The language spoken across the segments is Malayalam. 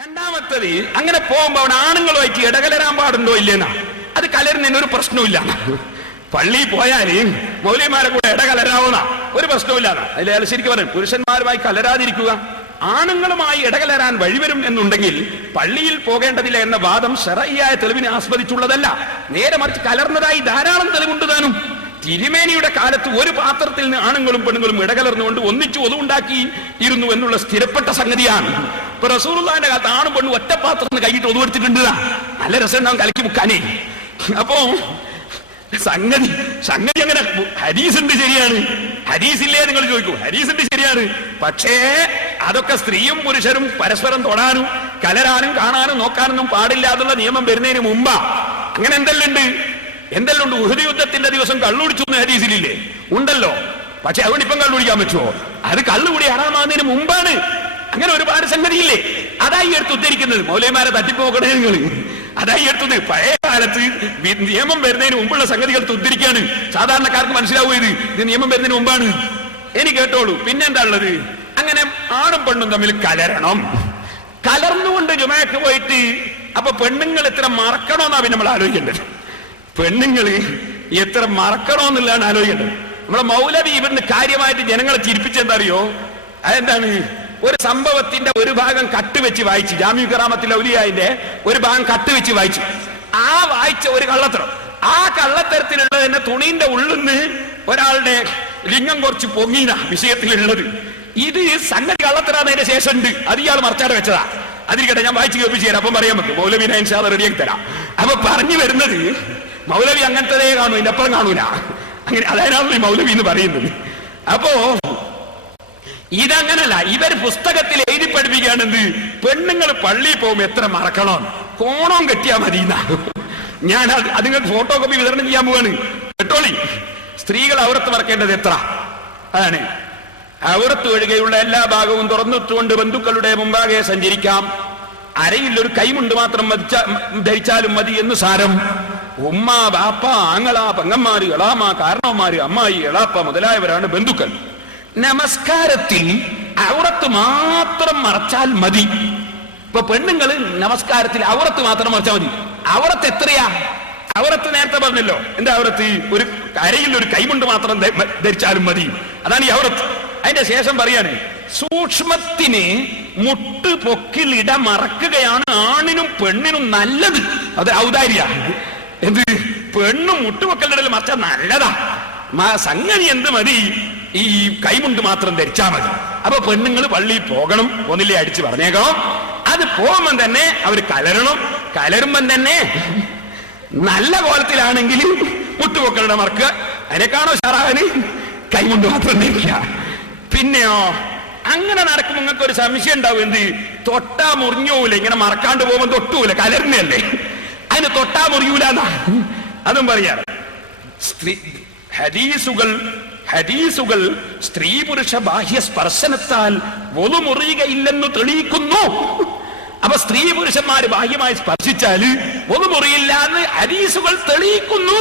രണ്ടാമത്തത്, അങ്ങനെ പോകുമ്പോ അവിടെ ആണുങ്ങളുമായിട്ട് ഇടകലരാൻ പാടുണ്ടോ ഇല്ലെന്നാ. അത് കലരുന്നതിന് ഒരു പ്രശ്നമില്ല. പള്ളിയിൽ പോയാല് മൗലവിമാരെ കൂടെ ഇടകലരാവുന്ന ഒരു പ്രശ്നമില്ല. അതിൽ ശരിക്കും പറയും, പുരുഷന്മാരുമായി കലരാതിരിക്കുക. ആണുങ്ങളുമായി ഇടകലരാൻ വഴിവരും എന്നുണ്ടെങ്കിൽ പള്ളിയിൽ പോകേണ്ടതില്ല എന്ന വാദം ശറഈയായ തെളിവിനെ ആസ്പദിച്ചുള്ളതല്ല. നേരെ മറിച്ച് കലർന്നതായി ധാരാളം തെളിവുണ്ട് താനും. തിരുമേനിയുടെ കാലത്ത് ഒരു പാത്രത്തിൽ നിന്ന് ആണുങ്ങളും പെണ്ണുങ്ങളും ഇടകലർന്നുകൊണ്ട് ഒന്നിച്ചു ഒതുണ്ടാക്കി ഇരുന്നു എന്നുള്ള സ്ഥിരപ്പെട്ട സംഗതിയാണ്. ഇപ്പൊ റസൂലുള്ളാഹിന്റെ കാലത്ത് ആണും പെണ്ണും ഒറ്റ പാത്രത്തിന് കൈയിട്ട് ഒതുവെടുത്തിട്ടുണ്ട്. നല്ല രസം ഉണ്ടാവും കലക്കി മുക്കാനേ. അപ്പോ സംഗതി അങ്ങനെ ഹദീസുണ്ട്, ശരിയാണ്. ഹദീസില്ലേ നിങ്ങൾ ചോദിക്കൂ, ഹദീസുണ്ട്, ശരിയാണ്. പക്ഷേ അതൊക്കെ സ്ത്രീയും പുരുഷനും പരസ്പരം തൊടാനും കലരാനും കാണാനും നോക്കാനൊന്നും പാടില്ല എന്നുള്ള നിയമം വരുന്നതിന് മുമ്പാ. അങ്ങനെ എന്തെല്ലാം ഉണ്ട്. ഉഹദ് യുദ്ധത്തിന്റെ ദിവസം കള്ളുടിച്ചു എന്ന് ഹദീസിലില്ലേ? ഉണ്ടല്ലോ. പക്ഷെ അതുകൊണ്ട് ഇപ്പം കള്ളുടിക്കാൻ പറ്റുമോ? അത് കള്ളുകൂടി ഹറാമാകുന്നതിന് മുമ്പാണ്. അങ്ങനെ ഒരുപാട് സംഗതിയില്ലേ? അതായി എടുത്ത് ഉദ്ധരിക്കുന്നത്. മൗലവിമാരെ തട്ടിപ്പ് നോക്കണേ നിങ്ങൾ. അതായി എടുത്തത് പഴയ കാലത്ത് നിയമം വരുന്നതിന് മുമ്പുള്ള സംഗതികൾ ഉദ്ധരിക്കാണ്. സാധാരണക്കാർക്ക് മനസ്സിലാവുക ഇത് നിയമം വരുന്നതിന് മുമ്പാണ്. ഇനി കേട്ടോളൂ. പിന്നെന്താ ഉള്ളത്? അങ്ങനെ ആണും പെണ്ണും തമ്മിൽ കലരണം. കലർന്നുകൊണ്ട് ജുമഅക്ക് പോയിട്ട് അപ്പൊ പെണ്ണുങ്ങൾ എത്ര മറക്കണമെന്നാ പിന്നെ നമ്മൾ ആലോചിക്കേണ്ടത്. പെണ്ണുങ്ങള് എത്ര മറക്കണമെന്നുള്ളതാണ് ആലോചിക്കേണ്ടത്. നമ്മളെ മൗലവി ഇവിടുന്ന് കാര്യമായിട്ട് ജനങ്ങളെ ചിരിപ്പിച്ചെന്താ അറിയോ? അതെന്താണ്? ഒരു സംഭവത്തിന്റെ ഒരു ഭാഗം കട്ടുവെച്ച് വായിച്ചു. ജാമിഉ കറാമത്തുൽ ഔലിയാന്റെ ഒരു ഭാഗം കട്ടുവെച്ച് വായിച്ചു. ആ വായിച്ച ഒരു കള്ളത്തരം, ആ കള്ളത്തരത്തിലുള്ള തന്നെ തുണീന്റെ ഉള്ളിന്ന് ഒരാളുടെ ലിംഗം കുറച്ച് പൊങ്ങീന വിഷയത്തിലുള്ളത്. ഇത് സംഗതി കള്ളത്തരാന്നതിന്റെ ശേഷം ഉണ്ട്. അത് ഇയാൾ മറച്ചാടെ വെച്ചതാ. അതിരിക്കട്ടെ, ഞാൻ വായിച്ച് കേൾപ്പിച്ചു തരാം. അപ്പം പറയാൻ പറ്റും. മൗലവിനെ ഇൻഷാ അല്ലാഹ് റെഡിയാക്കി തരാം. അപ്പൊ പറഞ്ഞു വരുന്നത്, മൗലവി അങ്ങനത്തെ കാണൂ, ഇതിന്റെ അപ്പുറം കാണൂല. അങ്ങനെ അതായതാണല്ലോ ഈ മൗലവി എന്ന് പറയുന്നത്. അപ്പോ ഇതങ്ങനല്ല. ഇവർ പുസ്തകത്തിൽ എഴുതി പഠിപ്പിക്കുകയാണെന്ത്? പെണ്ണുങ്ങൾ പള്ളിയിൽ പോകുമ്പോ എത്ര മറക്കണം, കോണം കെട്ടിയാ മതി. ഞാൻ അത് നിങ്ങൾക്ക് ഫോട്ടോ കോപ്പി വിതരണം ചെയ്യാൻ പോവാണ്. കേട്ടോളി. സ്ത്രീകൾ ഔറത്ത് മറക്കേണ്ടത് എത്ര? അതാണ്. ഔറത്ത് ഒഴികെയുള്ള എല്ലാ ഭാഗവും തുറന്നിട്ടുകൊണ്ട് ബന്ധുക്കളുടെ മുമ്പാകെ സഞ്ചരിക്കാം. അരയിൽ ഒരു കൈമുണ്ട് മാത്രം ധരിച്ചാലും മതി എന്ന് സാരം. ഉമ്മ, ബാപ്പ, ആങ്ങള, പെങ്ങന്മാര്, എളാമ, കാരണവന്മാര്, അമ്മായി, എളാപ്പ മുതലായവരാണ് ബന്ധുക്കൾ. നമസ്കാരത്തിൽ ഔറത്ത് മാത്രം മറച്ചാൽ മതി. ഇപ്പൊ പെണ്ണുങ്ങള് നമസ്കാരത്തിൽ ഔറത്ത് മാത്രം മറച്ചാൽ മതി. ഔറത്ത് എത്രയാ? ഔറത്ത് നേരത്തെ പറഞ്ഞല്ലോ. എന്താ ഔറത്ത്? ഒരു കരയിൽ ഒരു കൈമുണ്ട് മാത്രം ധരിച്ചാലും മതി. അതാണ് ഈ ഔറത്ത്. അതിന്റെ ശേഷം പറയാണ്, സൂക്ഷ്മത്തിന് മുട്ട് പൊക്കിൽ ഇട മറക്കുകയാണ് ആണിനും പെണ്ണിനും നല്ലത്. അത് ഔദാര്യ. എന്ത്? പെണ്ണും മുട്ടുപൊക്കലിടൽ മറച്ചാൽ നല്ലതാ. സംഗതി എന്ത് മതി? ഈ കൈമുണ്ട് മാത്രം ധരിച്ചാൽ മതി. അപ്പൊ പെണ്ണുങ്ങൾ പള്ളിയിൽ പോകണം. ഒന്നില്ലേ അടിച്ച് പറഞ്ഞേക്കണം. അത് പോകുമ്പം തന്നെ അവർ കലരണം. കലരുമ്പം തന്നെ നല്ല കോലത്തിലാണെങ്കിൽ മുട്ടുപൊക്കളുടെ മറക്കുക. അതിനെക്കാണോ ഷറാന് കൈമുണ്ട് മാത്രം ധരിക്കുക. പിന്നെയോ അങ്ങനെ നടക്കുമ്പോൾ നിങ്ങൾക്ക് ഒരു സംശയം ഉണ്ടാവും. എന്ത്? തൊട്ടാ മുറിഞ്ഞൂല. ഇങ്ങനെ മറക്കാണ്ട് പോകുമ്പോൾ തൊട്ടൂല, കലർന്നല്ലേ. അതിന് തൊട്ടാ മുറിയൂല. അതും പറയാറ്. ഹദീസുകൾ സ്ത്രീ പുരുഷ ബാഹ്യ സ്പർശനത്താൽ ഒതു മുറിയുകയില്ലെന്ന് തെളിയിക്കുന്നു. അപ്പൊ സ്ത്രീ പുരുഷന്മാര് ബാഹ്യമായി സ്പർശിച്ചാല് ഒതു മുറിയില്ല എന്ന് ഹദീസുകൾ തെളിയിക്കുന്നു.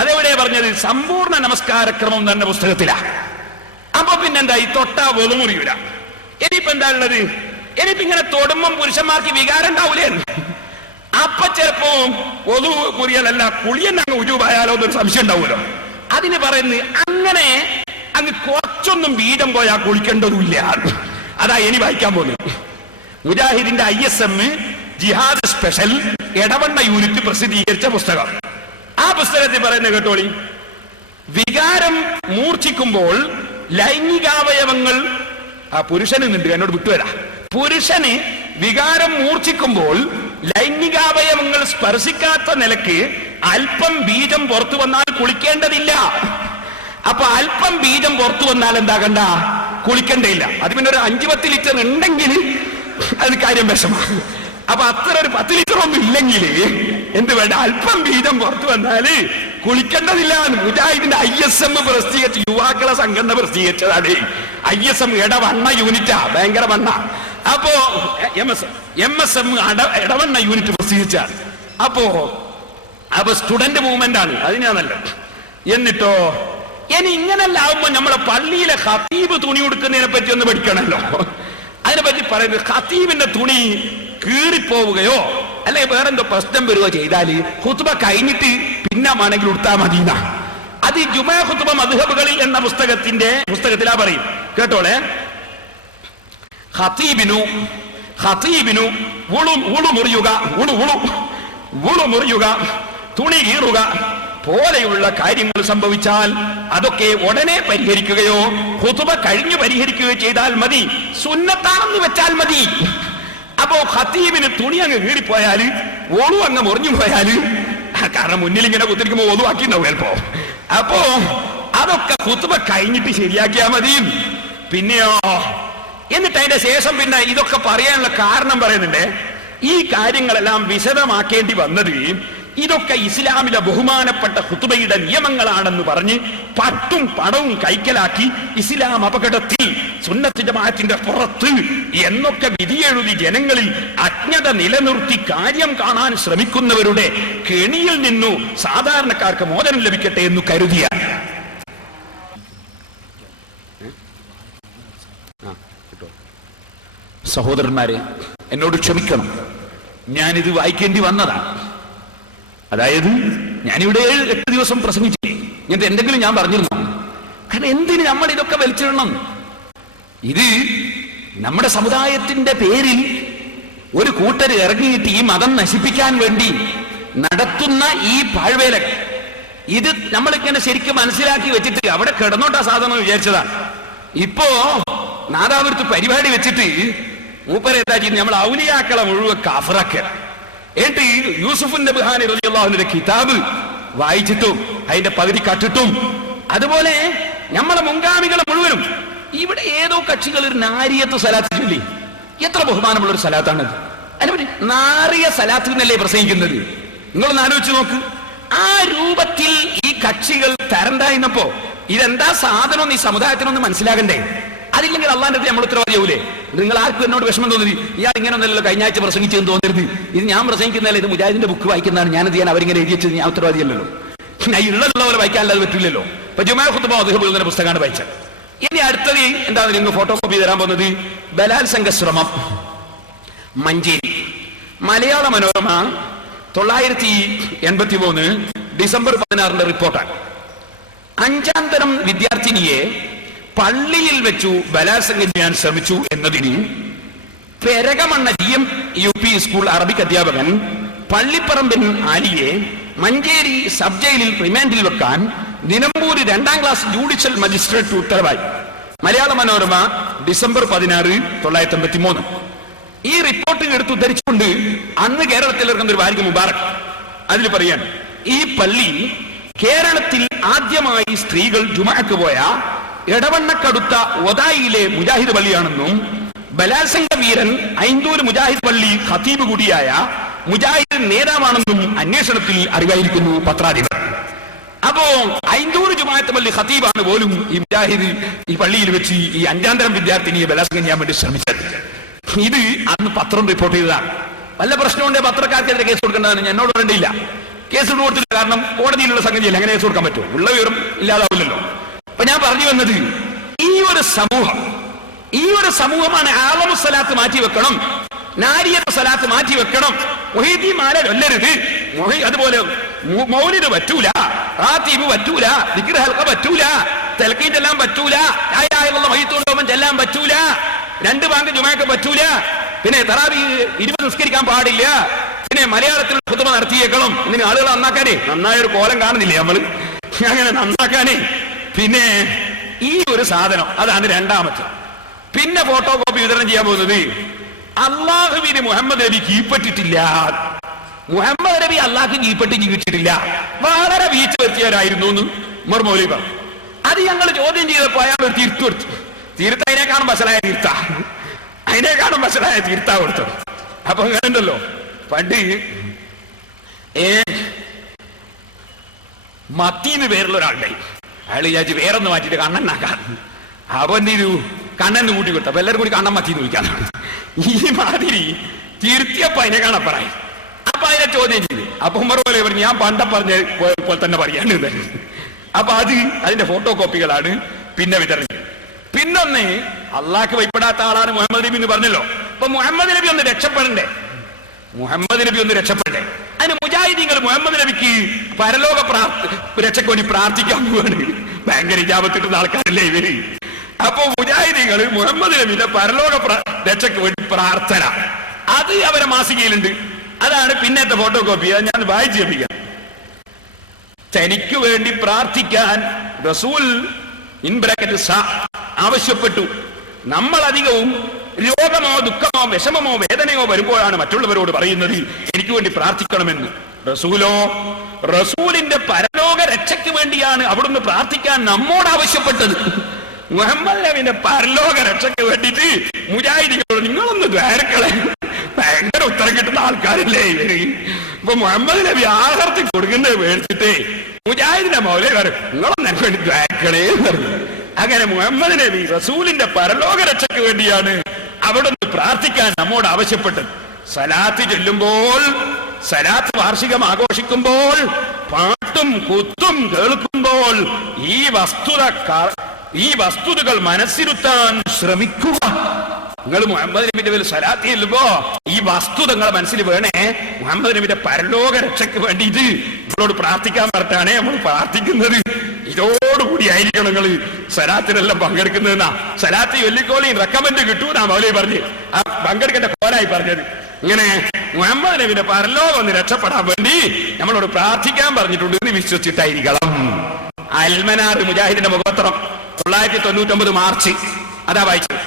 അതെവിടെയാ പറഞ്ഞത്? സമ്പൂർണ്ണ നമസ്കാരക്രമം തന്നെ പുസ്തകത്തിലാ. അപ്പൊ പിന്നെന്താ? ഈ തൊട്ടാ ഒതു മുറിയൂല. ഇനിയിപ്പോ എന്താ ഉള്ളത്? ഇനിയിപ്പോ ഇങ്ങനെ തൊടുമ്പം പുരുഷന്മാർക്ക് വികാരം ഉണ്ടാവൂലേ? അപ്പൊ ചിലപ്പോ ഒതു മുറിയലല്ല, കുളിയൻ അങ്ങ് ഉജൂബായാലോ എന്നൊരു സംശയം ഉണ്ടാവുമല്ലോ. അതിന് പറയുന്നത് അങ്ങനെ അങ്ങ് കുറച്ചൊന്നും വീതം പോയാൽ കുളിക്കേണ്ടതുമില്ല. അതാ ഇനി വായിക്കാൻ പോകുന്നത്. മുജാഹിദിന്റെ ISM ജിഹാദ് സ്പെഷ്യൽ എടവണ്ണ യൂണിറ്റ് പ്രസിദ്ധീകരിച്ച പുസ്തകം. ആ പുസ്തകത്തിൽ പറയുന്നത് കേട്ടോളി. വികാരം മൂർച്ഛിക്കുമ്പോൾ ലൈംഗികാവയവങ്ങൾ, ആ പുരുഷന് നിണ്ട് എന്നോട് വിട്ടുവരാ. പുരുഷന് വികാരം മൂർച്ഛിക്കുമ്പോൾ ലൈംഗികാവയവങ്ങൾ സ്പർശിക്കാത്ത നിലക്ക് അല്പം ബീജം പുറത്തു വന്നാൽ കുളിക്കേണ്ടതില്ല. അപ്പൊ അല്പം ബീജം പുറത്തു വന്നാൽ എന്താകണ്ട? കുളിക്കേണ്ടതില്ല. അത് പിന്നെ ഒരു 5-10 ലിറ്റർ ഉണ്ടെങ്കിൽ അത് കാര്യം വിഷമാണ്. അപ്പൊ അത്ര ഒരു 10 ലിറ്റർ ഒന്നും ഇല്ലെങ്കിൽ എന്ത് വേണ്ട? അല്പം ബീജം പുറത്തു വന്നാല് കുളിക്കേണ്ടതില്ല. മുജാഹിദിന്റെ ISM പ്രസിദ്ധീകരിച്ച യുവാക്കളെ സംഘടന പ്രസിദ്ധീകരിച്ചതാണ്. ISM ഇടവണ്ണ യൂണിറ്റാ, ഭയങ്കര വണ്ണ. അപ്പോ MSM ഇടവണ്ണ യൂണിറ്റ് പ്രസിദ്ധീകരിച്ചാണ്. അപ്പൊ സ്റ്റുഡന്റ് മൂവ്മെന്റ് ആണ്. അത് ഞാൻ നല്ലത്. എന്നിട്ടോ ഇനി ഇങ്ങനെല്ലാം ആവുമ്പോ നമ്മളെ പള്ളിയിലെ ഖതീബ് തുണി ഉടുക്കുന്നതിനെ പറ്റി ഒന്ന് പഠിക്കണല്ലോ. അതിനെ പറ്റി പറയുന്നത് ഖതീബിന്റെ തുണി കീറിപ്പോവുകയോ അല്ലെങ്കിൽ വേറെന്തോ പ്രശ്നം വരികയോ ചെയ്താല് ഖുത്ബ കഴിഞ്ഞിട്ട് പിന്നെ വേണമെങ്കിൽ ഉടുത്താ മദീന. അത് ജുമാ ഖുത്ബ മദ്ഹബുകളിൽ എന്ന പുസ്തകത്തിലാ പറയും. കേട്ടോളെ, ഖതീബിനു മുറിയുക, തുണി കീറുക പോലെയുള്ള കാര്യങ്ങൾ സംഭവിച്ചാൽ അതൊക്കെ ഉടനെ പരിഹരിക്കുകയോ ഖുതുബ കഴിഞ്ഞു പരിഹരിക്കുകയോ ചെയ്താൽ മതി. സുന്നത്താണെന്ന് വെച്ചാൽ മതി. അപ്പോ ഖതീബിന് തുണി അങ്ങ് കീറിപ്പോയാല് ഒളു അങ്ങ് മുറിഞ്ഞു പോയാല്, കാരണം മുന്നിൽ ഇങ്ങനെ കുത്തിരിക്കുമ്പോ ഒതുവാക്കിണ്ടാവും ചിലപ്പോ, അപ്പോ അതൊക്കെ ഖുതുബ കഴിഞ്ഞിട്ട് ശരിയാക്കിയാ മതി. പിന്നെയോ എന്നിട്ട് അതിന്റെ ശേഷം പിന്നെ ഇതൊക്കെ പറയാനുള്ള കാരണം പറയുന്നുണ്ട്. ഈ കാര്യങ്ങളെല്ലാം വിശദമാക്കേണ്ടി വന്നത് ഇതൊക്കെ ഇസ്ലാമിലെ ബഹുമാനപ്പെട്ട ഖുതുബയുടെ നിയമങ്ങളാണെന്ന് പറഞ്ഞ് പട്ടും പണവും കൈക്കലാക്കി ഇസ്ലാം അപകടത്തിൽ, സുന്നത്ത് ജമാഅത്തിന്റെ പുറത്ത് എന്നൊക്കെ വിധിയെഴുതി ജനങ്ങളിൽ അജ്ഞത നിലനിർത്തി കാര്യം കാണാൻ ശ്രമിക്കുന്നവരുടെ കെണിയിൽ നിന്നു സാധാരണക്കാർക്ക് മോചനം ലഭിക്കട്ടെ എന്ന് കരുതിയ സഹോദരന്മാരെ, എന്നോട് ക്ഷമിക്കണം, ഞാനിത് വായിക്കേണ്ടി വന്നതാണ്. അതായത് ഞാനിവിടെ 7-8 ദിവസം പ്രസംഗിച്ചില്ലേ, ഇങ്ങനത്തെ എന്തെങ്കിലും ഞാൻ പറഞ്ഞിരുന്നു? കാരണം എന്തിന് നമ്മൾ ഇതൊക്കെ വലിച്ചിടണം? ഇത് നമ്മുടെ സമുദായത്തിന്റെ പേരിൽ ഒരു കൂട്ടർ ഇറങ്ങിയിട്ട് ഈ മതം നശിപ്പിക്കാൻ വേണ്ടി നടത്തുന്ന ഈ പാഴ്വേലകൾ, ഇത് നമ്മളിങ്ങനെ ശരിക്കും മനസ്സിലാക്കി വെച്ചിട്ട് അവിടെ കിടന്നോട്ടാ സാധനം വിചാരിച്ചതാണ്. ഇപ്പോ നാദാപുരത്ത് പരിപാടി വെച്ചിട്ട് മൂപ്പരെ എന്താ ചെയ്യുന്നത്? നമ്മൾ ഔലിയാക്കളെ മുഴുവൻ കാഫറാക്കുക. എന്നിട്ട് യൂസുഫ് നബ്ഹാനി റളിയല്ലാഹു അൻഹുവിന്റെ കിതാബ് വായിച്ചിട്ടും അതിന്റെ പകുതി കട്ടിട്ടും, അതുപോലെ നമ്മളെ മുൻഗാമികളെ മുഴുവനും ഇവിടെ ഏതോ കക്ഷികൾ ഒരു നാരിയത്ത് സലാത്ത് ചൊല്ലി. എത്ര ബഹുമാനമുള്ള ഒരു സലാത്താണത്! അതിനെപ്പറ്റി നാറിയ സലാത്തിനല്ലേ പ്രസംഗിക്കുന്നത്? നിങ്ങളൊന്ന് ആലോചിച്ച് നോക്ക്. ആ രൂപത്തിൽ ഈ കക്ഷികൾ തരണ്ടായിരുന്നപ്പോ ഇതെന്താ സാധനം ഈ സമുദായത്തിനൊന്ന് മനസ്സിലാകണ്ടേ? അതില്ലെങ്കിൽ അള്ളാന്റെ അടുത്ത് നമ്മൾ ഉത്തരവാദിയാവൂലേ? നിങ്ങൾ ആർക്കും എന്നോട് വിഷമം തോന്നി, ഇയാൾ ഇങ്ങനെ ഒന്നല്ലോ കഴിഞ്ഞ ആഴ്ച പ്രസംഗിച്ചെന്ന് തോന്നരുത്. ഇത് ഞാൻ പ്രസംഗിക്കുന്നതല്ല, ഇത് മുജാഹിദിന്റെ ബുക്ക് വായിക്കുന്നതാണ്. ഞാനത് ചെയ്യാൻ അവരിങ്ങനെ എഴുതി വെച്ചത് ഞാൻ ഉത്തരവാദിയല്ലോ. ഉള്ള പോലെ വായിക്കാനല്ലാതെ പറ്റില്ലല്ലോ. ഇപ്പൊ ജുമാ ഖുതുബ മദ്ഹബുകളുടെ പുസ്തകമാണ് വായിച്ചത്. ഇനി അടുത്തത് എന്താണ് നിങ്ങൾ ഫോട്ടോ കോപ്പി തരാൻ പോകുന്നത്? ബലാത്സംഗ ശ്രമം മഞ്ചേരി. മലയാള മനോരമ 983 ഡിസംബർ 16 റിപ്പോർട്ടാണ്. 5ാം തരം വിദ്യാർത്ഥിനിയെ പള്ളിയിൽ വെച്ചു ബലാത്സംഗം ചെയ്യാൻ ശ്രമിച്ചു എന്നതിന് പെരകമണ്ണ GMUP സ്കൂൾ അറബിക് അധ്യാപകൻ പള്ളിപ്പറമ്പിൻ ആലിയെ മഞ്ചേരി സബ് ജയിലിൽ റിമാൻഡിൽ വെക്കാൻ നിലമ്പൂർ 2ാം ക്ലാസ് ജുഡീഷ്യൽ മജിസ്ട്രേറ്റ് ഉത്തരവായി. മലയാള മനോരമ ഡിസംബർ 16, 1983. ഈ റിപ്പോർട്ട് എടുത്ത് ഉദ്ധരിച്ചുകൊണ്ട് അന്ന് കേരളത്തിൽ ഇറങ്ങുന്ന ഒരു വാരിക മുബാറക് അതിൽ പറയാൻ, ഈ പള്ളി കേരളത്തിൽ ആദ്യമായി സ്ത്രീകൾ ജുമഅക്ക് പോയ എടവണ്ണക്കടുത്ത ഒതായിലെ മുജാഹിദ് പള്ളിയാണെന്നും ബലാത്സംഗ വീരൻ ഐന്തൂർ മുജാഹിദ് പള്ളി ഖതീബ് കൂടിയായ മുജാഹിദ് നേതാവാണെന്നും അന്വേഷണത്തിൽ അറിവായിരിക്കുന്നു പത്രാധിപർ. അപ്പോ ഐന്തൂർ ജുമാഅത്ത് പള്ളി ഖതീബാണ് പോലും ഈ മുജാഹിദ് ഈ പള്ളിയിൽ വെച്ച് ഈ 5ാം തരം വിദ്യാർത്ഥിനിയെ ബലാത്സംഗം ചെയ്യാൻ വേണ്ടി ശ്രമിച്ചത്. ഇത് അന്ന് പത്രം റിപ്പോർട്ട് ചെയ്തതാണ്. വല്ല പ്രശ്നമുണ്ടെങ്കിൽ പത്രക്കാർക്കെതിരെ കേസ് കൊടുക്കേണ്ടതാണ്. എന്നോട് വേണ്ടിയില്ല, കേസ് കൊടുത്തില്ല. കാരണം കോടതിയിലുള്ള സംഗതിയല്ല, അങ്ങനെ കേസ് കൊടുക്കാൻ പറ്റുമോ? ഉള്ള വിവരം ഇല്ലാതാവില്ലല്ലോ. അപ്പൊ ഞാൻ പറഞ്ഞു വന്നത്, ഈ ഒരു സമൂഹമാണ് ആളമു സ്വലാത്ത് മാറ്റി വെക്കണം, നാരിയത്ത് സ്വലാത്ത് മാറ്റി വെക്കണം, മുഹീദ്ദീൻമാരെ കൊല്ലരുത്, അതുപോലെ മൗലിദ് പറ്റൂല, റാത്തീബ് പറ്റൂല, ദിക്ർ ഹൽഖ പറ്റൂല, തൽഖീൻ ചെല്ലാൻ പറ്റൂല, ലാ ഇലാഹ ഇല്ലല്ലാഹ് മയ്യിത്തുൽ ചെല്ലാൻ പറ്റൂല, 2 ബാങ്ക് ജുമഅക്ക് പറ്റൂല, പിന്നെ തറാവീഹ് 20 നിസ്കരിക്കാൻ പാടില്ല, പിന്നെ മലയാളത്തിൽ ഖുതുബ നടത്തിയേക്കണം. ഇതിന് ആളുകൾ നന്നാക്കാനേ, നന്നായൊരു കോലം കാണുന്നില്ലേ നമ്മൾ, അങ്ങനെ നന്നാക്കാനേ. പിന്നെ ഈ ഒരു സാധനം, അതാണ് 2ാമത്തെ. പിന്നെ ഫോട്ടോ കോപ്പി വിതരണം ചെയ്യാൻ പോകുന്നത്, അള്ളാഹുവിന് മുഹമ്മദ് നബി കീഴ്പ്പെട്ടിട്ടില്ല, മുഹമ്മദ് നബി അള്ളാഹ്ക്ക് കീഴ്പ്പെട്ട് ജീവിച്ചിട്ടില്ല, വളരെ വീഴ്ച വരുത്തിയവരായിരുന്നു എന്ന് ഉമർ മൗലവി പറഞ്ഞു. അത് ഞങ്ങൾ ചോദ്യം ചെയ്തപ്പോ അയാൾ ഒരു തീർത്ത് കൊടുത്തു. തീർത്ത് അതിനേക്കാളും ബസലായ തീർത്താ കൊടുത്തു. അപ്പൊ അങ്ങനെ ഉണ്ടല്ലോ, പണ്ട് മത്തീന്ന് പേരുള്ള ഒരാളുണ്ടായി. അയാൾ വിചാരിച്ച് വേറൊന്ന് മാറ്റിട്ട് കണ്ണനാക്കാൻ. അപ്പൊ എന്തൊരു കണ്ണന് കൂട്ടി കൊടുത്തു. അപ്പൊ എല്ലാവരും കൂടി കണ്ണൻ മത്തീന്ന് വിളിക്കാനാണ്. ഈ മാതിരി തിരുത്തിയപ്പോ അതിനെ കാണപ്പറായി. അപ്പൊ അതിനെ ചോദ്യം ചെയ്തു. അപ്പൊ ഉമർ പോലെ പറഞ്ഞു, ഞാൻ പണ്ട പറഞ്ഞ പോലെ തന്നെ പറയാണ്ട്. അപ്പൊ അതിന്റെ ഫോട്ടോ കോപ്പികളാണ് പിന്നെ വിതരണം. പിന്നൊന്ന്, അള്ളാഹ്ക്ക് ഭയപ്പെടാത്ത ആളാണ് മുഹമ്മദ് നബി എന്ന് പറഞ്ഞല്ലോ. അപ്പൊ മുഹമ്മദ് നബി ഒന്ന് രക്ഷപ്പെടണ്ടേ? മുഹമ്മദ് നബി ഒന്ന് രക്ഷപ്പെടേ. അതിന് മുജാഹിദീങ്ങൾ മുഹമ്മദ് നബിക്ക് പരലോക രക്ഷയ്ക്ക് വേണ്ടി പ്രാർത്ഥിക്കാൻ പോവാണ്. ഭയങ്കര ഇജാബത്ത് കിട്ടുന്ന ആൾക്കാരല്ലേ ഇവര്. അപ്പൊ മുജാഹിദീങ്ങൾ മുഹമ്മദ് നബിയുടെ പരലോക രക്ഷയ്ക്ക് വേണ്ടി പ്രാർത്ഥന, അത് അവരെ മാസികയിലുണ്ട്. അതാണ് പിന്നത്തെ ഫോട്ടോ കോപ്പി. അത് ഞാൻ വായിച്ചു കേൾപ്പിക്കാം. തനിക്ക് വേണ്ടി പ്രാർത്ഥിക്കാൻ റസൂൽ ആവശ്യപ്പെട്ടു. നമ്മൾ അധികവും രോഗമോ ദുഃഖമോ വിഷമമോ വേദനയോ വരുമ്പോഴാണ് മറ്റുള്ളവരോട് പറയുന്നത് എനിക്ക് വേണ്ടി പ്രാർത്ഥിക്കണമെന്ന്. റസൂലിന്റെ പരലോക രക്ഷയ്ക്ക് വേണ്ടിയാണ് അവിടുന്ന് പ്രാർത്ഥിക്കാൻ നമ്മോട് ആവശ്യപ്പെട്ടത്. മുഹമ്മദ് നബിന്റെ പരലോക രക്ഷയ്ക്ക് വേണ്ടിയിട്ട് മുജാഹിദീകളോട് നിങ്ങളൊന്ന് ദ്വാരക്കളെ. ഭയങ്കര ഉത്തരം കിട്ടുന്ന ആൾക്കാരല്ലേ ഇവര്. ഇപ്പൊ മുഹമ്മദ് നബി ആഹർത്തി കൊടുക്കുന്നത് മേടിച്ചിട്ട് മുജാഹിദിന്റെ മൗലവി പറയും നിങ്ങളൊന്ന് എനിക്ക് വേണ്ടി ദ്വാരക്കളേ എന്ന് പറഞ്ഞു. അങ്ങനെ മുഹമ്മദ് നബി റസൂലിന്റെ പരലോക രക്ഷയ്ക്ക് വേണ്ടിയാണ് അവിടെ നിന്ന് പ്രാർത്ഥിക്കാൻ നമ്മോട് ആവശ്യപ്പെട്ടത്. സലാത്ത് ചൊല്ലുമ്പോൾ, സലാത്ത് വാർഷികം ആഘോഷിക്കുമ്പോൾ, പാട്ടും കുത്തും കേൾക്കുമ്പോൾ ഈ വസ്തുതകൾ മനസ്സിരുത്താൻ ശ്രമിക്കുക. നിങ്ങൾ മുഹമ്മദ് നബിന്റെ പേരിൽ സലാത്ത് ചെല്ലുമ്പോ ഈ വസ്തുത നിങ്ങളെ മനസ്സിൽ വേണേ. മുഹമ്മദ് നബിന്റെ പരലോക രക്ഷയ്ക്ക് വേണ്ടിയിട്ട് നിങ്ങളോട് പ്രാർത്ഥിക്കാൻ പറഞ്ഞാണ് നമ്മൾ പ്രാർത്ഥിക്കുന്നത്. ഇതോടുകൂടി ആയിരിക്കണം നിങ്ങൾ സലാത്തിനെല്ലാം പങ്കെടുക്കുന്നതെന്നാ. സലാത്ത് ചൊല്ലിക്കോളിയും റെക്കമെന്റ് കിട്ടൂന്നാ മൗലവി പറഞ്ഞ് ആ പങ്കെടുക്കേണ്ട കോലായി പറഞ്ഞത്. ഇങ്ങനെ മുഹമ്മദ് നബിന്റെ പരലോകം ഒന്ന് രക്ഷപ്പെടാൻ വേണ്ടി നമ്മളോട് പ്രാർത്ഥിക്കാൻ പറഞ്ഞിട്ടുണ്ട് എന്ന് വിശ്വസിച്ചിട്ടായിരിക്കണം. അൽമനാർ മുജാഹിദിന്റെ മുഖപത്രം 999 മാർച്ച് അതാ വായിച്ചത്.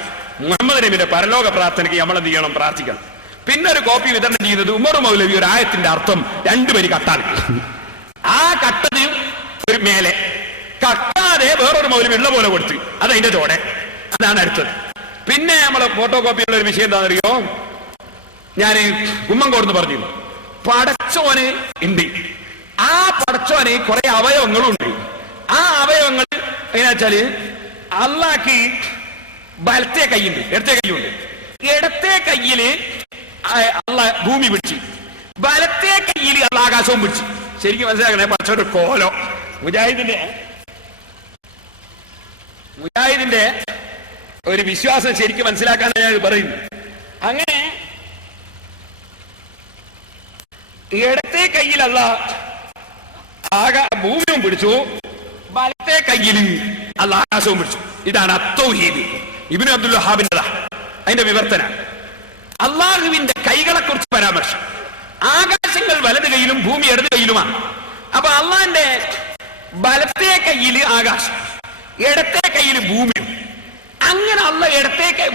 മുഹമ്മദ് നബിയുടെ പരലോക പ്രാർത്ഥനയ്ക്ക് നമ്മൾ എന്ത് ചെയ്യണം? പ്രാർത്ഥിക്കണം. പിന്നെ ഒരു കോപ്പി വിതരണം ചെയ്തത് ഉമർ മൗലവി ഒരു ആയത്തിന്റെ അർത്ഥം 2 വരി കട്ടാണ്. ആ കട്ടത് ഒരു മേലെ കട്ടാതെ വേറൊരു മൗലവി ഉള്ള പോലെ കൊടുത്ത് അതതിന്റെ ചോടെ. അതാണ് അടുത്തത്. പിന്നെ നമ്മളെ ഫോട്ടോ കോപ്പിയുള്ള ഒരു വിഷയം എന്താണെന്നറിയോ? ഞാൻ കുമ്മങ്കോടെന്ന് പറഞ്ഞു, പടച്ചോന് ഉണ്ട്. ആ പടച്ചോന് കുറെ അവയവങ്ങളും ഉണ്ട്. ആ അവയവങ്ങൾ എങ്ങനെയാ വെച്ചാല് അള്ളാഹ്ക്ക് വലത്തെ കൈയുണ്ട്, ഇടത്തെ കൈയുണ്ട്. ഇടത്തെ കയ്യില് അള്ളാഹ് ഭൂമി പിടിച്ചു, വലത്തെ കയ്യിൽ അള്ളാഹ് ആകാശവും പിടിച്ചു. ശരിക്കും മനസ്സിലാക്കണേ, പടച്ചോന്റെ കോലോ. മുജാഹിദിന്റെ ഒരു വിശ്വാസം ശരിക്കും മനസ്സിലാക്കാനാണ് ഞാൻ പറയുന്നത്. അങ്ങനെ ഇടത്തെ കയ്യിൽ അള്ളാഹ് ഭൂമിയും പിടിച്ചു, വലത്തെ കയ്യിൽ അള്ളാഹ് ആകാശവും പിടിച്ചു. ഇതാണ് അത്തൗഹീദ്. ഇബ്നു അബ്ദുൽ വഹാബിന്റെ അതിന്റെ വിവർത്തന. അള്ളാഹുവിന്റെ കൈകളെ കുറിച്ച് പരാമർശം. ആകാശങ്ങൾ വലത് കൈയിലും ഭൂമി ഇടത് കൈയിലുമാണ്. അപ്പൊ അള്ളാഹിന്റെ വലത്തെ കയ്യിൽ ആകാശം, ഇടത്തെ കയ്യിൽ ഭൂമിയും. അങ്ങനെ അള്ളാഹ്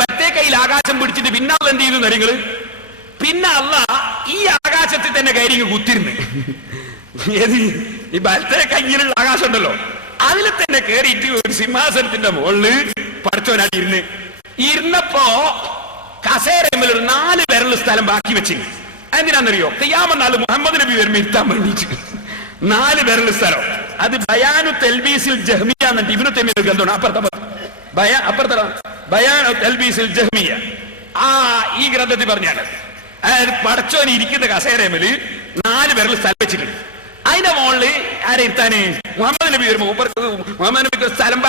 വലത്തെ കയ്യിൽ ആകാശം പിടിച്ചിട്ട് പിന്നെ അള്ളാഹ് എന്ത് ചെയ്തു നിങ്ങള്? പിന്നെ അള്ളാഹ് ഈ ആകാശത്തിൽ തന്നെ കയറി കുത്തിരുന്ന്, ഏത് ഈ വലത്തെ കയ്യിലുള്ള ആകാശം ഉണ്ടല്ലോ അതിൽ തന്നെ കയറിയിട്ട് ഒരു സിംഹാസനത്തിന്റെ മുകളില് പഠിച്ചവനായിട്ട് ഇരുന്നപ്പോ കസേരയിൽ ഒരു 4 വിരൽ സ്ഥലം ബാക്കി വെച്ച്. എന്തിനാണെന്നറിയോ? ഖിയാമത്ത് നാൾ മുഹമ്മദ് നബി വരുമ്പോ ഇരുത്താൻ വേണ്ടിട്ട് 4 വിരൽ സ്ഥലം. അത് ബയാനു തൽബീസിൽ ജഹ്മിയ എന്നിട്ട് ഇബ്നു തൈമിയ്യ ഗ്രന്ഥമാണ്. അപ്പുറത്തെ ബയാനു തൽബീസിൽ ജഹ്മിയ, ഈ ഗ്രന്ഥത്തിൽ പറഞ്ഞാണ് പടച്ചോന് ഇരിക്കുന്ന കസേരമേല് 4 വിരൽ സ്ഥലം വെച്ചിട്ടുണ്ട്. അതിന്റെ മുകളില് ആരെ ഇരുത്താന്? മുഹമ്മദ് നബി വരുമ്പോ മുഹമ്മദ് നബിക്ക് സ്ഥലം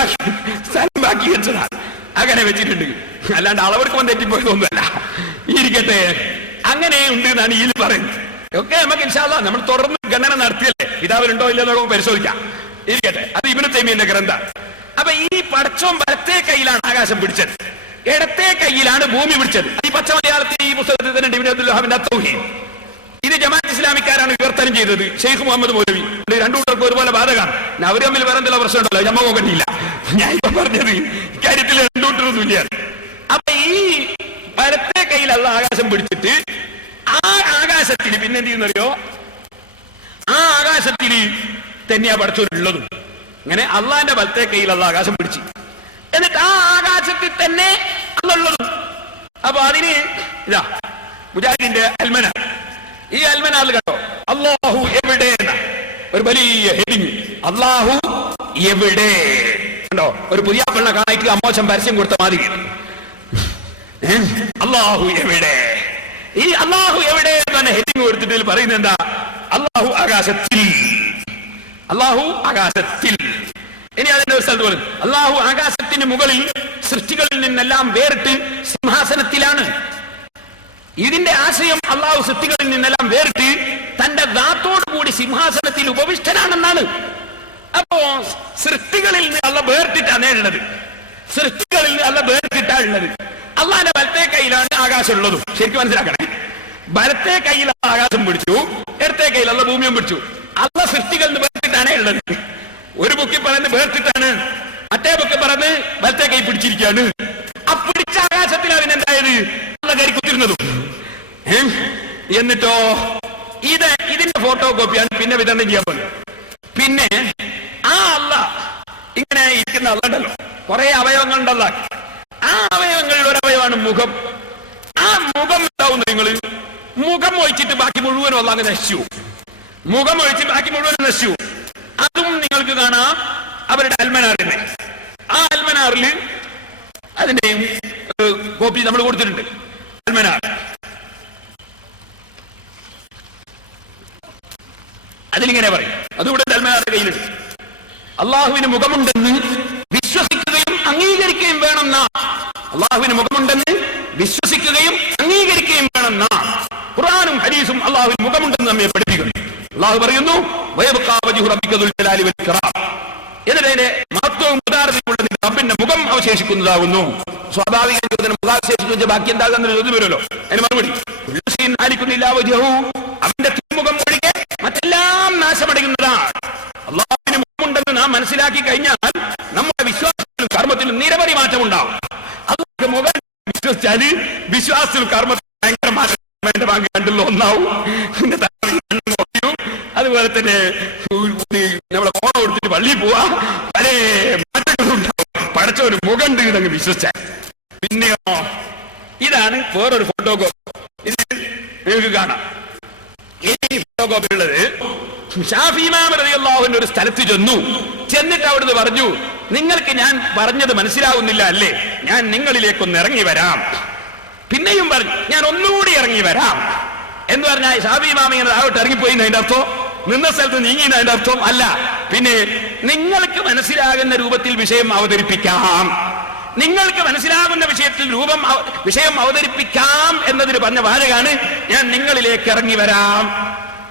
ബാക്കി വെച്ചതാണ്. അങ്ങനെ വെച്ചിട്ടുണ്ട്. അല്ലാണ്ട് അളവെടുക്കുമ്പോൾ തെറ്റിപ്പോയതൊന്നുമല്ല. ഇരിക്കട്ടെ, അങ്ങനെ ഉണ്ട് എന്നാണ് ഈ പറയുന്നത്. ഒക്കെ നമുക്ക് ഇൻഷാ അല്ലാഹ് നമ്മൾ തുടർന്ന് ഗണന നടത്തിയല്ലേ, പിതാവിലുണ്ടോ ഇല്ലെന്നോ നമുക്ക് പരിശോധിക്കാം. ഇരിക്കട്ടെ, അത് ഇബ്നു തൈമിയ്യന്റെ ഗ്രന്ഥം. അപ്പൊ ഈ പടച്ചോൻ വലത്തെ കയ്യിലാണ് ആകാശം പിടിച്ചത്, ഇടത്തെ കയ്യിലാണ് ഭൂമി പിടിച്ചത്. ഈ പച്ച മലയാളത്തിൽ ഈ പുസ്തകത്തിൽ തന്നെ ഇബ്നു അബ്ദുൽ വഹാബിന്റെ തൗഹീദ്. ഇത് ജമാഅത്ത് ഇസ്ലാമിക്കാരാണ് വിവർത്തനം ചെയ്തത്. ഷെയ്ഖ് മുഹമ്മദ് മൗലവി. രണ്ടു കൂട്ടർക്കും ഒരുപോലെ ബാധകമാണ്. അവർ തമ്മിൽ വേറെ എന്തെല്ലാം പ്രശ്നം ഉണ്ടല്ലോ, ഞമ്മ നോക്കണ്ടില്ല. ഞാൻ ഇപ്പൊ പറഞ്ഞത് ഇക്കാര്യത്തിൽ രണ്ടു കൂട്ടരും തുല്യാണ്. അപ്പൊ ഈ വലത്തെ കയ്യിൽ അള്ളാഹ് ആകാശം പിടിച്ചിട്ട് ആ ആകാശത്തിന് പിന്നെ എന്ത് ചെയ്യുന്നറിയോ? ആ ആകാശത്തിന് തന്നെയാ പഠിച്ചോരുള്ളതും. ഇങ്ങനെ അള്ളാഹിന്റെ വലത്തെ കയ്യിൽ അള്ളാഹ് ആകാശം പിടിച്ചു, എന്നിട്ട് ആ ആകാശത്തിൽ തന്നെ അള്ളുള്ളതും. അപ്പൊ അതിന് ഇതാ മുജാഹിദിന്റെ അൽമന. ഈ അൽമനാൽ കണ്ടോ അല്ലാഹു എവിടെ ഒരു വലിയ ഹെഡിങ്. അല്ലാഹു എവിടെ കണ്ടോ? ഒരു പുതിയ പെണ്ണ കാണായിട്ട് അമ്മോശം പരസ്യം കൊടുത്ത മാതിരി. അല്ലാഹു എവിടെ? ഈ അല്ലാഹു എവിടെ തന്നെ ഹെഡിങ് കൊടുത്തിട്ട് പറയുന്നത് എന്താ? അല്ലാഹു ആകാശത്തിൽ, അല്ലാഹു ആകാശത്തിൽ. ഇനി അതിന്റെ ഒരു സ്ഥലത്ത് പറയുന്നത് അല്ലാഹു ആകാശത്തിന് മുകളിൽ സൃഷ്ടികളിൽ നിന്നെല്ലാം വേറിട്ട് സിംഹാസനത്തിലാണ്. ഇതിന്റെ ആശയം അള്ളാഹു സൃഷ്ടികളിൽ നിന്നെല്ലാം വേറിട്ട് തന്റെ ദാത്തോടു കൂടി സിംഹാസനത്തിൽ ഉപവിഷ്ടനാണെന്നാണ്. അപ്പോ സൃഷ്ടികളിൽ നിന്ന് അള്ള വേർതിട്ടാണ് ഉള്ളത്. സൃഷ്ടികളിൽ നിന്ന് അള്ള വേർതിട്ടാണ് ഉള്ളത്. അള്ളാന്റെ വലത്തെ കയ്യിലാണ് ആകാശം ഉള്ളതും. ശരിക്കും മനസ്സിലാക്കണേ, വലത്തെ കയ്യിൽ ആകാശം പിടിച്ചു, ഇടത്തെ കയ്യിൽ അള്ള ഭൂമിയും പിടിച്ചു. അള്ള സൃഷ്ടികളിൽ നിന്ന് വേർതിട്ടാണ് ഉള്ളത്. ഒരു ബുക്കിൽ പറയുന്നത് വേർതിട്ടാണ്, മറ്റേ ബുക്കിൽ പറയുന്നത് വലത്തെ കൈ പിടിച്ചിരിക്കുകയാണ്. ആ പിടിച്ച ആകാശത്തിലാണ് എന്തായത് അള്ള കയറി കുത്തിരുന്നതും. എന്നിട്ടോ ഇതിന്റെ ഫോട്ടോ കോപ്പിയാണ് പിന്നെ വിതരണം ചെയ്യാൻ പോകുന്നത്. പിന്നെ ആ അള്ള ഇങ്ങനെ ഇരിക്കുന്ന അള്ളണ്ടല്ലോ, കുറെ അവയവങ്ങളുണ്ടല്ല. ആ അവയവങ്ങളിൽ ഒരവയവാണ് മുഖം. ആ മുഖം ഉണ്ടാവുന്നു. നിങ്ങൾ മുഖം ഒഴിച്ചിട്ട് ബാക്കി മുഴുവനും അള്ള അങ്ങ് നശിച്ചു. മുഖം ഒഴിച്ച് ബാക്കി മുഴുവനും നശിച്ചു. അതും നിങ്ങൾക്ക് കാണാം അവരുടെ അൽമനാറിനെ. ആ അൽമനാറിൽ അതിന്റെയും കോപ്പി നമ്മൾ കൊടുത്തിട്ടുണ്ട്. അൽമനാർ അതിലിങ്ങനെ പറയും, അതുകൂടെ അൽമനാറിന്റെ കയ്യിലുണ്ട്. അള്ളാഹുവിന് മുഖമുണ്ടെന്ന് വിശ്വസിക്കുകയും അംഗീകരിക്കുകയും വേണമെന്ന, അള്ളാഹുവിന് മുഖമുണ്ടെന്ന് വിശ്വസിക്കുകയും അംഗീകരിക്കുകയും വേണമെന്ന ഖുർആനും ഹദീസും അള്ളാഹുവിന് മുഖമുണ്ടെന്ന് നമ്മെ പഠിപ്പിക്കുന്നു. അള്ളാഹു പറയുന്നു, എന്നിട്ട് മഹത്വവും ഉദാരതയുമുള്ള റബ്ബിന്റെ മുഖം അവശേഷിക്കുന്നതാകുന്നു. സ്വാഭാവിക മുഖാവശേഷിക്കുന്ന ബാക്കി എന്താകുന്ന ചോദ്യം വരുമല്ലോ. അതിന് മറുപടി, അവന്റെ തിരുമുഖം ഒഴികെ മറ്റെല്ലാം നാശമടയുന്നതാണ്. അള്ളാഹുവിന് മുഖമുണ്ടെന്ന് നാം മനസ്സിലാക്കി കഴിഞ്ഞാൽ നമ്മുടെ വിശ്വാസത്തിലും കർമ്മത്തിലും നിരവധി മാറ്റം ഉണ്ടാവും. അതൊക്കെ മുഖം വിശ്വസിച്ചാല് വിശ്വാസത്തിലും കർമ്മത്തിലും ഭയങ്കര മാറ്റം വേണ്ട ഭാഗം കണ്ടുള്ള ഒന്നാവും. അതുപോലെ തന്നെ നമ്മളെ ഫോൺ കൊടുത്തിട്ട് പള്ളിയിൽ പോവാ, പല മാറ്റങ്ങളും ഉണ്ടാവും. പഠിച്ച ഒരു മുഖം ഉണ്ട് ഇതങ്ങ് വിശ്വസിച്ചാൽ. പിന്നെയോ ഇതാണ് വേറൊരു ഫോട്ടോ കോപ്പി. ഇത് നിങ്ങൾക്ക് കാണാം. ഈ ഫോട്ടോ കോപ്പി ഉള്ളത് ശാഫി ഇമാം റളിയല്ലാഹുവിന്റെ ഒരു സ്ഥലത്ത് ചെന്നിട്ട് അവിടുന്ന് പറഞ്ഞു, നിങ്ങൾക്ക് ഞാൻ പറഞ്ഞത് മനസ്സിലാവുന്നില്ല അല്ലേ, ഞാൻ നിങ്ങളിലേക്കൊന്ന് ഇറങ്ങി വരാം. പിന്നെയും പറഞ്ഞു, ഞാൻ ഒന്നുകൂടി ഇറങ്ങി വരാം എന്ന് പറഞ്ഞാൽ ഷാഫി ഇമാം ഇങ്ങനെ താഴോട്ട് ഇറങ്ങിപ്പോയി അതിന്റെ അർത്ഥം, നിന്ന സ്ഥലത്ത് നീങ്ങിന് അതിന്റെ അർത്ഥം അല്ല. പിന്നെ നിങ്ങൾക്ക് മനസ്സിലാകുന്ന രൂപത്തിൽ വിഷയം അവതരിപ്പിക്കാം, നിങ്ങൾക്ക് മനസ്സിലാകുന്ന വിഷയം അവതരിപ്പിക്കാം എന്നതിന് പറഞ്ഞ വാചകാണ് ഞാൻ നിങ്ങളിലേക്ക് ഇറങ്ങി വരാം.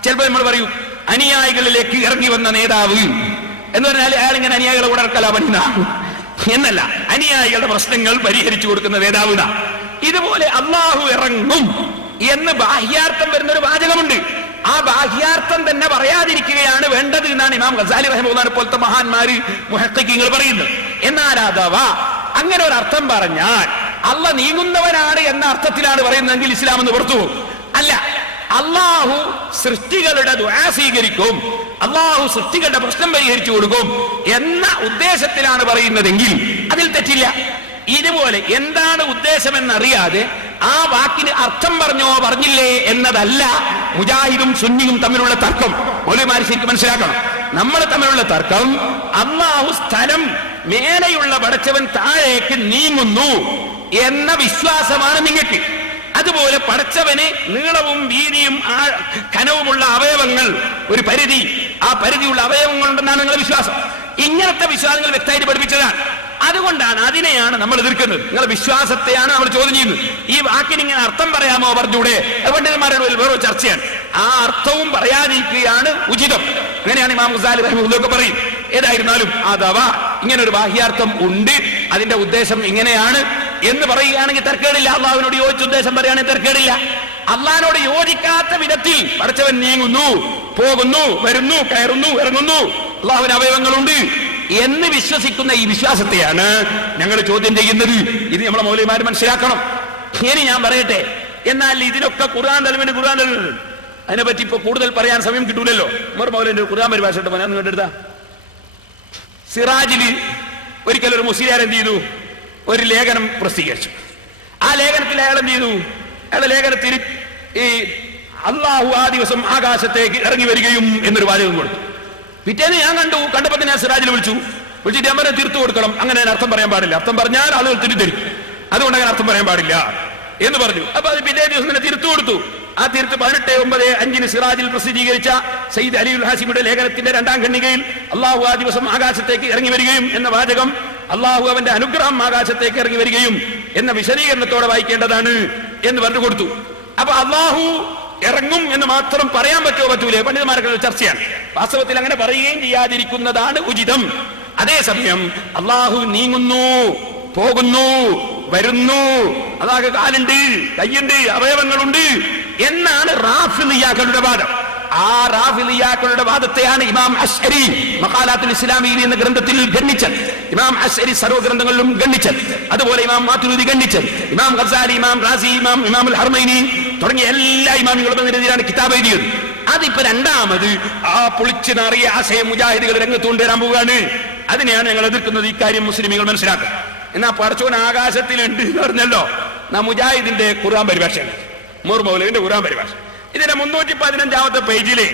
ചിലപ്പോൾ നമ്മൾ പറയും അനുയായികളിലേക്ക് ഇറങ്ങി വന്ന നേതാവ് എന്ന് പറഞ്ഞാൽ അയാൾ ഇങ്ങനെ അനുയായികളെ ഉടർക്കലാവന്ന എന്നല്ല, അനുയായികളുടെ പ്രശ്നങ്ങൾ പരിഹരിച്ചു കൊടുക്കുന്ന നേതാവ്. ഇതുപോലെ അള്ളാഹു ഇറങ്ങും എന്ന് ബാഹ്യാർത്ഥം വരുന്ന ഒരു വാചകമുണ്ട്. ആ ബാഹ്യാർത്ഥം തന്നെ പറയാതിരിക്കുകയാണ് വേണ്ടത് എന്നാണ് ഇമാം ഗസാലി റഹിമഹുല്ലാഹിനെ പോലത്തെ മഹാന്മാര് മുഹഖിഖീങ്ങൾ പറയുന്നത്. എന്നാൽ അഥവാ അങ്ങനെ ഒരു അർത്ഥം പറഞ്ഞാൽ അള്ള നീങ്ങുന്നവനാണ് എന്ന അർത്ഥത്തിലാണ് പറയുന്നതെങ്കിൽ ഇസ്ലാം എന്ന് പുറത്തു പോകും. അല്ല, അള്ളാഹു സൃഷ്ടികളുടെ ദുആ സ്വീകരിക്കും, അള്ളാഹു സൃഷ്ടികളുടെ പ്രശ്നം പരിഹരിച്ചു കൊടുക്കും എന്ന ഉദ്ദേശത്തിലാണ് പറയുന്നതെങ്കിൽ അതിൽ തെറ്റില്ല. ഇതുപോലെ എന്താണ് ഉദ്ദേശമെന്നറിയാതെ ആ വാക്കിന് അർത്ഥം പറഞ്ഞോ പറഞ്ഞില്ലേ എന്നതല്ല മുജാഹിദും സുന്നിയും തമ്മിലുള്ള തർക്കം. മൗലവിമാര് ശരിക്കും മനസ്സിലാക്കണം, നമ്മൾ തമ്മിലുള്ള തർക്കം അള്ളാഹു സ്ഥലം മേലെയുള്ള പടച്ചവൻ താഴേക്ക് നീങ്ങുന്നു എന്ന വിശ്വാസമാണ് നിങ്ങൾക്ക്. അതുപോലെ പടച്ചവന് നീളവും വീതിയും കനവുമുള്ള അവയവങ്ങൾ, ഒരു പരിധി, ആ പരിധിയുള്ള അവയവങ്ങളുണ്ടെന്നാണ് നിങ്ങളുടെ വിശ്വാസം. ഇങ്ങനത്തെ വിശ്വാസങ്ങൾ വ്യക്തമായിട്ട് പഠിപ്പിച്ചതാണ്. അതുകൊണ്ടാണ്, അതിനെയാണ് നമ്മൾ എതിർക്കുന്നത്. നിങ്ങളുടെ വിശ്വാസത്തെയാണ് നമ്മൾ ചോദ്യം ചെയ്യുന്നത്. ഈ വാക്കിന് ഇങ്ങനെ അർത്ഥം പറയാമോ പറഞ്ഞൂടെ? പണ്ഡിതന്മാരുടെ വേറെ ചർച്ചയാണ്. ആ അർത്ഥവും പറയാതിരിക്കുകയാണ് ഉചിതം. അങ്ങനെയാണ് ഇമാം ഗസാലി റഹിമഹുല്ലാഹ് പറയും. ഏതായിരുന്നാലും അഥവാ ഇങ്ങനെ ഒരു ബാഹ്യാർത്ഥം ഉണ്ട്, അതിന്റെ ഉദ്ദേശം ഇങ്ങനെയാണ് എന്ന് പറയുകയാണെങ്കിൽ തർക്കേടില്ല. അള്ളാഹുവിനോട് യോജിച്ച ഉദ്ദേശം പറയുകയാണെങ്കിൽ തർക്കേടില്ല. അള്ളാഹിനോട് യോജിക്കാത്ത വിധത്തിൽ പടച്ചവൻ നീങ്ങുന്നു, പോകുന്നു, വരുന്നു, കയറുന്നു, ഇറങ്ങുന്നു, അള്ളാഹുവിന് അവയവങ്ങളുണ്ട് എന്ന് വിശ്വസിക്കുന്ന ഈ വിശ്വാസത്തെയാണ് ഞങ്ങൾ ചോദ്യം ചെയ്യുന്നത്. ഇത് നമ്മളെ മൗലവിമാര് മനസ്സിലാക്കണം. ഇനി ഞാൻ പറയട്ടെ, എന്നാൽ ഇതിനൊക്കെ ഖുർആൻ തലവിന് അതിനെപ്പറ്റി ഇപ്പൊ കൂടുതൽ പറയാൻ സമയം കിട്ടൂലല്ലോ. മൗലവിന്റെ ഖുർആൻ പരിഭാഷ കണ്ടെടുത്ത സിറാജില് ഒരിക്കലും ഒരു മുസ്ലിയാർ എന്ത് ചെയ്തു, ഒരു ലേഖനം പ്രസിദ്ധീകരിച്ചു. ആ ലേഖനത്തിൽ അയാൾ എന്ത് ചെയ്തു, അയാളുടെ ലേഖനത്തിൽ ഈ അള്ളാഹു ആ ദിവസം ആകാശത്തേക്ക് ഇറങ്ങി വരികയും എന്നൊരു വാചകം കൊടുത്തു. പിറ്റേന്ന് ഞാൻ കണ്ടപ്പോൾ ഞാൻ സിറാജിൽ വിളിച്ചിട്ട് ഞാൻ പറഞ്ഞ തീർത്തു കൊടുക്കണം, അങ്ങനെ അർത്ഥം പറയാൻ പാടില്ല, അർത്ഥം പറഞ്ഞാൽ ആളുകൾ തിരിതരും, അതുകൊണ്ട് അങ്ങനെ അർത്ഥം പറയാൻ പാടില്ല എന്ന് പറഞ്ഞു. അപ്പൊ അത് പിറ്റേ ദിവസം തന്നെ തിരുത്തു കൊടുത്തു. ആ തീർത്ത് 18/9 സിറാജിൽ പ്രസിദ്ധീകരിച്ച സയ്യിദ് അലിഉൽ ഹാസിമിയുടെ ലേഖനത്തിന്റെ 2ാം ഖണ്ഡികയിൽ അള്ളാഹു ആ ദിവസം ആകാശത്തേക്ക് ഇറങ്ങി വരികയും എന്ന വാചകം അള്ളാഹു അവന്റെ അനുഗ്രഹം ആകാശത്തേക്ക് ഇറങ്ങി വരികയും എന്ന വിശദീകരണത്തോടെ വായിക്കേണ്ടതാണ് എന്ന് പറഞ്ഞു കൊടുത്തു. അപ്പൊ അള്ളാഹു ഇറങ്ങും എന്ന് മാത്രം പറയാൻ പറ്റുമോ പറ്റൂലേ? പണ്ഡിതന്മാരുടെ ചർച്ചയാണ്. വാസ്തവത്തിൽ അങ്ങനെ പറയുകയും ചെയ്യാതിരിക്കുന്നതാണ് ഉചിതം. അതേസമയം അള്ളാഹു നീങ്ങുന്നു, പോകുന്നു, വരുന്നു, അതാകെ കാലുണ്ട്, കയ്യുണ്ട്, അവയവങ്ങളുണ്ട് എന്നാണ് റാഫിളിയാക്കളുടെ വാദം. ആ റാഫിളിയാക്കളുടെ വാദത്തെയാണ് ഇമാം അശ്അരി മഖാലാത്തുൽ ഇസ്ലാമിയിൽ എന്ന ഗ്രന്ഥത്തിൽ ഗണ്ണിച്ചത്. ഇമാം അശ്അരി സർവ്വ ഗ്രന്ഥങ്ങളിലും ഗണ്ണിച്ചത്. അതുപോലെ ഇമാം മാതുരിദി ഗണ്ണിച്ചത്. ഇമാം ഗസാലി, ഇമാം റാസി, ഇമാമുൽ ഹർമൈനി തുടങ്ങിയ എല്ലാ ഇമാമികളും എതിരെയാണ് കിതാബ് എഴുതിയത്. അതിപ്പോ രണ്ടാമത് ആ പൊളിച്ചു നാറിയ ആശയം മുജാഹിദുകൾ രംഗത്ത് കൊണ്ടുവരാൻ പോവുകയാണ്. അതിനെയാണ് ഞങ്ങൾ എതിർക്കുന്നത്. ഇക്കാര്യം മുസ്ലിമീങ്ങൾ മനസ്സിലാക്കുക. എന്നാ പടച്ചോൻ ആകാശത്തിലുണ്ട് എന്ന് പറഞ്ഞല്ലോ. മുജാഹിദിന്റെ ഖുർആൻ പരിഭാഷയാണ്, മൂർ മൗലവിന്റെ ഖുർആൻ പരിഭാഷ. ഇതിന്റെ 315 പേജിലെ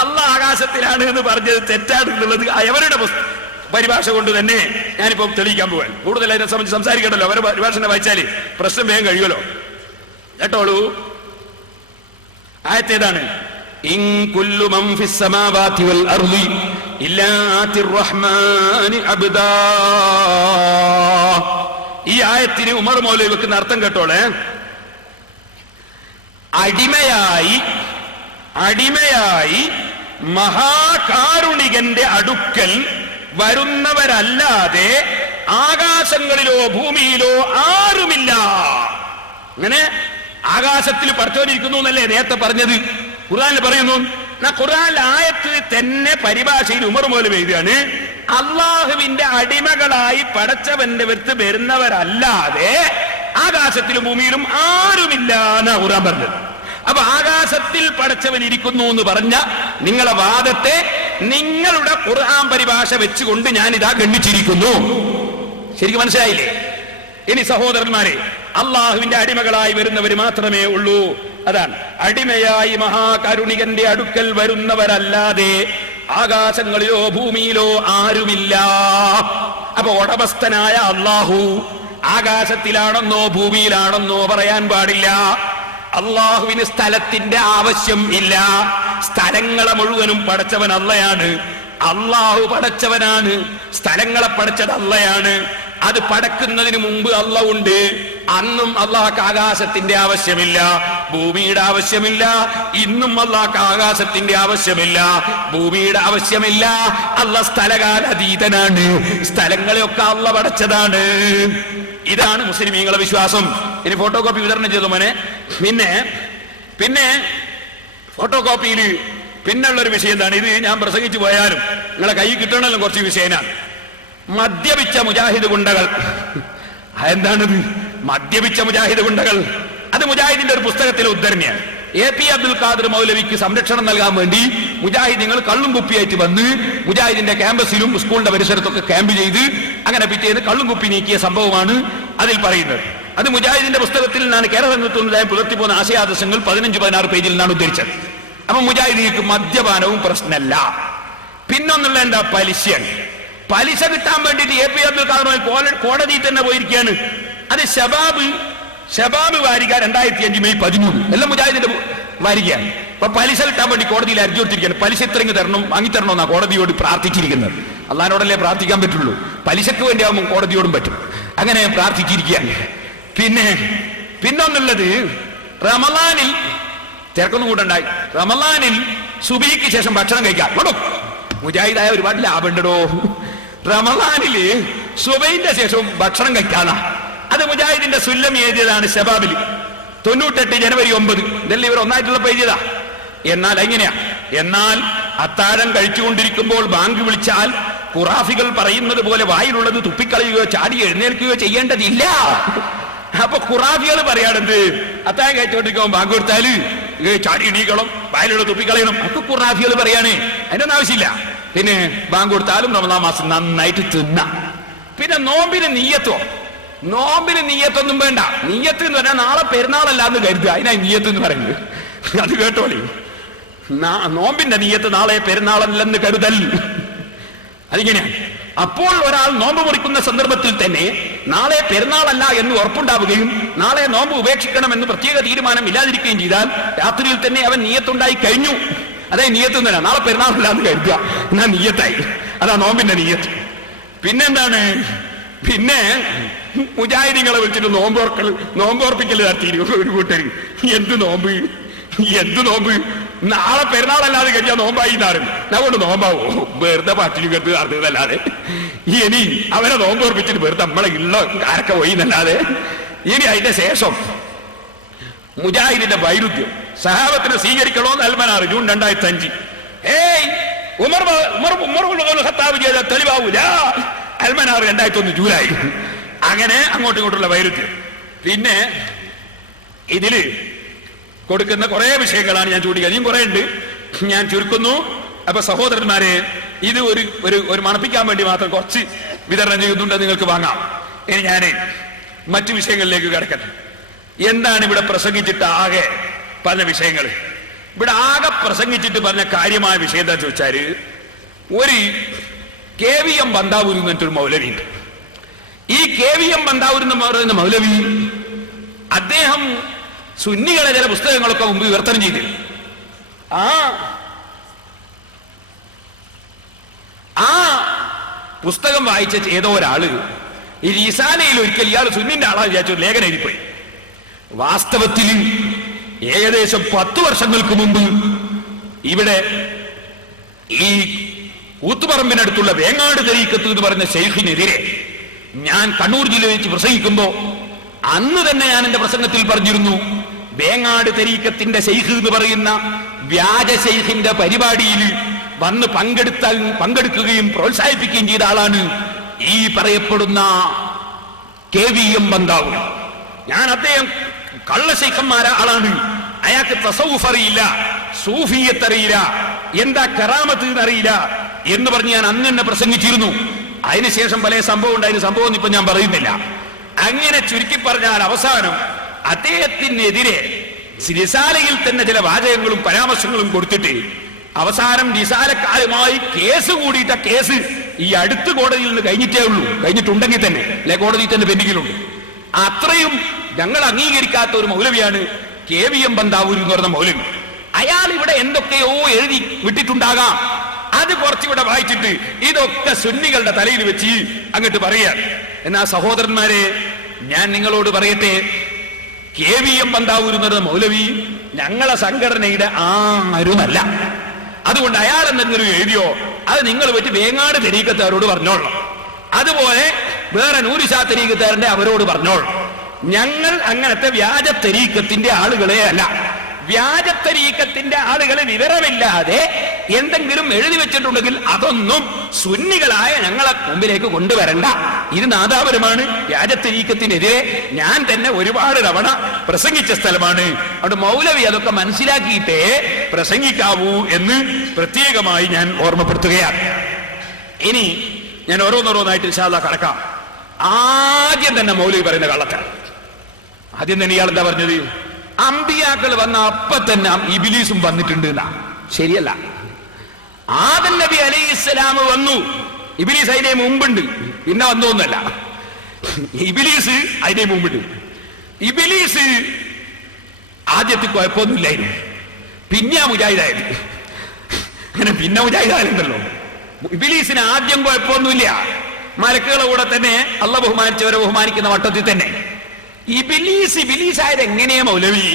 അള്ളാഹ് ആകാശത്തിലാണ് എന്ന് പറഞ്ഞത് തെറ്റാണെന്നുള്ളത് അവരുടെ പരിഭാഷ കൊണ്ട് തന്നെ ഞാനിപ്പോ തെളിയിക്കാൻ പോവാൻ. കൂടുതൽ അതിനെ സംബന്ധിച്ച് സംസാരിക്കണ്ടല്ലോ. അവരുടെ പരിഭാഷ വായിച്ചാല് പ്രശ്നം വേഗം കഴിയുമല്ലോ. കേട്ടോളൂ, ആയത്തേതാണ്? ഇൻ കുല്ലു മൻ ഫിസ് സമാവാതി വൽ അർളി ഇല്ലാ ആതിർ റഹ്മാനി അബ്ദാ. ഈ ആയത്തിന് ഉമർ മൗലവി വെക്കുന്ന അർത്ഥം കേട്ടോളെ. അടിമയായി മഹാകാരുണികന്റെ അടുക്കൽ വരുന്നവരല്ലാതെ ആകാശങ്ങളിലോ ഭൂമിയിലോ ആരുമില്ല. അങ്ങനെ ആകാശത്തിൽ പഠിച്ചോണ്ടിരിക്കുന്നു എന്നല്ലേ നേരത്തെ പറഞ്ഞത്? ഖുർആനിൽ പറയുന്നു. ഖുർആനിൽ ആയത്ത് തന്നെ പരിഭാഷയിൽ ഉമർ മൗലവി എഴുതുകയാണ്, അള്ളാഹുവിന്റെ അടിമകളായി പടച്ചവന്റെ അടുത്ത് വരുന്നവരല്ലാതെ ആകാശത്തിലും ഭൂമിയിലും ആരുമില്ല എന്നാ ഖുർആൻ പറഞ്ഞത്. അപ്പൊ ആകാശത്തിൽ പടച്ചവൻ ഇരിക്കുന്നു എന്ന് പറഞ്ഞ നിങ്ങളുടെ വാദത്തെ നിങ്ങളുടെ ഖുർആൻ പരിഭാഷ വെച്ചുകൊണ്ട് ഞാൻ ഇതാ ഗണ്ണിച്ചിരിക്കുന്നു. ശരിക്കും മനസ്സിലായില്ലേ? ഇനി സഹോദരന്മാരെ, അള്ളാഹുവിന്റെ അടിമകളായി വരുന്നവർ മാത്രമേ ഉള്ളൂ. അതാണ് അടിമയായി മഹാകരുണികന്റെ അടുക്കൽ വരുന്നവരല്ലാതെ ആകാശങ്ങളിലോ ഭൂമിയിലോ ആരുമില്ല. അപ്പൊ ഉടമസ്ഥനായ അള്ളാഹു ആകാശത്തിലാണെന്നോ ഭൂമിയിലാണെന്നോ പറയാൻ പാടില്ല. അള്ളാഹുവിന് സ്ഥലത്തിന്റെ ആവശ്യം ഇല്ല. സ്ഥലങ്ങളെ മുഴുവനും പടച്ചവൻ അള്ളയാണ്. അള്ളാഹു പടച്ചവനാണ്. സ്ഥലങ്ങളെ പടച്ചത് അള്ളയാണ്. അത് പടക്കുന്നതിന് മുമ്പ് അള്ള ഉണ്ട്. അന്നും അള്ളാഹ്ക്ക് ആകാശത്തിന്റെ ആവശ്യമില്ല, ഭൂമിയുടെ ആവശ്യമില്ല. ഇന്നും അള്ളാഹ്ക്ക് ആകാശത്തിന്റെ ആവശ്യമില്ല, ഭൂമിയുടെ ആവശ്യമില്ല. അള്ള സ്ഥലകാലാതീതനാണ്. സ്ഥലങ്ങളെയൊക്കെ അള്ള പടച്ചതാണ്. ഇതാണ് മുസ്ലിമീങ്ങളുടെ വിശ്വാസം. ഇനി ഫോട്ടോ കോപ്പി വിതരണം ചെയ്തു മോനെ. പിന്നെ ഫോട്ടോ കോപ്പിയിൽ പിന്നുള്ളൊരു വിഷയം എന്താണ്? ഇത് ഞാൻ പ്രസംഗിച്ചു പോയാലും നിങ്ങളെ കൈ കിട്ടണമല്ലോ കുറച്ച് വിഷയനാണ്. മദ്യപിച്ച മുജാഹിദ് ഗുണ്ടകൾ. എന്താണിത്? മദ്യപിച്ച മുജാഹിദ് ഗുണ്ടകൾ. അത് മുജാഹിദിന്റെ ഒരു പുസ്തകത്തിലെ ഉദ്ധരണിയാണ്. AP അബ്ദുൽ ഖാദർ മൗലവിക്ക് സംരക്ഷണം നൽകാൻ വേണ്ടി മുജാഹിദീങ്ങൾ കള്ളും കുപ്പിയായിട്ട് വന്ന് മുജാഹിദിന്റെ ക്യാമ്പസിലും സ്കൂളിന്റെ പരിസരത്തൊക്കെ ക്യാമ്പ് ചെയ്ത് അങ്ങനെ പിറ്റേന്ന് കള്ളും കുപ്പി നീക്കിയ സംഭവമാണ് അതിൽ പറയുന്നത്. അത് മുജാഹിദിന്റെ പുസ്തകത്തിൽ നിന്നാണ് കേരള രംഗത്തുണ്ടായ പുലർത്തിപ്പോകുന്ന ആശയാദർശങ്ങൾ 15-16 പേജിൽ നിന്നാണ് ഉദ്ധരിച്ചത്. അപ്പൊ മുജാഹിദീങ്ങൾക്ക് മദ്യപാനവും പ്രശ്നമല്ല. പിന്നൊന്നുള്ള എന്താ? പലിശയാണ്. പലിശ കിട്ടാൻ വേണ്ടിയിട്ട് AP അബ്ദുൽ ഖാദർ കോടതിയിൽ തന്നെ പോയിരിക്കുകയാണ്. അത് ഷബാബ് വാരിക 2005 മെയ് 13 എല്ലാം മുജാഹിദിന്റെ വാരികയാണ്. അപ്പൊ പലിശ കിട്ടാൻ വേണ്ടി കോടതിയിൽ അർജി കൊടുത്തിരിക്കുകയാണ്. പലിശ ഇത്രയും തരണം, വാങ്ങിത്തരണമെന്നാ കോടതിയോട് പ്രാർത്ഥിച്ചിരിക്കുന്നത്. അള്ളാഹിനോടല്ലേ പ്രാർത്ഥിക്കാൻ പറ്റുള്ളൂ. പലിശക്ക് വേണ്ടി ആവുമ്പോൾ കോടതിയോടും പറ്റും. അങ്ങനെ പ്രാർത്ഥിച്ചിരിക്കുകയാണ്. പിന്നൊന്നുള്ളത്, റമളാനിൽ തിരക്കൊന്നും കൂട്ടുണ്ടായി. റമളാനിൽ സുബഹിക്ക് ശേഷം ഭക്ഷണം കഴിക്കാം. മുജാഹിദായ ഒരുപാട് ലാഭമുണ്ടോ? റമളാനില് സുബഹിന്റെ ശേഷം ഭക്ഷണം കഴിക്കാനാ. അത് മുജാഹിദിന്റെ സുല്ലം എഴുതിയതാണ് ഷബാബിൽ 98 ജനുവരി 9. ഇതെല്ലാം ഇവർ ഒന്നായിട്ടുള്ള എഴുതിയതാ. എന്നാൽ അത്താഴം കഴിച്ചുകൊണ്ടിരിക്കുമ്പോൾ ബാങ്ക് വിളിച്ചാൽ ഖുറാഫികൾ പറയുന്നത് പോലെ വായിലുള്ളത് തുപ്പിക്കളയുകയോ ചാടി എഴുന്നേൽക്കുകയോ ചെയ്യേണ്ടതില്ല. അപ്പൊ ഖുറാഫികൾ പറയാണെന്ത്? അത്താഴം കഴിച്ചുകൊണ്ടിരിക്കുമ്പോൾ ബാങ്ക് കൊടുത്താല് ചാടി എണീക്കണം, വായിലുള്ള തുപ്പിക്കളയണം. അപ്പൊ ഖുറാഫികൾ പറയാണ് അതിനൊന്നും ആവശ്യമില്ല. പിന്നെ ബാങ്ക് കൊടുത്താലും റമളാൻ മാസം നന്നായിട്ട് തിന്ന. പിന്നെ നോമ്പിന് നീയത്തൊന്നും വേണ്ട. നീയത്ത് എന്ന് പറഞ്ഞാൽ നാളെ പെരുന്നാളല്ല എന്ന് കരുതുക. അതിനായി നീയത്ത് എന്ന് പറയുന്നത്. അത് കേട്ടോളി. നോമ്പിന്റെ നീയത്ത് നാളെ പെരുന്നാളല്ലെന്ന് കരുതൽ. അതിങ്ങനെയാണ്. അപ്പോൾ ഒരാൾ നോമ്പ് മുറിക്കുന്ന സന്ദർഭത്തിൽ തന്നെ നാളെ പെരുന്നാളല്ല എന്ന് ഉറപ്പുണ്ടാവുകയും നാളെ നോമ്പ് ഉപേക്ഷിക്കണമെന്ന് പ്രത്യേക തീരുമാനം ഇല്ലാതിരിക്കുകയും ചെയ്താൽ രാത്രിയിൽ തന്നെ അവൻ നീയത്തുണ്ടായി കഴിഞ്ഞു. അതായത് നീയത്ത് തന്നെ നാളെ പെരുന്നാളല്ല എന്ന് കരുതുക. എന്നാ നീയത്തായി. അതാ നോമ്പിന്റെ നീയത്ത്. പിന്നെന്താണ്? പിന്നെ മുജാഹിദീങ്ങളെ വിളിച്ചിട്ട് നോമ്പോർപ്പിക്കൽ നടത്തിയിരുന്നു ഒരു കൂട്ടര്. എന്ത് നോമ്പ് നാളെ പെരുന്നാളല്ലാതെ കഴിഞ്ഞാൽ നോമ്പായി എന്നാലും അതുകൊണ്ട് നോമ്പാവോ? വെറുതെ പട്ടിണി കെട്ട് നടന്നതല്ലാതെ ഇനി അവരെ നോമ്പോർപ്പിച്ചിട്ട് വെറുതെ നമ്മളെ ഉള്ള ആരൊക്കെ പോയി എന്നല്ലാതെ. ഇനി അതിന്റെ ശേഷം മുജാഹിദിന്റെ വൈരുദ്ധ്യം സഹാബത്തിനെ സ്വീകരിക്കണോന്ന് അൽമനാർ ജൂൺ 2005. ഉമർ ഖത്താബ് ചെയ്ത തെളിവാവൂല. അൽമനാർ 2001 ജൂലൈ. അങ്ങനെ അങ്ങോട്ടും ഇങ്ങോട്ടുള്ള വൈരുദ്ധ്യം. പിന്നെ ഇതില് കൊടുക്കുന്ന കുറെ വിഷയങ്ങളാണ് ഞാൻ ചൂണ്ടിക്കുക. ഇനിയും കുറെ ഉണ്ട്, ഞാൻ ചുരുക്കുന്നു. അപ്പൊ സഹോദരന്മാരെ, ഇത് ഒരു മണപ്പിക്കാൻ വേണ്ടി മാത്രം കുറച്ച് വിതരണം ചെയ്യുന്നുണ്ട്, നിങ്ങൾക്ക് വാങ്ങാം. ഇനി ഞാൻ മറ്റു വിഷയങ്ങളിലേക്ക് കിടക്കട്ടെ. എന്താണ് ഇവിടെ പ്രസംഗിച്ചിട്ട് ആകെ പറഞ്ഞ വിഷയങ്ങൾ? ഇവിടെ ആകെ പ്രസംഗിച്ചിട്ട് പറഞ്ഞ കാര്യമായ വിഷയം എന്താ ചോദിച്ചാല്, ഒരു KVM ബന്താവൂർ എന്നിട്ടൊരു മൗലവി ഉണ്ട്. ഈ KVM ബന്താവൂർ എന്ന് പറയുന്ന മൗലവി അദ്ദേഹം സുന്നികളെ ചില പുസ്തകങ്ങളൊക്കെ മുമ്പ് വിവർത്തനം ചെയ്തു. ആ പുസ്തകം വായിച്ച ഏതോ ഒരാള് ഈ റിസാലയിൽ ഒരിക്കൽ ഇയാൾ സുന്നിന്റെ ആളാ വിചാരിച്ചു ലേഖനം എഴുതിപ്പോയി. വാസ്തവത്തിൽ ഏകദേശം 10 വർഷങ്ങൾക്ക് മുമ്പ് ഇവിടെ ഈ ഊത്തുപറമ്പിനടുത്തുള്ള വേങ്ങാട് തരീക്കത്ത് എന്ന് പറഞ്ഞ ശൈഖിനെതിരെ ഞാൻ കണ്ണൂർ ജില്ലയിൽ വെച്ച് പ്രസംഗിക്കുമ്പോ അന്ന് തന്നെ ഞാൻ എന്റെ പ്രസംഗത്തിൽ പറഞ്ഞിരുന്നു, വേങ്ങാട് തരീക്കത്തിന്റെ ശൈഖ് എന്ന് പറയുന്ന വ്യാജ ശൈഖിന്റെ പരിപാടിയിൽ വന്ന് പങ്കെടുക്കുകയും പ്രോത്സാഹിപ്പിക്കുകയും ചെയ്ത ആളാണ് ഈ പറയപ്പെടുന്ന KVM ബന്താവൂർ. ഞാൻ അദ്ദേഹം കള്ളശൈഖന്മാര ആളാണ്, അയാൾക്ക് തസവുഫ് അറിയില്ല, സൂഫിയത്ത് അറിയില്ല, എന്താ കറാമത്ത് എന്നറിയില്ല എന്ന് പറഞ്ഞ് ഞാൻ അന്ന് തന്നെ പ്രസംഗിച്ചിരുന്നു. അതിനുശേഷം പല സംഭവം ഉണ്ട്, അതിന് സംഭവം ഇപ്പൊ ഞാൻ പറയുന്നില്ല. അങ്ങനെ ചുരുക്കി പറഞ്ഞാൽ അവസാനം അദ്ദേഹത്തിനെതിരെ റിസാലയിൽ തന്നെ ചില വാചകങ്ങളും പരാമർശങ്ങളും കൊടുത്തിട്ട് അവസാനം റിസാലക്കാരുമായി കേസ് കൂടിയിട്ട കേസ് ഈ അടുത്ത കോടതിയിൽ നിന്ന് കഴിഞ്ഞിട്ടുണ്ടെങ്കിൽ തന്നെ അല്ലെ കോടതിയിൽ തന്നെ പെൻഡിങ്ങിലുണ്ട്. അത്രയും ഞങ്ങൾ അംഗീകരിക്കാത്ത ഒരു മൗലവിയാണ് KVM ബന്താവൂർ എന്ന് പറയുന്ന മൗലവി. അയാൾ ഇവിടെ എന്തൊക്കെയോ എഴുതി വിട്ടിട്ടുണ്ടാകാം, അത് കുറച്ചിവിടെ വായിച്ചിട്ട് ഇതൊക്കെ സുന്നികളുടെ തലയിൽ വെച്ച് അങ്ങോട്ട് പറയാൻ. എന്നാ സഹോദരന്മാരെ, ഞാൻ നിങ്ങളോട് പറയട്ടെ, KVM ബന്താവൂർ എന്ന് പറയുന്ന മൗലവി ഞങ്ങളെ സംഘടനയുടെ ആരുമല്ല. അതുകൊണ്ട് അയാൾ എന്തെങ്കിലും എഴുതിയോ അത് നിങ്ങൾ വെച്ച് വേങ്ങാട് തരീക്കത്താരോട് പറഞ്ഞോളണം. അതുപോലെ വേറെ നൂരിശാ തരീക്കത്താരന്റെ അവരോട് പറഞ്ഞോളണം. ഞങ്ങൾ അങ്ങനത്തെ വ്യാജ തരീക്കത്തിന്റെ ആളുകളെ അല്ല. വ്യാജ തരീക്കത്തിന്റെ ആളുകളെ വിവരമില്ലാതെ എന്തെങ്കിലും എഴുതി വെച്ചിട്ടുണ്ടെങ്കിൽ അതൊന്നും സുന്നികളായ ഞങ്ങളെ മുമ്പിലേക്ക് കൊണ്ടുവരണ്ട. ഇത് നാദാപുരമാണ്. വ്യാജ തരീക്കത്തിനെതിരെ ഞാൻ തന്നെ ഒരുപാട് തവണ പ്രസംഗിച്ച സ്ഥലമാണ്. അവിടെ മൗലവി അതൊക്കെ മനസ്സിലാക്കിയിട്ടേ പ്രസംഗിക്കാവൂ എന്ന് പ്രത്യേകമായി ഞാൻ ഓർമ്മപ്പെടുത്തുകയാണ്. ഇനി ഞാൻ ഓരോന്നോരോന്നായിട്ട് ഇൻഷാ അല്ലാഹ് കടക്കാം. ആദ്യം തന്നെ മൗലവി പറയുന്ന കള്ളത്തരം. ആദ്യം തന്നെ ഇയാൾ എന്താ പറഞ്ഞത്? അമ്പിയാക്കൾ വന്ന അപ്പൊ തന്നെ ഇബിലീസും വന്നിട്ടുണ്ട് എന്നാ. ശരിയല്ല. ആദം നബി അലൈഹിസ്സലാം വന്നു, ഇബിലീസ് അതിനെ മുമ്പുണ്ട്, പിന്നെ വന്നൊന്നല്ല. ഇബിലീസ് അതിനെ മുമ്പുണ്ട്. ഇബിലീസ് ആദ്യത്തിൽ കുഴപ്പമൊന്നുമില്ലായിരുന്നു, പിന്നെ മുജാഹിദായത്. അങ്ങനെ പിന്നെ മുജാഹിദായുണ്ടല്ലോ. ഇബിലീസിന് ആദ്യം കുഴപ്പമൊന്നുമില്ല, മലക്കുകളെ കൂടെ തന്നെ അള്ളാഹ് ബഹുമാനിച്ചവരെ ബഹുമാനിക്കുന്ന വട്ടത്തിൽ തന്നെ. ഇബിലീസ് ആയത് എങ്ങനെയാ മൗലവി?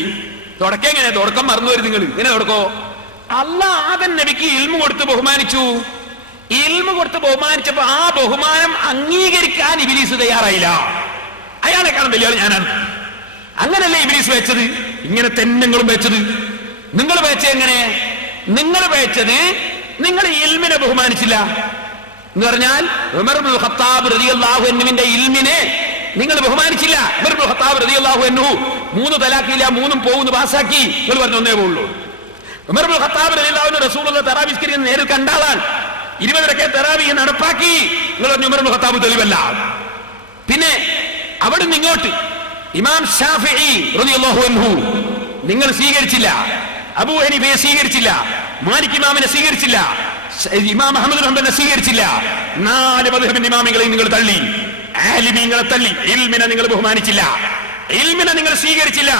തുടക്കം മറന്നു വരും നിങ്ങൾ. ഇങ്ങനെ തുടക്കോ? അള്ളാഹ് ആദം നബിക്ക് ഇൽമു കൊടുത്ത് ബഹുമാനിച്ചു. ഇൽമു കൊടുത്ത് ബഹുമാനിച്ചപ്പോ ആ ബഹുമാനം അംഗീകരിക്കാൻ ഇബിലീസ് തയ്യാറായില്ല. അയാളെക്കാളും വലിയ ഞാനാണ്. അങ്ങനല്ലേ ഇബിലീസ് വെച്ചത്? ഇങ്ങനെ തന്നെ നിങ്ങളും വെച്ചത്. നിങ്ങൾ വെച്ചത് എങ്ങനെ? നിങ്ങൾ വെച്ചത് നിങ്ങൾ ഇൽമിനെ ബഹുമാനിച്ചില്ല എന്ന് പറഞ്ഞാൽ ഉമർ ഇബ്നുൽ ഖത്താബ് റളിയല്ലാഹു അൻഹുവിന്റെ ഇൽമിനെ നിങ്ങൾ ബഹുമാനിച്ചില്ല. ഉമർ ഇബ്നുൽ ഖത്താബ് റളിയല്ലാഹു അൻഹു 3 തലാഖില്ല, 3 പോകുന്നു പാസാക്കി. നിങ്ങൾ പറഞ്ഞു ഒന്നേ പോകുള്ളൂ. ഉമർ ഇബ്നുൽ ഖത്താബ് റളിയല്ലാഹു അൻഹു റസൂലുള്ളാഹി തറാവീഹ് നിസ്കരിക്കുന്ന നേരിൽ കണ്ടാളാണ്. 20 റക്അത്ത് തറാവീഹ് നടപ്പാക്കി. നിങ്ങൾ പറഞ്ഞു ഉമർ ഇബ്നുൽ ഖത്താബ് തെളിവല്ല. പിന്നെ അവിടുന്ന് ഇങ്ങോട്ട് ഇമാം ശാഫിഈ റളിയല്ലാഹു അൻഹു നിങ്ങൾ സ്വീകരിച്ചില്ല, അബൂ ഹനീഫയെ സ്വീകരിച്ചില്ല, മാലിക് ഇമാമിനെ സ്വീകരിച്ചില്ല, ഇമാം അഹ്മദ് ഹംബലിനെ സ്വീകരിച്ചില്ല. 4 മദ്ഹബിന്റെ ഇമാമികളെയും നിങ്ങൾ തള്ളി, ആലിമീങ്ങളെ തള്ളി. ഇൽമിനെ നിങ്ങൾ ബഹുമാനിച്ചില്ല, ഇൽമിനെ നിങ്ങൾ സ്വീകരിച്ചില്ല.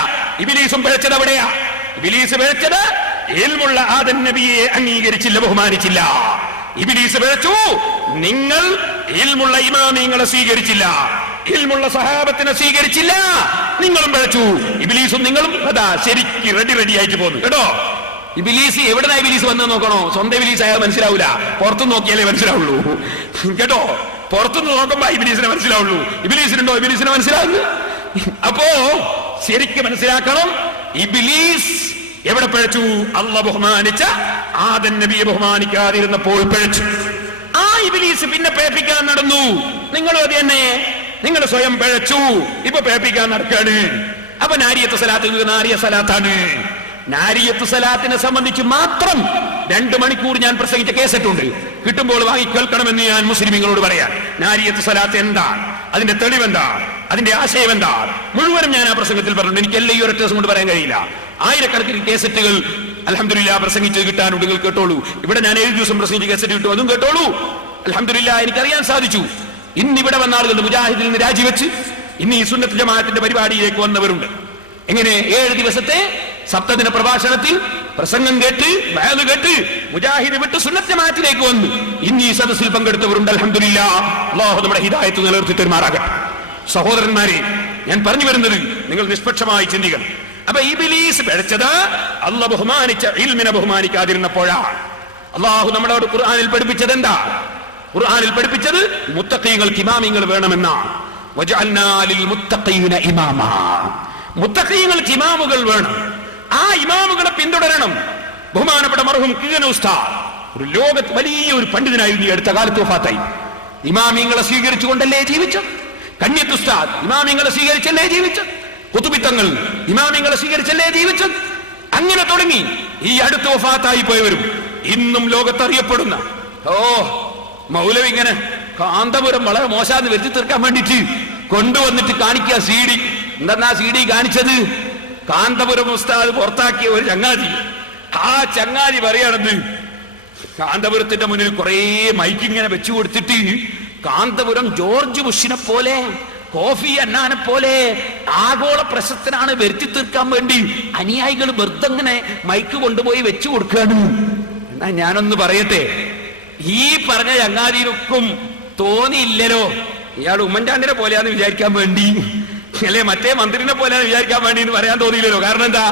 ഇബ്ലീസും പിഴച്ചത് എവിടെയാ? ഇബ്ലീസ് പിഴച്ചത് ഇൽമുള്ള ആദം നബിയെ അംഗീകരിച്ചില്ല, ബഹുമാനിച്ചില്ല. ഇബ്ലീസ് പിഴച്ചു, നിങ്ങൾ ഇൽമുള്ള ഇമാമിങ്ങളെ സ്വീകരിച്ചില്ല, ഇൽമുള്ള സഹാബത്തിനെ സ്വീകരിച്ചില്ല, നിങ്ങളും പിഴച്ചു. ഇബ്ലീസും നിങ്ങളും അതാ ശരിക്ക് റെഡി ആയിട്ട് പോന്നു കേട്ടോ. ഇബ്ലീസ് എവിടുന്നാ ഇബ്ലീസ് വന്ന് നോക്കണോ? സ്വന്തം ഇബ്ലീസ് ആയാൽ മനസ്സിലാവൂല, പുറത്തു നോക്കിയാലേ മനസ്സിലാവുള്ളൂ കേട്ടോ. പുറത്തുനിന്ന് നോക്കുമ്പോ ഇബ്ലീസിനെ മനസ്സിലാവുള്ളൂ. ഇബ്ലീസിനുണ്ടോ ഇബ്ലീസിനെ മനസ്സിലാവുന്നു? അപ്പോ ശരിക്ക് മനസ്സിലാക്കണം, ഇബ്ലീസ് എവിടെ പിഴച്ചു? അള്ളാഹ് ബഹുമാനിച്ച ആദം നബിയെ ബഹുമാനിക്കാതിരുന്നപ്പോൾ പിഴച്ചു. ആ ഇബ്ലീസ് പിന്നെ പേപ്പിക്കാൻ നടന്നു. നിങ്ങളും അത് തന്നെ, നിങ്ങൾ സ്വയം പിഴച്ചു, ഇപ്പൊ പേപ്പിക്കാൻ നടക്കാണ്. അപ്പൊ നാരിയത്ത് സലാത്ത് നാരിയ സലാത്താണ്. നാരിയത്ത് സലാത്തിനെ സംബന്ധിച്ച് മാത്രം 2 മണിക്കൂർ ഞാൻ പ്രസംഗിച്ച കേസറ്റുണ്ട്, കിട്ടുമ്പോൾ വാങ്ങി കേൾക്കണമെന്ന് ഞാൻ മുസ്ലിമീങ്ങളോട് പറയാം. നാരിയത്ത് സലാത്ത് എന്താണ്, അതിന്റെ തെളിവെന്താ, അതിന്റെ ആശയം എന്താ, മുഴുവനും ഞാൻ ആ പ്രസംഗത്തിൽ പറഞ്ഞു. എനിക്ക് എല്ലാം ഈ ഒരൊറ്റ ദിവസം കൊണ്ട് പറയാൻ കഴിയില്ല. ആയിരക്കണക്കിന് കേസറ്റുകൾ അൽഹംദുലില്ലാഹ് പ്രസംഗിച്ച് കിട്ടാനുണ്ട്, നിങ്ങൾ കേട്ടോളൂ. ഇവിടെ ഞാൻ 7 ദിവസം പ്രസംഗിച്ച് കേസറ്റ് കിട്ടും, അതും കേട്ടോളൂ. അൽഹംദുലില്ലാഹ് എനിക്കറിയാൻ സാധിച്ചു. ഇന്നിവിടെ വന്ന ആളുകളുണ്ട്, മുജാഹിദിൽ നിന്ന് രാജിവെച്ച് ഇന്ന് ഈ സുന്നത്ത് ജമാഅത്തിന്റെ പരിപാടിയിലേക്ക് വന്നവരുണ്ട്. എങ്ങനെ 7 ദിവസത്തെ സപ്തദിന പ്രഭാഷണത്തിൽ പ്രസംഗം കേട്ട് വഅദ് കേട്ട് മുജാഹിദ് വിട്ട് സുന്നത്ത് ജമാഅത്തിലേക്ക് വന്നു ഇന്ന് ഈ സദസ്സിൽ പങ്കെടുത്തവരുണ്ട്. അൽഹംദുലില്ലാഹ്, അല്ലാഹു നമ്മുടെ ഹിദായത്ത് നിലനിർത്തി തരുമാറാകട്ടെ. സഹോദരന്മാരെ, ഞാൻ പറഞ്ഞു വരുന്നത് നിങ്ങൾ നിഷ്പക്ഷമായി ചിന്തിക്കണം. അപ്പൊ ഇബ്ലീസ് പിഴച്ചത് അല്ലാഹ് ബഹുമാനിച്ച ഇൽമിനെ ബഹുമാനിക്കാതിരുന്നപ്പോഴാണ്. അല്ലാഹു നമ്മളോട് ഖുർആനിൽ പഠിപ്പിച്ചത് എന്താ? ഖുർആനിൽ പഠിപ്പിച്ചത് മുത്തഖീങ്ങൾക്ക് ഇമാമിങ്ങൾ വേണമെന്നാണ്. വജഅൽനാ ലിൽ മുത്തഖീന ഇമാമാ, മുത്തഖീങ്ങൾക്ക് ഇമാമുകൾ വേണം. ആ ഇമാമുകളെ പിന്തുടരണം. ബഹുമാനപ്പെട്ട മർഹൂം കിഴന ഉസ്താദ് ഒരു ലോകത്ത് വലിയ ഒരു പണ്ഡിതനായിരുന്നു, ഈ അടുത്ത കാലത്ത് വഫാത്തായി. ഇമാമിങ്ങളെ സ്വീകരിച്ചുകൊണ്ടല്ലേ ജീവിച്ചത്. കന്യത്ത് ഉസ്താദ് ഇമാമിങ്ങളെ സ്വീകരിച്ചല്ലേ ജീവിച്ചത്. കുതുബിത്തങ്ങൾ ഇമാമിങ്ങളെ സ്വീകരിച്ചല്ലേ ജീവിച്ചത്. അങ്ങനെ തുടങ്ങി ഈ അടുത്ത് വഫാത്തായി പോയവരും ഇന്നും ലോകത്തറിയപ്പെടുന്ന മൗലവി ഇങ്ങനെ കാന്തപുരം വളരെ മോശാന്ന് വരുത്തി തീർക്കാൻ വേണ്ടിട്ട് കൊണ്ടുവന്നിട്ട് കാണിക്കുക CD. എന്താ CD കാണിച്ചത്? കാന്തപുരം ഉസ്താദ് പുറത്താക്കിയ ഒരു ചങ്ങാതി. ആ ചങ്ങാതി പറയണത് കാന്തപുരത്തിന്റെ മുന്നിൽ കുറെ മൈക്കിങ്ങനെ വെച്ചു കൊടുത്തിട്ട് കാന്തപുരം ജോർജ് ബുഷിനെ പോലെ കോഫി അന്നാനെ പോലെ ആഗോള പ്രശസ്തനാണ് വരുത്തി തീർക്കാൻ വേണ്ടി അനുയായികൾ വെറുതെങ്ങനെ മൈക്ക് കൊണ്ടുപോയി വെച്ചു കൊടുക്കുകയാണ്. എന്നാ ഞാനൊന്ന് പറയട്ടെ, ഈ പറഞ്ഞ ചങ്ങാതിക്കും തോന്നിയില്ലല്ലോ ഇയാൾ ഉമ്മൻചാണ്ടിനെ പോലെയാന്ന് വിചാരിക്കാൻ വേണ്ടി, അല്ലെ മറ്റേ മന്ത്രിനെ പോലെയാന്ന് വിചാരിക്കാൻ വേണ്ടി എന്ന് പറയാൻ തോന്നിയില്ലല്ലോ. കാരണം എന്താ,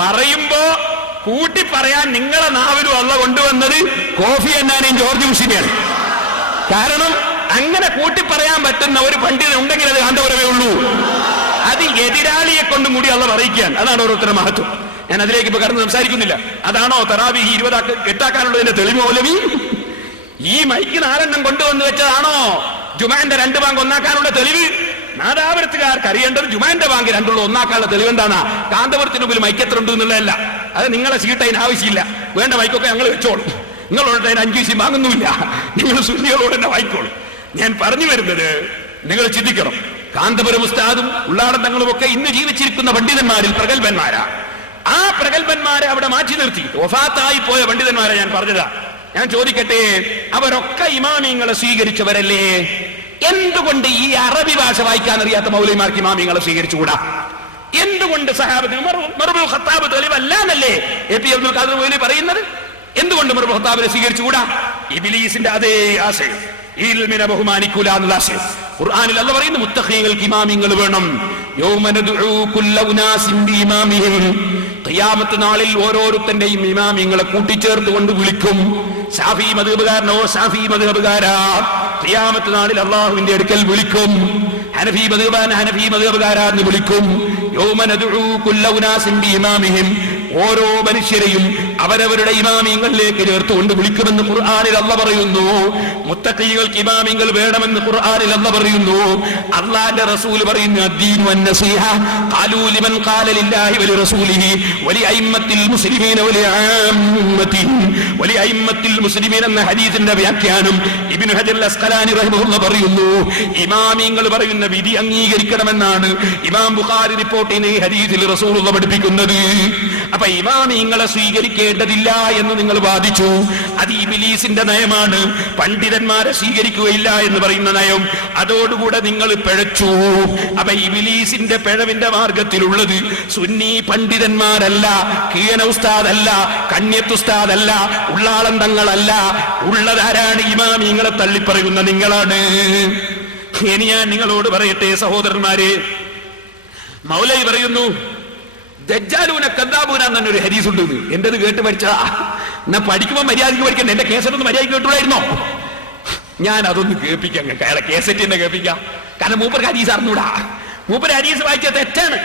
പറയുമ്പോ കൂട്ടി പറയാൻ നിങ്ങളെ നാവിലും അള്ളാഹ് കൊണ്ടുവന്നത് കോഫി അന്നാനെയും ജോർജ് ബുഷിനെയാണ്. കാരണം അങ്ങനെ കൂട്ടി പറയാൻ പറ്റുന്ന ഒരു പണ്ഡിതൻ ഉണ്ടെങ്കിൽ അത് കാന്തപുരമേ ഉള്ളൂ. അത് എതിരാളിയെ കൊണ്ടും കൂടി അള്ളാഹ് പറയിക്കാൻ. അതാണ് ഓരോരുത്തരുടെ മഹത്വം. ഞാൻ അതിലേക്ക് ഇപ്പൊ കടന്ന് സംസാരിക്കുന്നില്ല. അതാണോ തറാവീഹ് 20 തെളിവ് മൗലവി? ഈ മൈക്ക് 4 കൊണ്ടുവന്ന് വെച്ചതാണോ ജുമാന്റെ 2 ബാങ്ക് ഒന്നാക്കാനുള്ള തെളിവ്? നാദാപുരത്തുകാർക്ക് അറിയേണ്ടത് ജുമാന്റെ ബാങ്ക് 2 ഒന്നാക്കാനുള്ള തെളിവ് എന്താണ്? കാന്തപുരത്തിന് മുമ്പിൽ മൈക്ക് എത്ര ഉണ്ട് എന്നുള്ളതല്ല. അത് നിങ്ങളെ സീട്ട് അതിന് ആവശ്യമില്ല. വേണ്ട മൈക്കൊക്കെ ഞങ്ങൾ വെച്ചോളും. നിങ്ങളോട് അതിന് 5 പൈസ വാങ്ങുന്നുമില്ല. നിങ്ങൾ സുന്നികളോട് തന്നെ വായിക്കോളും. ഞാൻ പറഞ്ഞു വരുന്നത് നിങ്ങൾ ചിന്തിക്കണം. കാന്തപുരം ഉസ്താദും ഉള്ളാടൻ തങ്ങളും ഒക്കെ ഇന്ന് ജീവിച്ചിരിക്കുന്ന പണ്ഡിതന്മാരിൽ പ്രഗത്ഭന്മാരാ. ആ പ്രഗത്ഭന്മാരെ അവിടെ മാറ്റി നിർത്തി വഫാത്തായി പോയ പണ്ഡിതന്മാരെ ഞാൻ പറഞ്ഞതാ. ഞാൻ ചോദിക്കട്ടെ, അവരൊക്കെ ഇമാമിങ്ങളെ സ്വീകരിച്ചവരല്ലേ? എന്തുകൊണ്ട് ഈ അറബി ഭാഷ വായിക്കാൻ അറിയാത്ത മൗലവിമാർക്ക് ഇമാമിങ്ങളെ സ്വീകരിച്ചുകൂടാ? എന്തുകൊണ്ട് സഹാബത്ത് ഉമർ ഇബ്നുൽ ഖത്താബ് തെളിവല്ല എന്നല്ലേ എ പി അബ്ദുൽ ഖാദർ മൗലവി പറയുന്നത്? എന്തുകൊണ്ട് ഉമർ ഇബ്നുൽ ഖത്താബിനെ സ്വീകരിച്ചുകൂടാ? ഇബ്ലീസിന്റെ അതേ ആശയം, ഇൽമിനെ ബഹുമാനിക്കൂല എന്നുള്ള ആശയം. ഖുർആനിൽ അല്ലാഹ് പറയുന്നു മുത്തഖീങ്ങൾക്ക് ഇമാമിങ്ങൾ വേണം. യൗമ നദ്ഉ കുല്ല ഉനാസിൻ ബിഇമാമിഹിം, ഖിയാമത്ത് നാളിൽ ഓരോരുത്തന്റെയും ഇമാമിങ്ങളെ കൂട്ടിച്ചേർത്തുകൊണ്ട് വിളിക്കും. ശാഫി മദ്ഹബുകാരനോ ശാഫി മദ്ഹബുകാരാ ഖിയാമത്ത് നാളിൽ അല്ലാഹുവിന്റെ അടുക്കൽ വിളിക്കും. ഹനഫി മദ്ഹബുകാരാ എന്ന് വിളിക്കും. യൗമ നദ്ഉ കുല്ല ഉനാസിൻ ബിഇമാമിഹിം, ഓരോ മനുഷ്യരെയും അവരവരുടെ ഇമാമിങ്ങളിലേക്ക് ചേർത്തുകൊണ്ട് വിളിക്കുമെന്ന് ഖുർആനിൽ അല്ലാഹ് പറയുന്നു. മുത്തഖീങ്ങൾക്ക് ഇമാമിങ്ങൾ വേണമെന്ന് ഖുർആനിൽ അല്ലാഹ് പറയുന്നു. അല്ലാഹുവിന്റെ റസൂൽ പറയുന്നു അദ്ദീനു അന്നസീഹ ഖാലൂ ലിമൻ ഖാല ലില്ലാഹി വലി റസൂലിഹി വലി അയിമ്മത്തിൽ മുസ്ലിമീന വലി ആമ്മത്തിഹി വലി അയിമ്മത്തിൽ മുസ്ലിമീൻ എന്ന ഹദീസിന്റെ വ്യാഖ്യാനം ഇബ്നു ഹജർ അസ്ഖലാനി റഹിമഹുല്ലാഹ് പറയുന്നു. ഇമാമിങ്ങൾ പറയുന്ന വിധി അംഗീകരിക്കണമെന്നാണ് ഇമാം ബുഖാരി റിപ്പോർട്ട് ചെയ്യുന്ന ഈ ഹദീസിൽ റസൂലുള്ളാഹ് പഠിപ്പിക്കുന്നത്. അപ്പൊ അപ്പൊ ഇമാമിങ്ങളെ സ്വീകരിക്കേണ്ടതില്ല എന്ന് നിങ്ങൾ വാദിച്ചു. അത് ഇബ്ലീസിന്റെ നയമാണ്. പണ്ഡിതന്മാരെ സ്വീകരിക്കുകയില്ല എന്ന് പറയുന്ന നയം. അതോടുകൂടെ നിങ്ങൾ പിഴച്ചു. അപ്പൊ ഇബ്ലീസിന്റെ പിഴവിന്റെ മാർഗത്തിലുള്ളത് സുന്നി പണ്ഡിതന്മാരല്ല, കീഴന ഉസ്താദല്ല, കണ്യത്ത് ഉസ്താദല്ല, ഉള്ളാളം തങ്ങളല്ല. ഉള്ളതാരാണ്? ഇമാമിങ്ങളെ തള്ളിപ്പറയുന്ന നിങ്ങളാണ്. ഇനി ഞാൻ നിങ്ങളോട് പറയട്ടെ സഹോദരന്മാരെ, മൗലവി പറയുന്നു ദജ്ജാലൂന കദ്ദാബൂന എന്നൊരു ഹദീസ് ഉണ്ട്. എന്റേത് കേട്ട് പഠിച്ചതാ. എന്നാ പഠിക്കുമ്പോ മര്യാദയ്ക്ക് പഠിക്കണ്ട. എന്റെ കേസറ്റൊന്ന് മര്യാദയ്ക്ക് കേട്ടുകൂടായിരുന്നോ? ഞാൻ അതൊന്ന് കേൾപ്പിക്കാം. അയാളെ കേസറ്റ് തന്നെ കേൾപ്പിക്കാം. കാരണം മൂപ്പർക്ക് ഹദീസ് അറിഞ്ഞൂടാ. മൂപ്പര് ഹദീസ് വായിച്ചത് തെറ്റാണ്.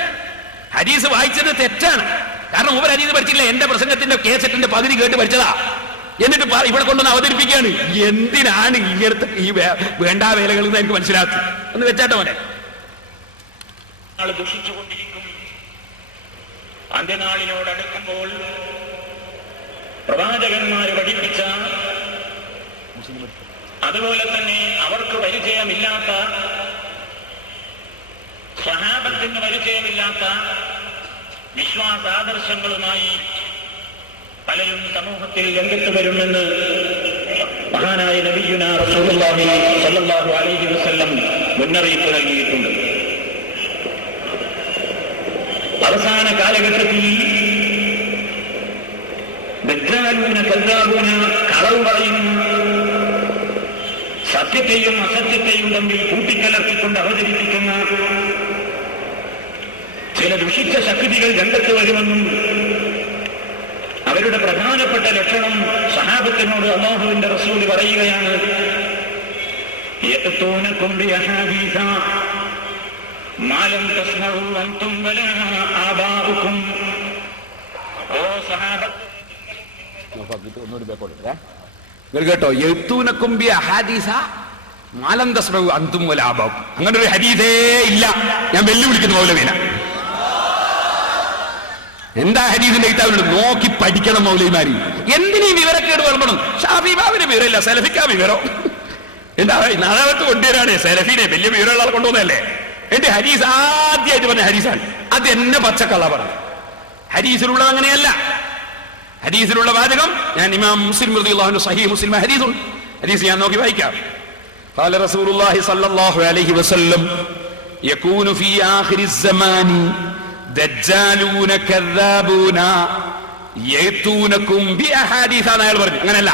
ഹദീസ് വായിച്ചത് തെറ്റാണ്. കാരണം മൂപ്പര് ഹദീസ് പഠിച്ചില്ല. എന്റെ പ്രസംഗത്തിന്റെ കേസറ്റിന്റെ പകുതി കേട്ട് പഠിച്ചതാ. എന്നിട്ട് ഇവിടെ കൊണ്ടുവന്ന് അവതരിപ്പിക്കുകയാണ്. എന്തിനാണ് ഇങ്ങനത്തെ ഈ വേണ്ടാ വേലകൾ എന്ന് എനിക്ക് മനസ്സിലാക്കി. ഒന്ന് വെച്ചാട്ടോ മോനെ. ദുഷിച്ചുകൊണ്ടിരിക്കും. അന്ത്യനാളിനോടടുക്കുമ്പോൾ പ്രവാചകന്മാര് പഠിപ്പിച്ച, അതുപോലെ തന്നെ അവർക്ക് പരിചയമില്ലാത്ത, സ്വഹാബത്തിന് പരിചയമില്ലാത്ത വിശ്വാസാദർശങ്ങളുമായി പലരും സമൂഹത്തിൽ രംഗത്ത് വരുമെന്ന് മഹാനായ നബിയുനാ റസൂലുള്ളാഹി സ്വല്ലല്ലാഹു അലൈഹി വസല്ലം മുന്നറിയിപ്പ് നൽകിയിട്ടുണ്ട്. അവസാന കാലഘട്ടത്തിൽ ദജ്ജാലൂന കദ്ദാബൂന, കളവ് പറയുന്ന, സത്യത്തെയും അസത്യത്തെയും തമ്മിൽ കൂട്ടിക്കലർത്തിക്കൊണ്ട് അവതരിപ്പിക്കുന്ന ചില ദുഷിച്ച ശക്തികൾ രംഗത്ത് വരുമെന്നും അവരുടെ പ്രധാനപ്പെട്ട ലക്ഷണം സഹാബത്തിനോട് അല്ലാഹുവിന്റെ റസൂൽ പറയുകയാണ്, യഅ്തൂനകും ബിഅഹാദീസ മാ ലം തസ്മഉ അൻതും വലാ ആബാഉകും. ഓ സഹാബത്ത്, കേട്ടോ, യഅ്തൂനകും ബിഅഹാദീസ മാ ലം തസ്മഉ അൻതും വലാ ആബാഉകും. അങ്ങനെ ഒരു ഹദീസേ ഇല്ല. ഞാൻ വെല്ലുവിളിക്കുന്നു മൗലവീന. എന്താ ഹദീസിന്റെ കിതാബിലുണ്ട്? നോക്കി പഠിക്കണം മൗലവിമാര്. എന്തിനീ വിവരക്കേട് വളർത്തണം? ഷാഫി ബാബിന് വിവരമില്ല, സലഫിക്കാ വിവരം. എന്താ നാളത്തെ കൊണ്ടുവരാണ് സലഫിനെ വലിയ വിവരമുള്ള ആളെ കൊണ്ടുവന്നല്ലേ. എന്റെ ഹദീസ് ആദ്യമായിട്ട് പറഞ്ഞ ഹദീസാണ്. അത് എന്നെ പച്ചക്കള്ള പറഞ്ഞു. ഹദീസിലുള്ളത് അങ്ങനെയല്ല. ഹദീസിലുള്ള വാചകം ഞാൻ ഇമാം മുസ്ലിം റളിയല്ലാഹു അൻഹു സഹീഹ് മുസ്ലിം ഹദീസുണ്ട്. ഹദീസ് ഞാൻ നോക്കി വായിക്കാം. ഖാല റസൂലുള്ളാഹി സ്വല്ലല്ലാഹു അലൈഹി വസല്ലം യകൂനു ഫീ ആഖിരിസ് സമാനി ദജ്ജാലൂന കദ്ദാബൂന യഅ്തൂനകും ബിഅഹാദീസ. അയാൾ പറഞ്ഞു അങ്ങനെയല്ല,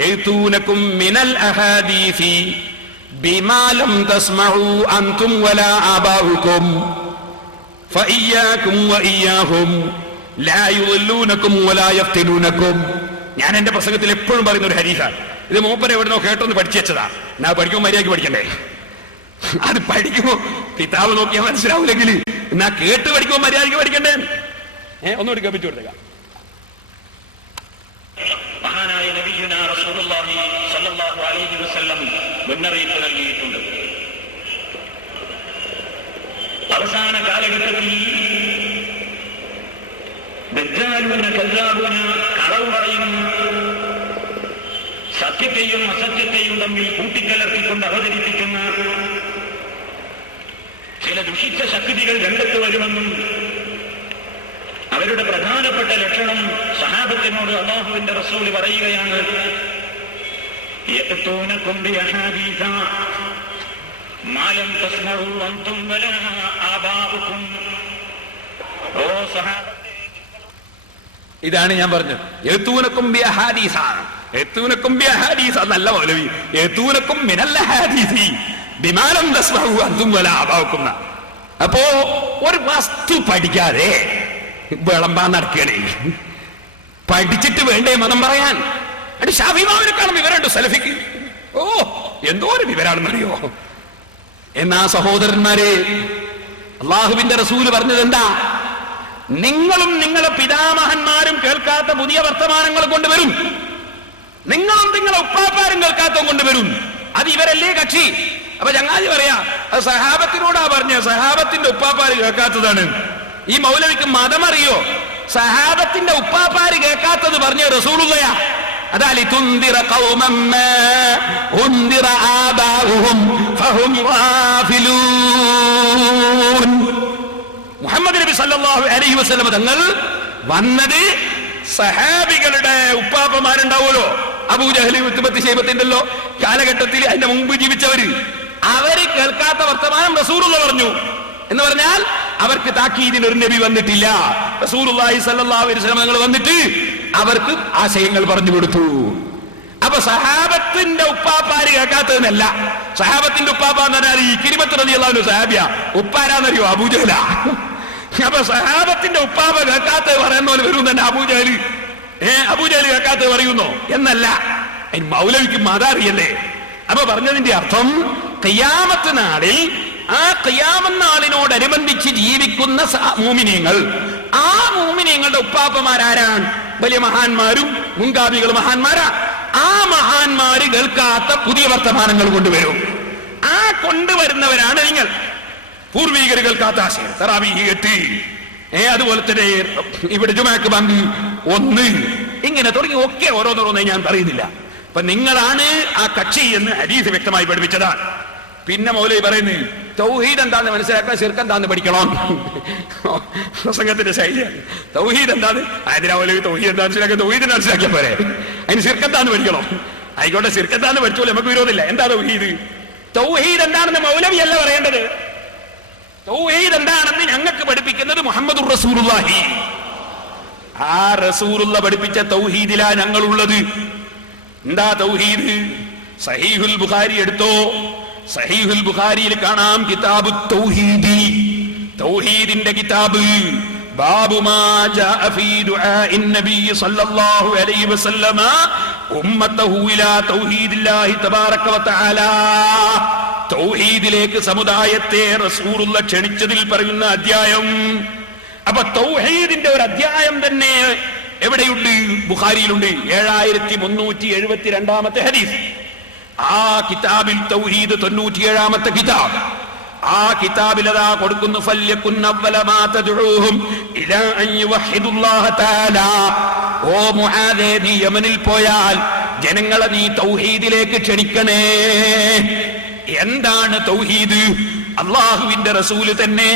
യഅ്തൂനകും മിനൽ അഹാദീസി ബിമാ ലം തസ്മഉ അൻതും വലാ ആബാഉകും ഫഇയ്യാകും വഇയ്യാഹും ലാ യുളൂനകും വലാ യഫ്തിനൂനകും. ഞാൻ എന്റെ പ്രസംഗത്തിൽ എപ്പോഴും പറയുന്ന ഒരു ഹദീസാണ്. ഇത് മൂപ്പര് എവിടുന്നോ കേട്ടൊന്ന് പഠിച്ചു വെച്ചതാ. ഞാൻ പഠിക്കുമ്പോൾ മര്യാദയ്ക്ക് പഠിക്കണ്ടേ? അത് പഠിക്കുമ്പോ കിതാബ് നോക്കിയാൽ മനസ്സിലാവില്ലെങ്കിൽ എന്നാ കേട്ട് പഠിക്കുമ്പോ മര്യാദയ്ക്ക് പഠിക്കണ്ടേ? ഒന്നുകൂടി കേൾപ്പിച്ചു കൊടുത്തേക്കാം. മഹാനായ നബിയുനാ റസൂലുള്ളാഹി സ്വല്ലല്ലാഹു അലൈഹി വസല്ലം മുന്നറിയിപ്പ് നൽകിയിട്ടുണ്ട്. അവസാന കാലഘട്ടത്തിൽ ദജ്ജാലൂന കദ്ദാബൂന, കളവ് പറയുന്ന, സത്യത്തെയും അസത്യത്തെയും തമ്മിൽ കൂട്ടിക്കലർത്തിക്കൊണ്ട് അവതരിപ്പിക്കുന്ന ചില ദുഷിച്ച ശക്തികൾ രംഗത്ത് വരുമെന്നും അവരുടെ പ്രധാനപ്പെട്ട ലക്ഷണം സഹാബത്തിനോട് അല്ലാഹുവിന്റെ റസൂൽ പറയുകയാണ്, യഅ്തൂനകും ബിഅഹാദീസ മാ ലം തസ്മഉ അൻതും വലാ ആബാഉകും. ഓ സഹാബത്തെ, ഇതാണ് ഞാൻ പറഞ്ഞത്. യഅ്തൂനകും ബിഅഹാദീസ, യഅ്തൂനകും ബിഅഹാദീസ എന്നല്ല മൗലവി, യഅ്തൂനകും മിനൽ അഹാദീസി ബിമാ ലം തസ്മഉ അൻതും വലാ ആബാഉകും. അപ്പോ ഒരു വസ്തു പഠിക്കാതെ വിളമ്പാൻ നടക്കണേ. പഠിച്ചിട്ട് വേണ്ടേ മതം പറയാൻ? അത് ഷാഫിമാവിനെക്കാളും വിവരമുണ്ട് സലഫിക്ക്. ഓ എന്തോ ഒരു വിവരാണെന്നറിയോ? എന്നാ സഹോദരന്മാരെ, അള്ളാഹുവിന്റെ റസൂല് പറഞ്ഞത് എന്താ? നിങ്ങളും നിങ്ങളെ പിതാമഹന്മാരും കേൾക്കാത്ത പുതിയ വർത്തമാനങ്ങൾ കൊണ്ടുവരും. നിങ്ങളും നിങ്ങളെ ഉപ്പാപ്പാരും കേൾക്കാത്ത കൊണ്ടുവരും. അത് ഇവരല്ലേ കക്ഷി. അപ്പൊ ചങ്ങാതി പറയാ അത് സഹാബത്തിനോടാ പറഞ്ഞ, സഹാബത്തിന്റെ ഉപ്പാപ്പാര് കേൾക്കാത്തതാണ്. ഈ മൗലവിക്ക് മതമറിയോ? സഹാബത്തിന്റെ ഉപ്പാപ്പാര് കേൾക്കാത്തത് പറഞ്ഞ റസൂലുള്ളയാ. അതാലി തുന്ദിറ ഖൗമൻ മാ ഉന്ദിറ ആബാഉഹും ഫഹും ഗാഫിലൂൻ. മുഹമ്മദ് നബി സല്ലല്ലാഹു അലൈഹി വസല്ലം തങ്ങൾ വന്നത് സഹാബികളുടെ ഉപ്പാപ്പമാരുണ്ടാവുമല്ലോ, അബൂജഹലി ഉത്ബത്ത് ശൈബത്തിന്റെല്ലോ കാലഘട്ടത്തിൽ അതിന്റെ മുമ്പ് ജീവിച്ചവര്, അവര് കേൾക്കാത്ത വർത്തമാനം റസൂലുള്ള പറഞ്ഞു എന്ന് പറഞ്ഞാൽ അവർക്ക് താക്കീദിന് ഒരു നബി വന്നിട്ടില്ല. റസൂലുള്ളാഹി സ്വല്ലല്ലാഹു അലൈഹി വസല്ലം തങ്ങൾ വന്നിട്ട് അവർക്ക് ആശയങ്ങൾ പറഞ്ഞു കൊടുത്തു. അപ്പൊ സഹാബത്തിന്റെ ഉപ്പാപ്പാര് കേൾക്കാത്തതെന്നല്ല, സഹാബത്തിന്റെ ഉപ്പാപ്പ എന്ന് പറഞ്ഞാൽ ഈ ഇക്രിമത്ത് റളിയല്ലാഹു അൻഹു സഹാബിയ, ഉപ്പാരാന്നറിയോ? അബൂജഹല. അപ്പൊ സഹാബത്തിന്റെ ഉപ്പാപ്പ കേൾക്കാത്തത് പറയുന്ന പോലെ വരും തന്നെ അബൂജഹല്. അബൂജഹല് കേൾക്കാത്തത് പറയുന്നോ എന്നല്ല, മൗലവിക്ക് മതം അറിയല്ലേ. അപ്പൊ പറഞ്ഞതിന്റെ അർത്ഥം ഖിയാമത്ത് നാളിൽ, ആ ഖിയാമത്ത് നാളിനോടനുബന്ധിച്ച് ജീവിക്കുന്ന മുഅ്മിനീങ്ങൾ, ആ മുഅ്മിനീങ്ങളുടെ ഉപ്പാപ്പമാരാരാണ്? വലിയ മഹാന്മാരും മുൻഗാമികൾ മഹാന്മാരാ. ആ മഹാന്മാര് കേൾക്കാത്ത പുതിയ വർത്തമാനങ്ങൾ കൊണ്ടുവരും. ആ കൊണ്ടുവരുന്നവരാണ് നിങ്ങൾ. പൂർവീകർ കേൾക്കാത്ത ആശയം തറാവീഹ് 8, അതുപോലെ തന്നെ ഇവിടെ ജുമാക്ക് ബാങ്ക് 1, ഇങ്ങനെ തുടങ്ങി ഒക്കെ ഓരോന്നോരോന്നേ ഞാൻ പറയുന്നില്ല. അപ്പൊ നിങ്ങളാണ് ആ കക്ഷി എന്ന് ഹദീസ് വ്യക്തമായി പഠിപ്പിച്ചതാണ്. പിന്നെ മൗലവി പറയുന്നത് തൗഹീദ് എന്താന്ന് മനസ്സിലാക്കാൻ ശിർക്ക് എന്താന്ന് പഠിക്കണം. പ്രസംഗത്തിന്റെ ശൈലിയാണ്. തൗഹീദ് എന്താന്ന് ആതിരാ മൗലവി തൗഹീദ് എന്താ മനസ്സിലാക്കാൻ തൗഹീദിനെ മനസ്സിലാക്കിയാൽ പോരെ, അതിന് ശിർക്ക് എന്താന്ന് പഠിക്കണം. ആയിക്കോട്ടെ, ശിർക്ക് എന്താന്ന് പഠിച്ചോളൂ, നമുക്ക് വിരോധമില്ല. എന്താ തൗഹീദ്? തൗഹീദ് എന്താണെന്ന് മൗലവി അല്ല പറയേണ്ടത്. തൗഹീദ് എന്താണെന്ന് ഞങ്ങൾക്ക് പഠിപ്പിക്കുന്നത് മുഹമ്മദുർ റസൂലുള്ളാഹി. ആ റസൂലുള്ള പഠിപ്പിച്ച തൗഹീദിലാ ഞങ്ങളുള്ളത്. എന്താ തൗഹീദ്? സഹീഹുൽ ബുഖാരി എടുത്തോ, സഹീഹുൽ ബുഖാരിയിൽ കാണാം കിതാബു തൗഹീദി, തൗഹീദിന്റെ കിതാബ്. ബാബു മാ ജാഅ ഫീ ദുആഇൻ നബി സല്ലല്ലാഹു അലൈഹി വസല്ലമ ഉമ്മത്തഹു ഇലാ തൗഹീദില്ലാഹി തബാറക വ തആല. തൗഹീദിലേക്ക് സമുദായത്തെ റസൂലുള്ള ക്ഷണിച്ചതിൽ പറയുന്ന അധ്യായം. അപ്പൊ തൗഹീദിന്റെ ഒരു അധ്യായം തന്നെ എവിടെയുണ്ട്? ബുഖാരിയിലുണ്ട്. 7372 ഹദീസ്. ആ കിതാബിൽ തൗഹീദ് 97 കിതാബ്. ആ കിതാബിൽ അതാ കൊടുക്കുന്നു, ഫല്യകുൻ അവ്വല മാ തദ്ഉഹും ഇലാ അൻ യുവഹിദുല്ലാഹ തആല. ഓ മുആദേ, നീ യമനിൽ പോയാൽ ജനങ്ങളെ നീ തൗഹീദിലേക്ക് ക്ഷണിക്കണേ. എന്താണ് തൗഹീദ്? അള്ളാഹുവിന്റെ റസൂല് തന്നെ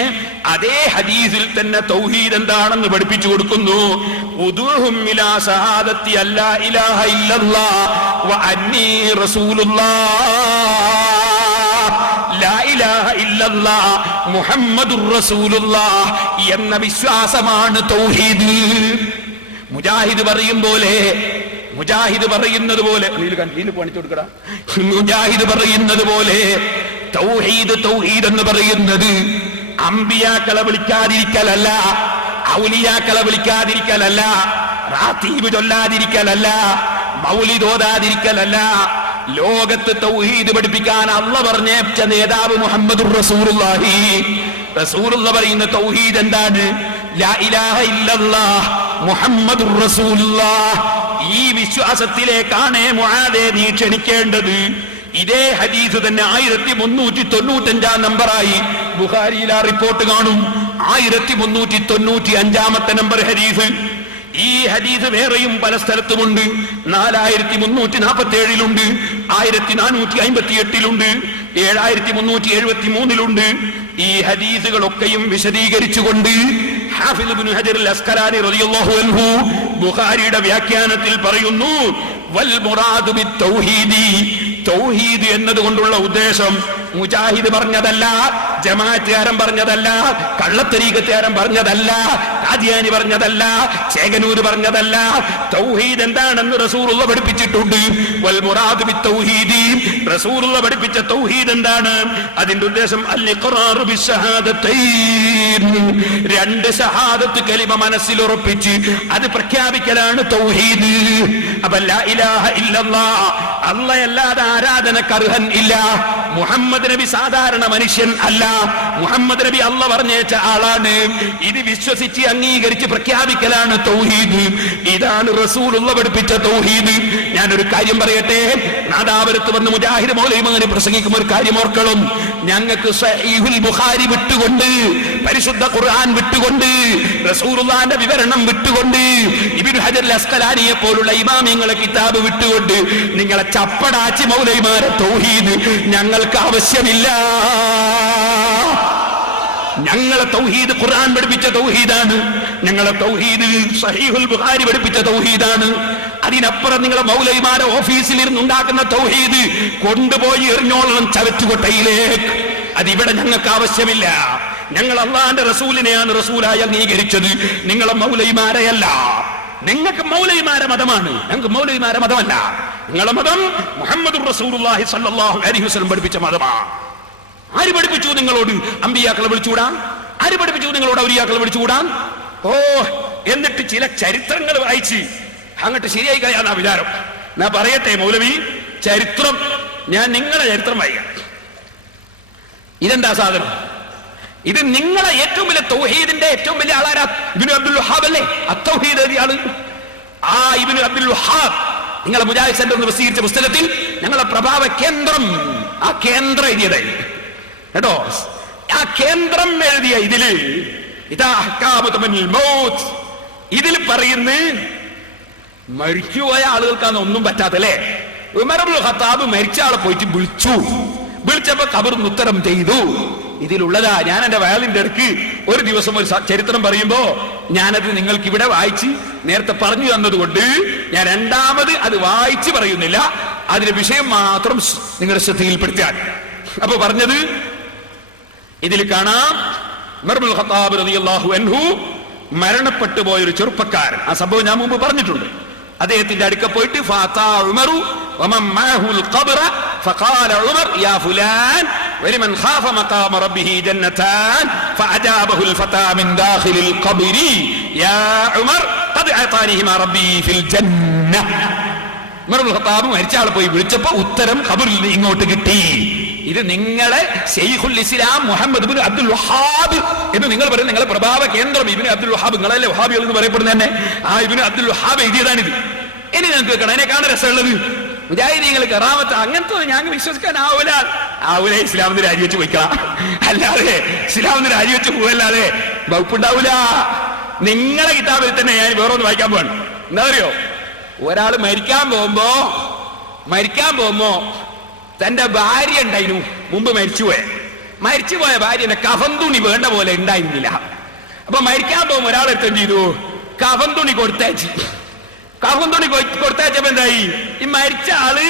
അതേ ഹദീസിൽ തന്നെ തൗഹീദ് എന്താണെന്ന് പഠിപ്പിച്ചു കൊടുക്കുന്നു. ഉദൂഹും ഇലാ ശഹാദത്തി അല്ലാ ഇലാഹ ഇല്ലല്ലാഹ് വ അന്നീ റസൂലുള്ളാഹ്. ലാ ഇലാഹ ഇല്ലല്ലാഹ് മുഹമ്മദുർ റസൂലുള്ളാഹ് എന്ന വിശ്വാസമാണ് തൗഹീദ്. മുജാഹിദ് പറയും പോലെ, മുജാഹിദ് പറയുന്നത് പോലെ, മുജാഹിദ് പറയുന്നത് പോലെ തൗഹീദ്, തൗഹീദ് എന്ന് പറയുന്നത് അമ്പിയാക്കളെ വിളിക്കാതിരിക്കലല്ല, ഔലിയാക്കളെ വിളിക്കാതിരിക്കലല്ല, റാത്തീബ് ചൊല്ലാതിരിക്കലല്ല, മൗലിദ് ഓതാതിരിക്കലല്ല. ലോകത്ത് തൗഹീദ് പഠിപ്പിക്കാൻ അല്ലാഹ് പറഞ്ഞേച്ച നേതാവ് മുഹമ്മദുർ റസൂലുള്ളാഹി. റസൂലുള്ള പറയുന്ന തൗഹീദ് എന്താണ്? ലാ ഇലാഹ ഇല്ലല്ലാഹ് മുഹമ്മദുർ റസൂലുള്ളാഹ്. ഈ വിശ്വാസത്തിലേക്കാണ് മുആദേ നീ ക്ഷണിക്കേണ്ടത്. ഇതേ ഹദീസ് തന്നെ 1395 നമ്പറായി ബുഖാരിയിൽ ആ റിപ്പോർട്ട് കാണും. 1395 നമ്പർ ഹദീസ്. ഈ ഹദീസ് വേറെയും പല സ്ഥലത്തുമുണ്ട്. 4347 1458 7373 ഈ ഹദീസുകളൊക്കെയും വിശദീകരിച്ചുകൊണ്ട് ഹാഫിദ് ഇബ്നു ഹജർ അൽ അസ്ഖലാനി റളിയല്ലാഹു അൻഹു ബുഖാരിയുടെ വ്യാഖ്യാനത്തിൽ പറയുന്നു, വൽ മുറാദു ബിത് തൗഹീദി, തൗഹീദ് എന്നതുകൊണ്ടുള്ള ഉദ്ദേശം മുജാഹിദ് പറഞ്ഞതല്ല, ജമാഅത്തുകാരൻ പറഞ്ഞതല്ല, കള്ളത്തരീഖത്തുകാരൻ പറഞ്ഞതല്ല, ഖാദിയാനി പറഞ്ഞതല്ല, ചേകനൂര് പറഞ്ഞതല്ല. തൗഹീദ് എന്താണെന്ന് റസൂലുള്ള പഠിപ്പിച്ചിട്ടുണ്ട്. വൽ മുറാദു ബിത് തൗഹീദി, റസൂലുള്ള പഠിപ്പിച്ച തൗഹീദ് എന്താണ്? അതിന്റെ ഉദ്ദേശം അൽ ഇഖ്റാറു ബിശ്ശഹാദത്തൈൻ, 2 ഷഹാദത്ത് കലിമ മനസ്സിൽ ഉറപ്പിച്ച് അത് പ്രഖ്യാപിക്കലാണ് തൗഹീദ്. അപ്പൊ ലാ ഇലാഹ ഇല്ലല്ലാഹ്, അല്ലാഹുവല്ലാതെ ആരാധനക്ക് അർഹൻ ഇല്ല. മുഹമ്മദ് നബി സാധാരണ മനുഷ്യൻ അല്ല, മുഹമ്മദ് നബി അല്ലാഹ് പറഞ്ഞേച്ച ആളാണ്. ഇത് വിശ്വസിച്ച് അംഗീകരിച്ച് പ്രഖ്യാപിക്കലാണ് തൗഹീദ്. ഇതാണ് റസൂലുള്ള പഠിപ്പിച്ച തൗഹീദ്. ഞാനൊരു കാര്യം പറയട്ടെ, നാദാപുരത്ത് വന്ന് മുജാഹിദ് മൗലവിമാര് പ്രസംഗിക്കുമ്പോൾ ഒരു കാര്യം ഓർക്കണം. ഞങ്ങൾക്ക് സഹീഹുൽ ബുഖാരി വിട്ടുകൊണ്ട്, പരിശുദ്ധ ഖുർആൻ വിട്ടുകൊണ്ട്, റസൂലുള്ളാഹിന്റെ വിവരണം വിട്ടുകൊണ്ട്, ഇബ്നു ഹജർ അൽ അസ്ഖലാനിയെ പോലുള്ള ഇമാമിങ്ങളെ കിതാബ് വിട്ടുകൊണ്ട് നിങ്ങളെ ചപ്പടാച്ചി മൗലവിമാരെ തൗഹീദ് ഞങ്ങൾക്ക് ആവശ്യമില്ല. ഞങ്ങളെ തൗഹീദ് ഖുർആൻ പഠിപ്പിച്ച തൗഹീദാണ്, ഞങ്ങളെ തൗഹീദ് സഹീഹുൽ ബുഖാരി പഠിപ്പിച്ച തൗഹീദാണ്. അതിനപ്പുറം നിങ്ങളെ മൗലവിമാരെ ഓഫീസിൽ ഇരുന്ന് ഉണ്ടാക്കുന്ന തൗഹീദ് കൊണ്ടുപോയി എറിഞ്ഞോളണം ചവറ്റുകൊട്ടയിലേക്ക്. അതിവിടെ ഞങ്ങൾക്ക് ആവശ്യമില്ല. ഞങ്ങൾ അള്ളാന്റെ റസൂലിനെയാണ് റസൂലായി അംഗീകരിച്ചത്, നിങ്ങളെ മൗലവിമാരെയല്ല. നിങ്ങൾക്ക് മൗലവിമാരെ മതമാണ്, ഞങ്ങൾക്ക് മൗലവിമാരെ മതമല്ല. നിങ്ങളുടെ മതം മുഹമ്മദുർ റസൂലുള്ളാഹി സ്വല്ലല്ലാഹു അലൈഹി വസല്ലം പഠിപ്പിച്ച മതമാണ്. ആര് പഠിപ്പിച്ചു നിങ്ങളോട് അമ്പിയാക്കളെ വിളിച്ചുകൂടാൻ? ആര് പഠിപ്പിച്ചു നിങ്ങളോട് ഔലിയാക്കളെ വിളിച്ചുകൂടാൻ? എന്നിട്ട് ചില ചരിത്രങ്ങൾ വായിച്ച് അങ്ങോട്ട് ശരിയായി കഴിയാന്നാ വിചാരം. ഞാൻ പറയട്ടെ മൗലവി, ചരിത്രം ഞാൻ നിങ്ങളെ ചരിത്രം വായിക്കാം. ഇതെന്താ സാധനം? ഇത് നിങ്ങളെ ഏറ്റവും വലിയ തൗഹീദിന്റെ ഏറ്റവും വലിയ ആളാരാ? ഇബ്നു അബ്ദുൽ വഹാബ് അല്ലേ അത്തൗഹീദ് എഴുതിയ ആള്. ആ ഇബ്നു അബ്ദുൽ വഹാബ് നിങ്ങളെ മുജാഹിദ് സെന്റർ എന്ന് പ്രസിദ്ധീകരിച്ച പുസ്തകത്തിൽ ഞങ്ങളെ പ്രഭാവ കേന്ദ്രം, ആ കേന്ദ്രം എഴുതിയതായി കേട്ടോ. ആ കേന്ദ്രം എഴുതിയ ഇതില് ഇതാ അഹ്കാമുൽ മൗത്ത്, ഇതിൽ പറയുന്ന മരിച്ചുപോയ ആളുകൾക്കാണ് ഒന്നും പറ്റാത്തല്ലേ. ഉമർ ഇബ്നുൽ ഖത്താബ് മരിച്ച ആളെ പോയിട്ട് വിളിച്ചപ്പോ ഖബറിന് ഉത്തരം ചെയ്തു. ഇതിലുള്ളതാ. ഞാൻ എന്റെ വയലിന്റെ ഇടയ്ക്ക് ഒരു ദിവസം ഒരു ചരിത്രം പറയുമ്പോ ഞാനത് നിങ്ങൾക്ക് ഇവിടെ വായിച്ച് നേരത്തെ പറഞ്ഞു തന്നതുകൊണ്ട് ഞാൻ രണ്ടാമത് അത് വായിച്ച് പറയുന്നില്ല. അതിന്റെ വിഷയം മാത്രം നിങ്ങളുടെ ശ്രദ്ധയിൽപ്പെടുത്താൻ. അപ്പൊ പറഞ്ഞത് ഇതിൽ കാണാം, ഉമർ ഇബ്നുൽ ഖത്താബ് റളിയല്ലാഹു അൻഹു മരണപ്പെട്ടു പോയൊരു ചെറുപ്പക്കാരൻ. ആ സംഭവം ഞാൻ മുമ്പ് പറഞ്ഞിട്ടുണ്ട്. അദ്ദേഹത്തിന്റെ അടുക്ക പോയിട്ട് ഫാതാ ഉമറു വമൻ മഅഹുൽ ഖബ്റ ഫഖാല ഉമർ യാ ഫുലാൻ വലിമൻ ഖാഫ മഖാമ റബ്ബിഹി ജന്നതാൻ ഫഅജാബഹുൽ ഫതാ മിൻ ദാഖിലിൽ ഖബ്രി യാ ഉമർ ഖദ് അതാനിഹിമാ റബ്ബി ഫിൽ ജന്ന. ഉമർ ഇബ്നുൽ ഖത്താബ് മരിച്ച ആളെ പോയി വിളിച്ചപ്പോ ഉത്തരം ഖബറിൽ നിന്ന് ഇങ്ങോട്ട് കിട്ടി. ഇത് നിങ്ങളെ ശൈഖുൽ ഇസ്ലാം മുഹമ്മദ് ഇബ്നു അബ്ദുൽ വഹാബ് എന്ന് നിങ്ങൾ പറയും. നിങ്ങളെ പ്രഭാവ കേന്ദ്രം ഇബ്നു അബ്ദുൽ വഹാബ്, നിങ്ങളല്ലേ വഹാബികൾ എന്ന് പറയപ്പെടുന്നത് തന്നെ. ആ ഇബ്നു അബ്ദുൽ വഹാബ് എഴുതിയതാണിത്. ഇനി നിങ്ങൾക്ക് കേൾക്കണം, അതിനെ കാണാൻ രസമുള്ളത് മുജാഹിദീങ്ങൾ കറാമത്ത് അങ്ങനത്തെ ഞങ്ങൾ വിശ്വസിക്കാൻ ആവൂല. ഇസ്ലാമിന് രാജിവെച്ച് പോയിക്കാം, അല്ലാതെ ഇസ്ലാമിന് രാജിവെച്ച് പോവല്ലാതെ വകുപ്പുണ്ടാവൂല. നിങ്ങളെ കിതാബിൽ തന്നെ ഞാൻ വേറൊന്ന് വായിക്കാൻ പോകണം. എന്താ അറിയോ, ഒരാൾ മരിക്കാൻ പോകുമ്പോ തന്റെ ഭാര്യ ഉണ്ടായിരുന്നു മുമ്പ് മരിച്ചുപോയ ഭാര്യന്റെ കഫൻ തുണി വേണ്ട പോലെ ഉണ്ടായിരുന്നില്ല. അപ്പൊ മരിക്കാൻ പോകുമ്പോ ഒരാളെടുത്ത് എന്ത് ചെയ്തു, കഫൻ തുണി കൊടുത്തയച്ചപ്പോ എന്തായി, ഈ മരിച്ച ആള്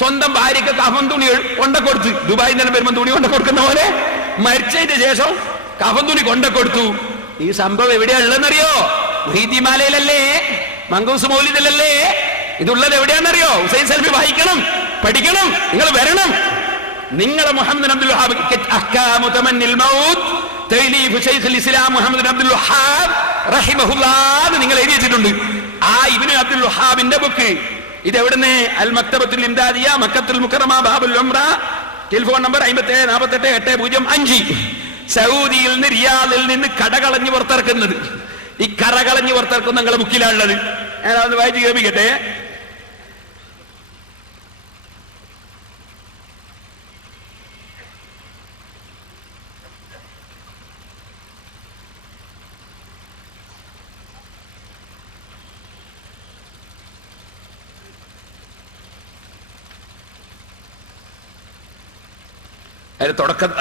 സ്വന്തം ഭാര്യക്ക് കഫൻ തുണി കൊണ്ടക്കൊടുത്ത്. ദുബായിൽ നിന്ന് വരുമ്പോ തുണി കൊണ്ട കൊടുക്കുന്ന പോലെ മരിച്ചതിന്റെ ശേഷം കഫൻ തുണി കൊണ്ടക്കൊടുത്തു. ഈ സംഭവം എവിടെയാ ഉള്ളതെന്നറിയോ? മുഹീദ്ദീൻമാലയിലല്ലേ, മങ്കൂസ് മൗലിദിലല്ലേ. ഇതുള്ളത് എവിടെയാണെന്നറിയോ? ഹുസൈൻ സൽഫി വായിക്കണം, പഠിക്കണം, നിങ്ങൾ വരണം. നിങ്ങളെ മുഹമ്മദ് അബ്ദുൽ വഹാബ് അഹ്കാമു തമന്നിൽ മൗത്ത് തഅലീഫ് ശൈഖുൽ ഇസ്ലാം മുഹമ്മദ് അബ്ദുൽ വഹാബ് റഹിമഹുല്ലാഹ് നിങ്ങൾ എഴുതി വെച്ചിട്ടുണ്ട്. ആ ഇബ്നു അബ്ദുൽ വഹാബിന്റെ ബുക്ക് ഇത് എവിടുന്ന്? അൽ മക്തബത്തുൽ ഇംദാദിയ, മക്കത്തുൽ മുക്കറമ, ബാബുൽ ഉംറ, ടെലിഫോൺ നമ്പർ 57488005. സൗദിയിൽ നിന്ന്, റിയാദിൽ നിന്ന് കടകളഞ്ഞ് പുറത്തിറക്കുന്നത്. ഈ കറകളഞ്ഞ് പുറത്തിറക്കുന്ന നിങ്ങളുടെ ബുക്കിലാണുള്ളത്. ഞാനത് വായിച്ച് കേൾപ്പിക്കട്ടെ.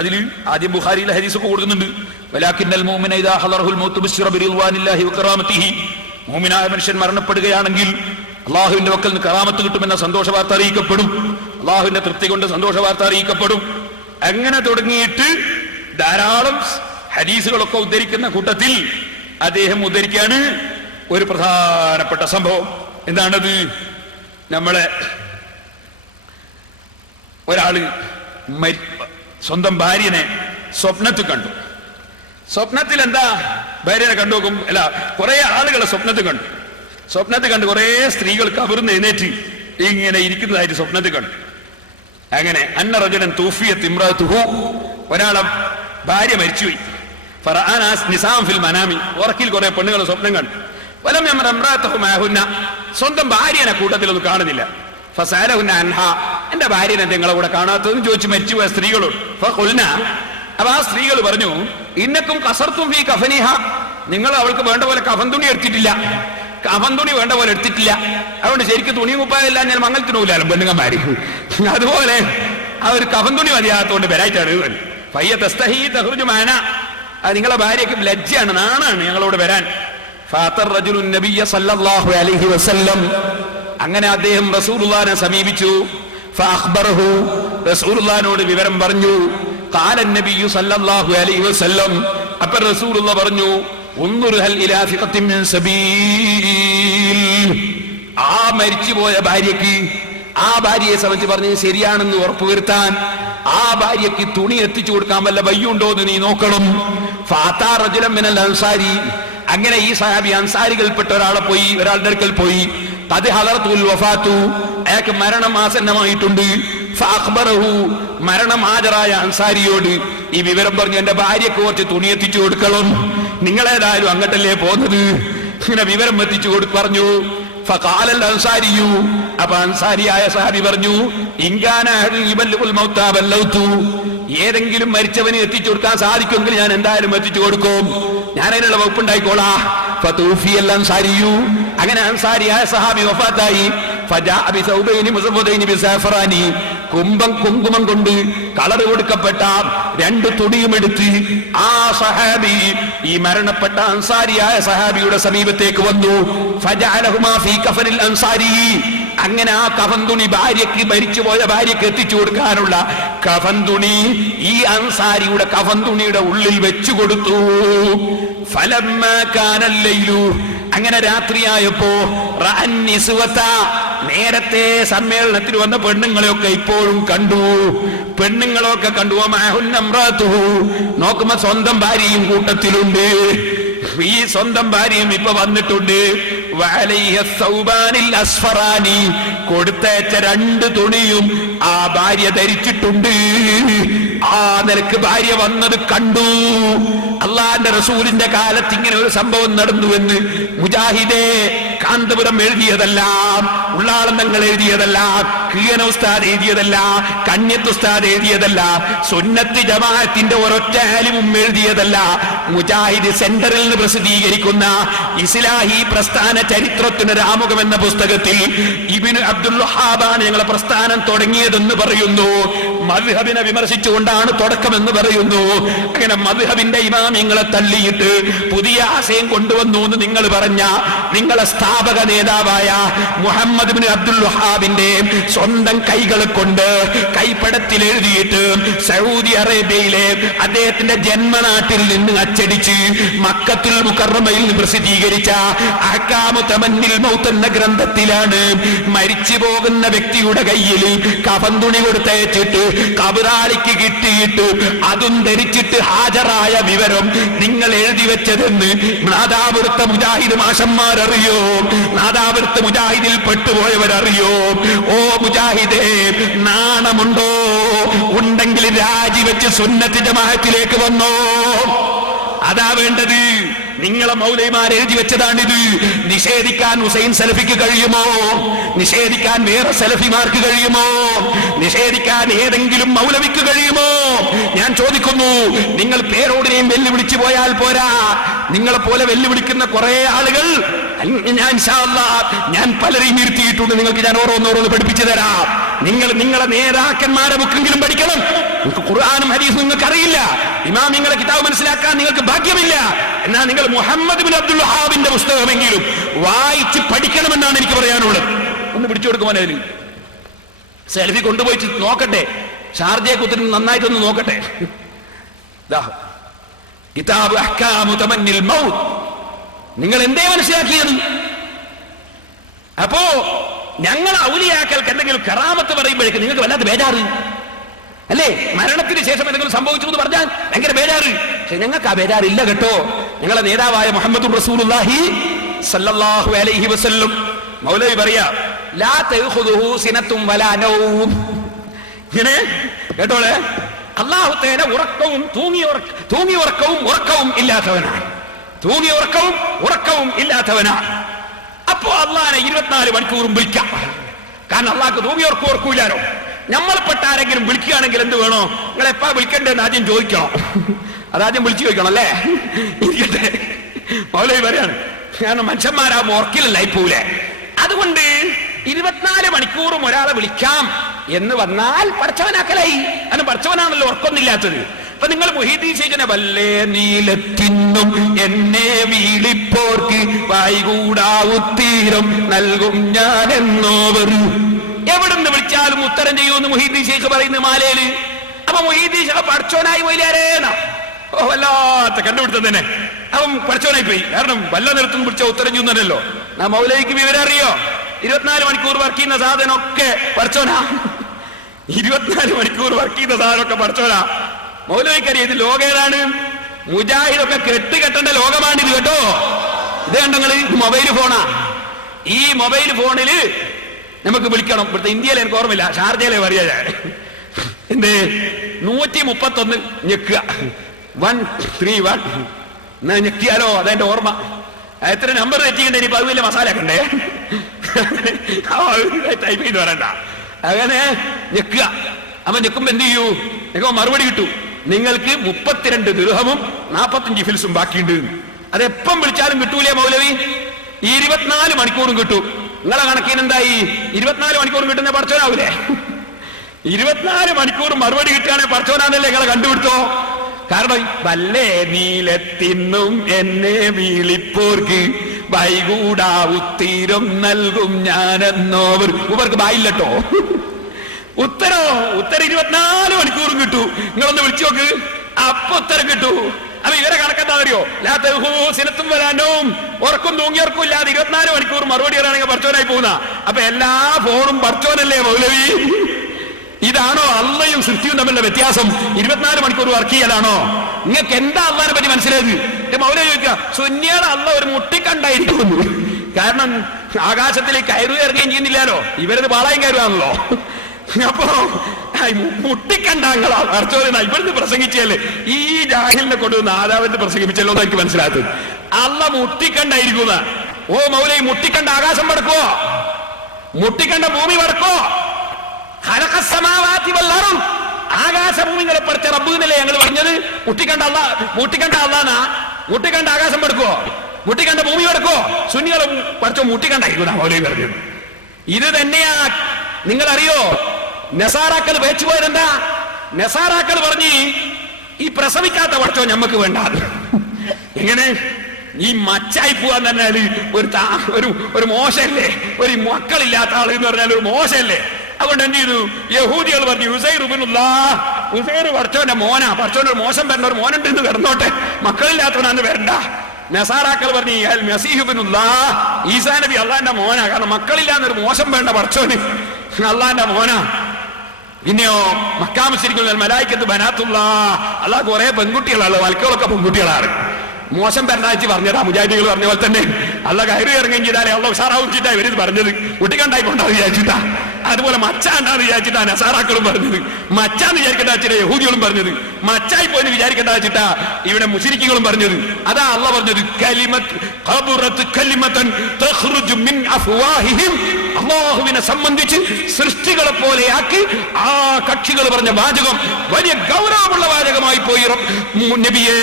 അതിൽ ആദ്യം ബുഖാരിയിലെ ഹദീസൊക്കെ കൊടുക്കുന്നുണ്ട്. വലാകിന്നൽ മുഅ്മിന ഇദാ ഹദറഹുൽ മൗത്ത് ബിശ്റ ബിറിദ്വാനില്ലാഹി വകറാമത്തിഹി. മുഅ്മിനായ മനുഷ്യൻ മരണപ്പെടുകയാണെങ്കിൽ അല്ലാഹുവിന്റെ വക്കൽ നിന്ന് കറാമത്ത് കിട്ടുമെന്ന സന്തോഷ വാർത്ത അറിയിക്കപ്പെടും. അല്ലാഹുവിന്റെ തൃപ്തി കൊണ്ട് സന്തോഷ വാർത്ത അറിയിക്കപ്പെടും. അങ്ങനെ തുടങ്ങിയിട്ട് ധാരാളം ഹദീസുകളൊക്കെ ഉദ്ധരിക്കുന്ന കൂട്ടത്തിൽ അദ്ദേഹം ഉദ്ധരിക്കാണ് ഒരു പ്രധാനപ്പെട്ട സംഭവം. എന്താണത്? നമ്മളെ ഒരാള് സ്വന്തം ഭാര്യനെ സ്വപ്നത്തിൽ കണ്ടു. സ്വപ്നത്തിൽ എന്താ? ഭാര്യനെ കണ്ടു നോക്കും, അല്ല കുറെ ആളുകളെ സ്വപ്നത്തിൽ കണ്ടു. കുറെ സ്ത്രീകൾ കബറിന്ന് എഴുന്നേറ്റ് ഇങ്ങനെ ഇരിക്കുന്നതായിട്ട് സ്വപ്നത്തിൽ കണ്ടു. അങ്ങനെ അന്ന റജുലൻ തൂഫിയത് ഇംറഅതുഹു, ഒരാളെ ഭാര്യ മരിച്ചുപോയി. ഫറഅന നിസാം ഫിൽ മനാമി, ഉറക്കിൽ കുറെ പെണ്ണുകളെ സ്വപ്നം കണ്ടു. വലം യമറ ഇംറഅതുഹു മഅഹുന്ന, സ്വന്തം ഭാര്യനെ കൂട്ടത്തിലൊന്നും കാണുന്നില്ല. ഫസഅലഹുന്ന അൻഹാ, എന്റെ ഭാര്യനെ നിങ്ങളെ കൂടെ കാണാത്തതെന്ന് ചോദിച്ചു മരിച്ചുപോയ സ്ത്രീകളോട്. ഫഖുൽന, അപ്പൊ ആ സ്ത്രീകൾ പറഞ്ഞു, ഇന്നക്കും കസർത്തും ഫീ കഫനിഹ, നിങ്ങൾ അവൾക്ക് വേണ്ട പോലെ കഫൻ തുണി എടുത്തിട്ടില്ല, അതുകൊണ്ട് ശരിക്കും തുണി കുപ്പായില്ല, ഞാൻ മംഗലത്തിനൂലാലും പെണ്ണുങ്ങന്മാര്. അതുപോലെ അവർ കഫൻ തുണി മതിയാത്തോണ്ട് വരായിട്ടാണ്. അത് നിങ്ങളെ ഭാര്യയ്ക്ക് ലജ്ജയാണ്, നാണാണ് ഞങ്ങളോട് വരാൻ. ഫാത്തർ റജുലുൻ നബിയ്യ സല്ലല്ലാഹു അലൈഹി വസല്ലം, അങ്ങനെ അദ്ദേഹം റസൂലുള്ളാഹിനെ സമീപിച്ചു. ഫഅഖ്ബറഹു, റസൂലുള്ളാഹിനോട് വിവരം പറഞ്ഞു. ഖാല നബിയ്യു സല്ലല്ലാഹു അലൈഹി വസല്ലം, അപ്പോൾ റസൂലുള്ളാഹി പറഞ്ഞു, ഉൻദുർ ഹൽ ഇലാ ഫിഖത്തിൻ മിൻ സബീൽ. ആ മരിച്ചുപോയ ഭാര്യയ്ക്ക്, ആ ഭാര്യയെ സംബന്ധിച്ച് പറഞ്ഞത് ശരിയാണെന്ന് ഉറപ്പുവരുത്താൻ ആ ഭാര്യയ്ക്ക് തുണി എത്തിച്ചു കൊടുക്കാൻ വല്ല വയ്യുണ്ടോ എന്ന് നീ നോക്കണം. ഫാത്താ റജുലൻ മിനൽ അൻസാരി, അങ്ങനെ ഈ സഹാബി അൻസാരികൾപ്പെട്ട ഒരാളുടെ അടുക്കൽ പോയി. ഖദ് ഹദറത്തുൽ വഫാത്തു, അയാൾക്ക് മരണം ആസന്നമായിട്ടുണ്ട്. ഫഅഖ്ബറഹു, മരണം ഹാജരായ അൻസാരിയോട് ഈ വിവരം പറഞ്ഞു, എന്റെ ഭാര്യയ്ക്ക് കുറച്ച് തുണി എത്തിച്ചു കൊടുക്കണം, നിങ്ങളേതായാലും അങ്ങോട്ടല്ലേ പോകുന്നത്, ഇങ്ങനെ വിവരം എത്തിച്ചു പറഞ്ഞു. ഫഖാലൽ അൻസാരിയു, അപ്പൊ അൻസാരിയായ സഹാബി പറഞ്ഞു, ഇൻകാന യുബല്ലിഗുൽ മൗതാ ബല്ലൗതു, ഏതെങ്കിലും മരിച്ചവന് എത്തിച്ചു കൊടുക്കാൻ സാധിക്കുമെങ്കിൽ ഞാൻ എന്തായാലും എത്തിച്ചു കൊടുക്കും, ഞാൻ അതിനുള്ള വകുപ്പുണ്ടായിക്കോളാ. ഫതൂഫിയൽ അൻസാരിയു, അങ്ങനെ അൻസാരിയായ സഹാബി വഫാത്തായി. ഫജാഅ ബിസൗബൈനി മുസവ്വദൈനി ബിസഫറാനി, കുങ്കുമം കൊണ്ട് കളർ കൊടുക്കപ്പെട്ട 2 തുണിയും എടുത്ത് ആ സഹാബി, ഈ മരണപ്പെട്ട അൻസാരിയായ സഹാബിയുടെ സമീപത്തേക്ക് വന്നു. ഫജഅലഹുമാ ഫീ കഫനിൽ അൻസാരി, അങ്ങനെ ആ കഫൻ തുണി ഭാര്യയ്ക്ക്, മരിച്ചുപോയ ഭാര്യയ്ക്ക് എത്തിച്ചു കൊടുക്കാനുള്ള കഫൻ തുണി ഈ അൻസാരിയുടെ കഫൻ തുണിയുടെ ഉള്ളിൽ വെച്ചു കൊടുത്തു. ഫലമ്മാ കാനൽ ലൈലു, അങ്ങനെ രാത്രിയായപ്പോ റഅൻ നിസ്വത, നേരത്തെ സമ്മേളനത്തിൽ വന്ന പെണ്ണുങ്ങളെയൊക്കെ ഇപ്പോഴും കണ്ടു, പെണ്ണുങ്ങളൊക്കെ കണ്ടു. നോക്കുമ്പോ സ്വന്തം ഭാര്യയും കൂട്ടത്തിലുണ്ട്, ഈ സ്വന്തം ഭാര്യയും ഇപ്പൊ വന്നിട്ടുണ്ട്. കൊടുത്തയച്ച 2 തുണിയും ആ ഭാര്യ ധരിച്ചിട്ടുണ്ട്. ആ നിലക്ക് ഭാര്യ വന്നത് കണ്ടു. അള്ളാന്റെ റസൂലിന്റെ കാലത്ത് ഇങ്ങനെ ഒരു സംഭവം നടന്നുവെന്ന് മുജാഹിദേ കാന്തപുരം എഴുതിയതല്ല, ഉള്ളാളന്തങ്ങൾ എഴുതിയതല്ല, കീയന ഉസ്താദ് എഴുതിയതല്ല, കണ്യത്ത് ഉസ്താദ് എഴുതിയതല്ല, സുന്നത്ത് ജമാഅത്തിന്റെ ഒരൊറ്റ ആലിമും എഴുതിയതല്ല. മുജാഹിദ് സെന്ററിൽ നിന്ന് പ്രസിദ്ധീകരിക്കുന്ന ഇസ്ലാഹി പ്രസ്ഥാന ചരിത്രത്തിന് ആമുഖം എന്ന പുസ്തകത്തിൽ ഇബ്നു അബ്ദുൽ വഹാബാണ് ഞങ്ങളെ പ്രസ്ഥാനം തുടങ്ങിയതെന്ന് പറയുന്നു. മദ്ഹബിനെ വിമർശിച്ചുകൊണ്ടാണ് തുടക്കമെന്ന് പറയുന്നു. അങ്ങനെ മദ്ഹബിന്റെ ഇമാമിങ്ങളെ തള്ളിയിട്ട് പുതിയ ആശയം കൊണ്ടുവന്നു എന്ന് നിങ്ങൾ പറഞ്ഞ നിങ്ങളെ സ്ഥാപക നേതാവായ മുഹമ്മദ് ഇബ്നു അബ്ദുൽ വഹാബിന്റെ സ്വന്തം കൈകളെ കൊണ്ട് കൈപ്പടത്തിൽ എഴുതിയിട്ട് സൗദി അറേബ്യയിലെ അദ്ദേഹത്തിന്റെ ജന്മനാട്ടിൽ നിന്ന് അച്ചടിച്ച് മക്കത്തുൽ മുകറമയിൽ പ്രസിദ്ധീകരിച്ച അഹ്കാമു തമന്നിൽ മൗത്ത് എന്ന ഗ്രന്ഥത്തിലാണ് മരിച്ചു പോകുന്ന വ്യക്തിയുടെ കയ്യിൽ കഫൻ തുണി കൊടുത്തയച്ചിട്ട് കബറാളിക്ക് കിട്ടിയിട്ട് അതും ധരിച്ചിട്ട് ഹാജരായ വിവരം നിങ്ങൾ എഴുതി വെച്ചതെന്ന് നാദാപുരത്തെ മുജാഹിദ് മാഷന്മാരറിയോ? നാദാപുരത്തെ മുജാഹിദിൽ പെട്ടുപോയവരറിയോ? ഓ മുജാഹിദേ, നാണമുണ്ടോ? ഉണ്ടെങ്കിൽ രാജിവെച്ച് സുന്നത്ത് ജമാഅത്തിലേക്ക് വന്നോ. അതാ വേണ്ടത്. നിങ്ങളെ മൗലവിമാർ എഴുതി വെച്ചതാണിത്. നിഷേധിക്കാൻ ഹുസൈൻ സലഫിക്ക് കഴിയുമോ? നിഷേധിക്കാൻ വേറെ സലഫിമാർക്ക് കഴിയുമോ? നിഷേധിക്കാൻ ഏതെങ്കിലും മൗലവിക്ക് കഴിയുമോ? ഞാൻ ചോദിക്കുന്നു. നിങ്ങൾ പേരോടിനെയും വെല്ലുവിളിച്ചു പോയാൽ പോരാ. നിങ്ങളെ പോലെ വെല്ലുവിളിക്കുന്ന കുറെ ആളുകൾ ഞാൻ പലരെയും ഇരുത്തിയിട്ടുണ്ട്. നിങ്ങൾക്ക് ഞാൻ ഓരോന്നോരോന്ന് പഠിപ്പിച്ചു തരാം. നിങ്ങളെ നേതാക്കന്മാരെ ബുക്കെങ്കിലും പഠിക്കണം. നിങ്ങൾക്ക് ഖുർആനും ഹദീസും നിങ്ങൾക്ക് അറിയില്ല, ഇമാമിങ്ങളെ കിതാബ് മനസ്സിലാക്കാൻ നിങ്ങൾക്ക് ഭാഗ്യമില്ല. എന്നാൽ നിങ്ങൾ മുഹമ്മദ് ഇബ്നു അബ്ദുൽ വഹാബിന്റെ പുസ്തകമെങ്കിലും വായിച്ച് പഠിക്കണമെന്നാണ് എനിക്ക് പറയാനുള്ളത്. ഒന്ന് പിടിച്ചു കൊടുക്കുവാൻ സെൽഫി കൊണ്ടുപോയിട്ട് നോക്കട്ടെ, ഷാർജയെ കുത്തിരി നന്നായിട്ടൊന്ന് നോക്കട്ടെ. കിതാബ് അഹ്കാമു തമന്നിൽ മൗത്ത്. നിങ്ങൾ എന്തേ മനസ്സിലാക്കിയത്? അപ്പോ ഞങ്ങൾ ഔലിയാക്കൾക്ക് എന്തെങ്കിലും കറാമത്ത് പറയുമ്പോഴേക്ക് നിങ്ങൾക്ക് വല്ലാത്ത ബേജാറ് അല്ലേ? മരണത്തിന് ശേഷം എന്തെങ്കിലും സംഭവിച്ചു എന്ന് പറഞ്ഞാൽ ഭയങ്കര ബേജാറ്. പക്ഷെ ഞങ്ങൾക്ക് ആ ബേജാറില്ല കേട്ടോ. ഞങ്ങളെ നേതാവായ മുഹമ്മദ് റസൂലുള്ളാഹി സല്ലല്ലാഹു അലൈഹി വസല്ലം മൗലവി പറയാ, ലാ തഖുദുഹു സിനത്തും വലാ നൗം. ഇങ്ങനെ കേട്ടോളെ, അല്ലാഹു തആല ഉറക്കവും തൂങ്ങിയ ഉറക്കവും ഇല്ലാത്തവനാണ്. തൂങ്ങിയ ഉറക്കവും ഇല്ലാത്തവനാണ്. അപ്പോ അള്ളാഹിനെ 24 മണിക്കൂറും വിളിക്കാം. കാരണം അള്ളാഹ്ക്ക് തൂങ്ങിയ ഉറക്കൂലാലോ. നമ്മൾപ്പെട്ട ആരെങ്കിലും വിളിക്കുകയാണെങ്കിൽ എന്ത് വേണോ? നിങ്ങൾ എപ്പാ വിളിക്കണ്ടേന്ന് ആദ്യം ചോദിക്കണം. അതാദ്യം വിളിച്ചു ചോദിക്കണം അല്ലേ? ഇരിക്കട്ടെ, മൗലവി പറയാണ്. കാരണം മനുഷ്യന്മാരാകുമ്പോൾ ഉറക്കിലല്ലായി പോലെ. അതുകൊണ്ട് 24 മണിക്കൂറും ഒരാളെ വിളിക്കാം എന്ന് വന്നാൽ പഠിച്ചവനാക്കലായി. കാരണം പഠിച്ചവനാണല്ലോ ഉറക്കൊന്നില്ലാത്തത്. അപ്പൊ നിങ്ങൾ മുഹീദ്ദീൻ ശൈഖിനെ വല്ലേ നീലത്തിന്നും എന്നെ വീളിപ്പോർക്ക് വായികൂടാ ഉത്തീരം നൽകും ഞാൻ എന്നോവർ. എവിടുന്ന് വിളിച്ചാലും ഉത്തരം ചെയ്യുമെന്ന് മുഹീദ്ദീൻ ശൈഖ് പറയുന്ന മാലയില്. അപ്പൊ മുഹീദ്ദീൻ ശൈഖ് പഠിച്ചോനായി മൊയിലാരേന്നാ. ഓ വല്ലാത്ത കണ്ടുപിടുത്തം തന്നെ. അവൻ പഠിച്ചോനായി പോയി. കാരണം വല്ല നിലത്തും പിടിച്ച ഉത്തരം ചെയ്യുന്നല്ലോ. ആ മൗലവിക്ക് വിവരം അറിയോ? 24 മണിക്കൂർ വർക്ക് ചെയ്യുന്ന സാധനമൊക്കെ പഠിച്ചോനാ. 24 മണിക്കൂർ വർക്ക് ചെയ്യുന്ന സാധനമൊക്കെ പഠിച്ചോനാ. മൗലവിക്കറിയാം ഇത് ലോകം ഏതാണ്? മുജാഹിദൊക്കെ കെട്ടുകെട്ടേണ്ട ലോകമാണിത് കേട്ടോ. ഇത് കണ്ടങ്ങള്, ഇത് മൊബൈൽ ഫോണാ. ഈ മൊബൈൽ ഫോണില് നമുക്ക് വിളിക്കണം. ഇവിടുത്തെ ഇന്ത്യയിൽ എനിക്ക് ഓർമ്മയില്ല, ഷാർജയിലെ പറയാ ഞാൻ. എന്ത് 131 ഞെക്കുക, 131 എന്നാ ഞെക്കിയാലോ അതെന്റെ ഓർമ്മ. എത്ര നമ്പർ തെറ്റിക്കണ്ടേ? ഇനിയിപ്പോ അത് വലിയ മസാല ഒക്കെ ഉണ്ടേ, ടൈപ്പ് ചെയ്ത് പറയണ്ട. അങ്ങനെ ഞെക്കുക. അപ്പൊ ഞെക്കുമ്പോ എന്ത് ചെയ്യൂ? ഞെക്കുമ്പോ മറുപടി കിട്ടൂ, നിങ്ങൾക്ക് 32 ദിർഹമും 45 ഫിൽസും ബാക്കിയുണ്ട്. അതെപ്പം വിളിച്ചാലും കിട്ടൂലേ മൗലവി? 24 മണിക്കൂറും കിട്ടും. നിങ്ങളെ കണക്കിന് എന്തായി? 24 മണിക്കൂറും കിട്ടുന്ന പഠിച്ചോനാവൂലേ? 24 മണിക്കൂർ മറുപടി കിട്ടുകയാണെങ്കിൽ പഠിച്ചോനാന്നല്ലേ നിങ്ങളെ കണ്ടുപിടുത്തോ? കാരണം വല്ലേ നീലത്തിന്നും എന്നെ വീളിപ്പോർക്ക് വൈകൂടാ ഉത്തീരം നൽകും ഞാനെന്നോവർ. ഇവർക്ക് ബായില്ലട്ടോ. ഉത്തരം 24 മണിക്കൂറും കിട്ടൂ. നിങ്ങളൊന്ന് വിളിച്ചു നോക്ക്, അപ്പൊ ഉത്തരം കിട്ടൂ. അപ്പൊ ഇവരെ കണക്കെന്താ അറിയോ? സിനത്തും വരാനും ഉറക്കും തൂങ്ങിയർക്കും ഇല്ലാതെ 24 മണിക്കൂർ മറുപടി വരാണെങ്കിൽ പഠിച്ചോനായി പോകുന്ന. അപ്പൊ എല്ലാ ഫോണും പഠിച്ചോനല്ലേ മൗലവി? ഇതാണോ അള്ളയും സൃഷ്ടിയും തമ്മിലുള്ള വ്യത്യാസം? 24 മണിക്കൂർ വർക്ക് ചെയ്യലാണോ? നിങ്ങൾക്ക് എന്താ അള്ളാനെ പറ്റി മനസ്സിലായത്? മൗലവി ചോദിക്കുക, സുന്നിയുടെ അള്ള ഒരു മുട്ടിക്കണ്ടായിരിക്കുന്നു. കാരണം ആകാശത്തിലേക്ക് കയറുകയും ഇറങ്ങുകയും ചെയ്യുന്നില്ലല്ലോ. ഇവരത് പാളയം കയറുകയാണല്ലോ. അപ്പോ മുട്ടിക്കണ്ടാങ്ങളാ അർച്ചോന ഇവിടുന്ന് പ്രസംഗിച്ചല്ലേ. ഈ ജാഹിലിനെ കൊണ്ടുവന്ന് ആദാവിന്റെ പ്രസംഗിപ്പിച്ചല്ലോ എന്ന് എനിക്ക് മനസ്സിലാത്തത്. അള്ള മുട്ടിക്കണ്ടായിരിക്കുന്ന. ഓ മൗലവി, മുട്ടിക്കണ്ട ആകാശം പടക്കോ? മുട്ടിക്കണ്ട ഭൂമി പടക്കോ? ആകാശഭൂമികളെ പഠിച്ച റബ്ബ് എന്നല്ലേ ഞങ്ങൾ പറഞ്ഞത്? മുട്ടിക്കണ്ട അള്ളാനാ? മുട്ടിക്കണ്ട ആകാശം പടക്കോ? മുട്ടിക്കണ്ട ഭൂമി പടക്കോ? സുന്നികളെ പഠിച്ചോ മുട്ടിക്കണ്ടായിരിക്കുന്ന മൗലവി പറഞ്ഞത്. ഇത് തന്നെയാ. നിങ്ങൾ അറിയോ നസാറാക്കൾ വേച്ചുപോയതെന്താ? നസാറാക്കൾ പറഞ്ഞ് ഈ പ്രസവിക്കാത്ത പഠിച്ചോ ഞമ്മക്ക് വേണ്ട. എങ്ങനെ ഈ മച്ചായി പോവാൻ തന്നെ ഒരു മോശല്ലേ? ഒരു മക്കളില്ലാത്ത ആൾ എന്ന് പറഞ്ഞാൽ ഒരു മോശല്ലേ? അതുകൊണ്ട് എന്ത് ചെയ്തു? യഹൂദികൾ പറഞ്ഞു ഉസൈർ പഠിച്ചോന്റെ മോനാ, പഠിച്ചോന്റെ മോശം വരണ്ട, ഒരു മോനുണ്ട് എന്ന് കിടന്നോട്ടെ, മക്കളില്ലാത്തവനാന്ന് വരണ്ട. നസാറാക്കൾ പറഞ്ഞു ഈസാ നബി അള്ളാന്റെ മോനാ, കാരണം മക്കളില്ലാന്നൊരു മോശം വേണ്ട പഠിച്ചോന്, അള്ളാന്റെ മോനാ. പിന്നെയോ മക്കാമുശ്രിക്കുൽ മലായിക്കത്ത് ബനാത്തുള്ള അള്ളാഹ് കുറെ പെൺകുട്ടികളാണ്, മലക്കുകളൊക്കെ പെൺകുട്ടികളാണ്. മോശം പെരുന്നാഴ്ച പറഞ്ഞതാ മുജാഹിദികൾ പറഞ്ഞ പോലെ തന്നെ. അള്ള കയറി ഇറങ്ങുകയും ചെയ്താലേ അള്ള ഉഷാറാവിച്ചിട്ടാ ഇവരിത് പറഞ്ഞത്. കുട്ടിക്കണ്ടായിക്കൊണ്ടാന്ന് വിചാരിച്ചിട്ടാ. അതുപോലെ മച്ചാണ്ടാന്ന് വിചാരിച്ചിട്ടാ നസാറാക്കളും പറഞ്ഞത്. മച്ചാന്ന് വിചാരിക്കേണ്ട വെച്ചിട്ടാ യഹൂദികളും പറഞ്ഞത്. മച്ചായി പോയെന്ന് വിചാരിക്കേണ്ട വെച്ചിട്ടാ ഇവിടെ മുശ്രിക്കുകളും പറഞ്ഞത്. അതാ അള്ള പറഞ്ഞത് അല്ലാഹുവിനെ സംബന്ധിച്ച് സൃഷ്ടികളെ പോലെയാക്കി ആ കക്ഷികൾ പറഞ്ഞ വാചകം വലിയ ഗൗരവമുള്ള വാചകമായി പോയി. നബിയേ,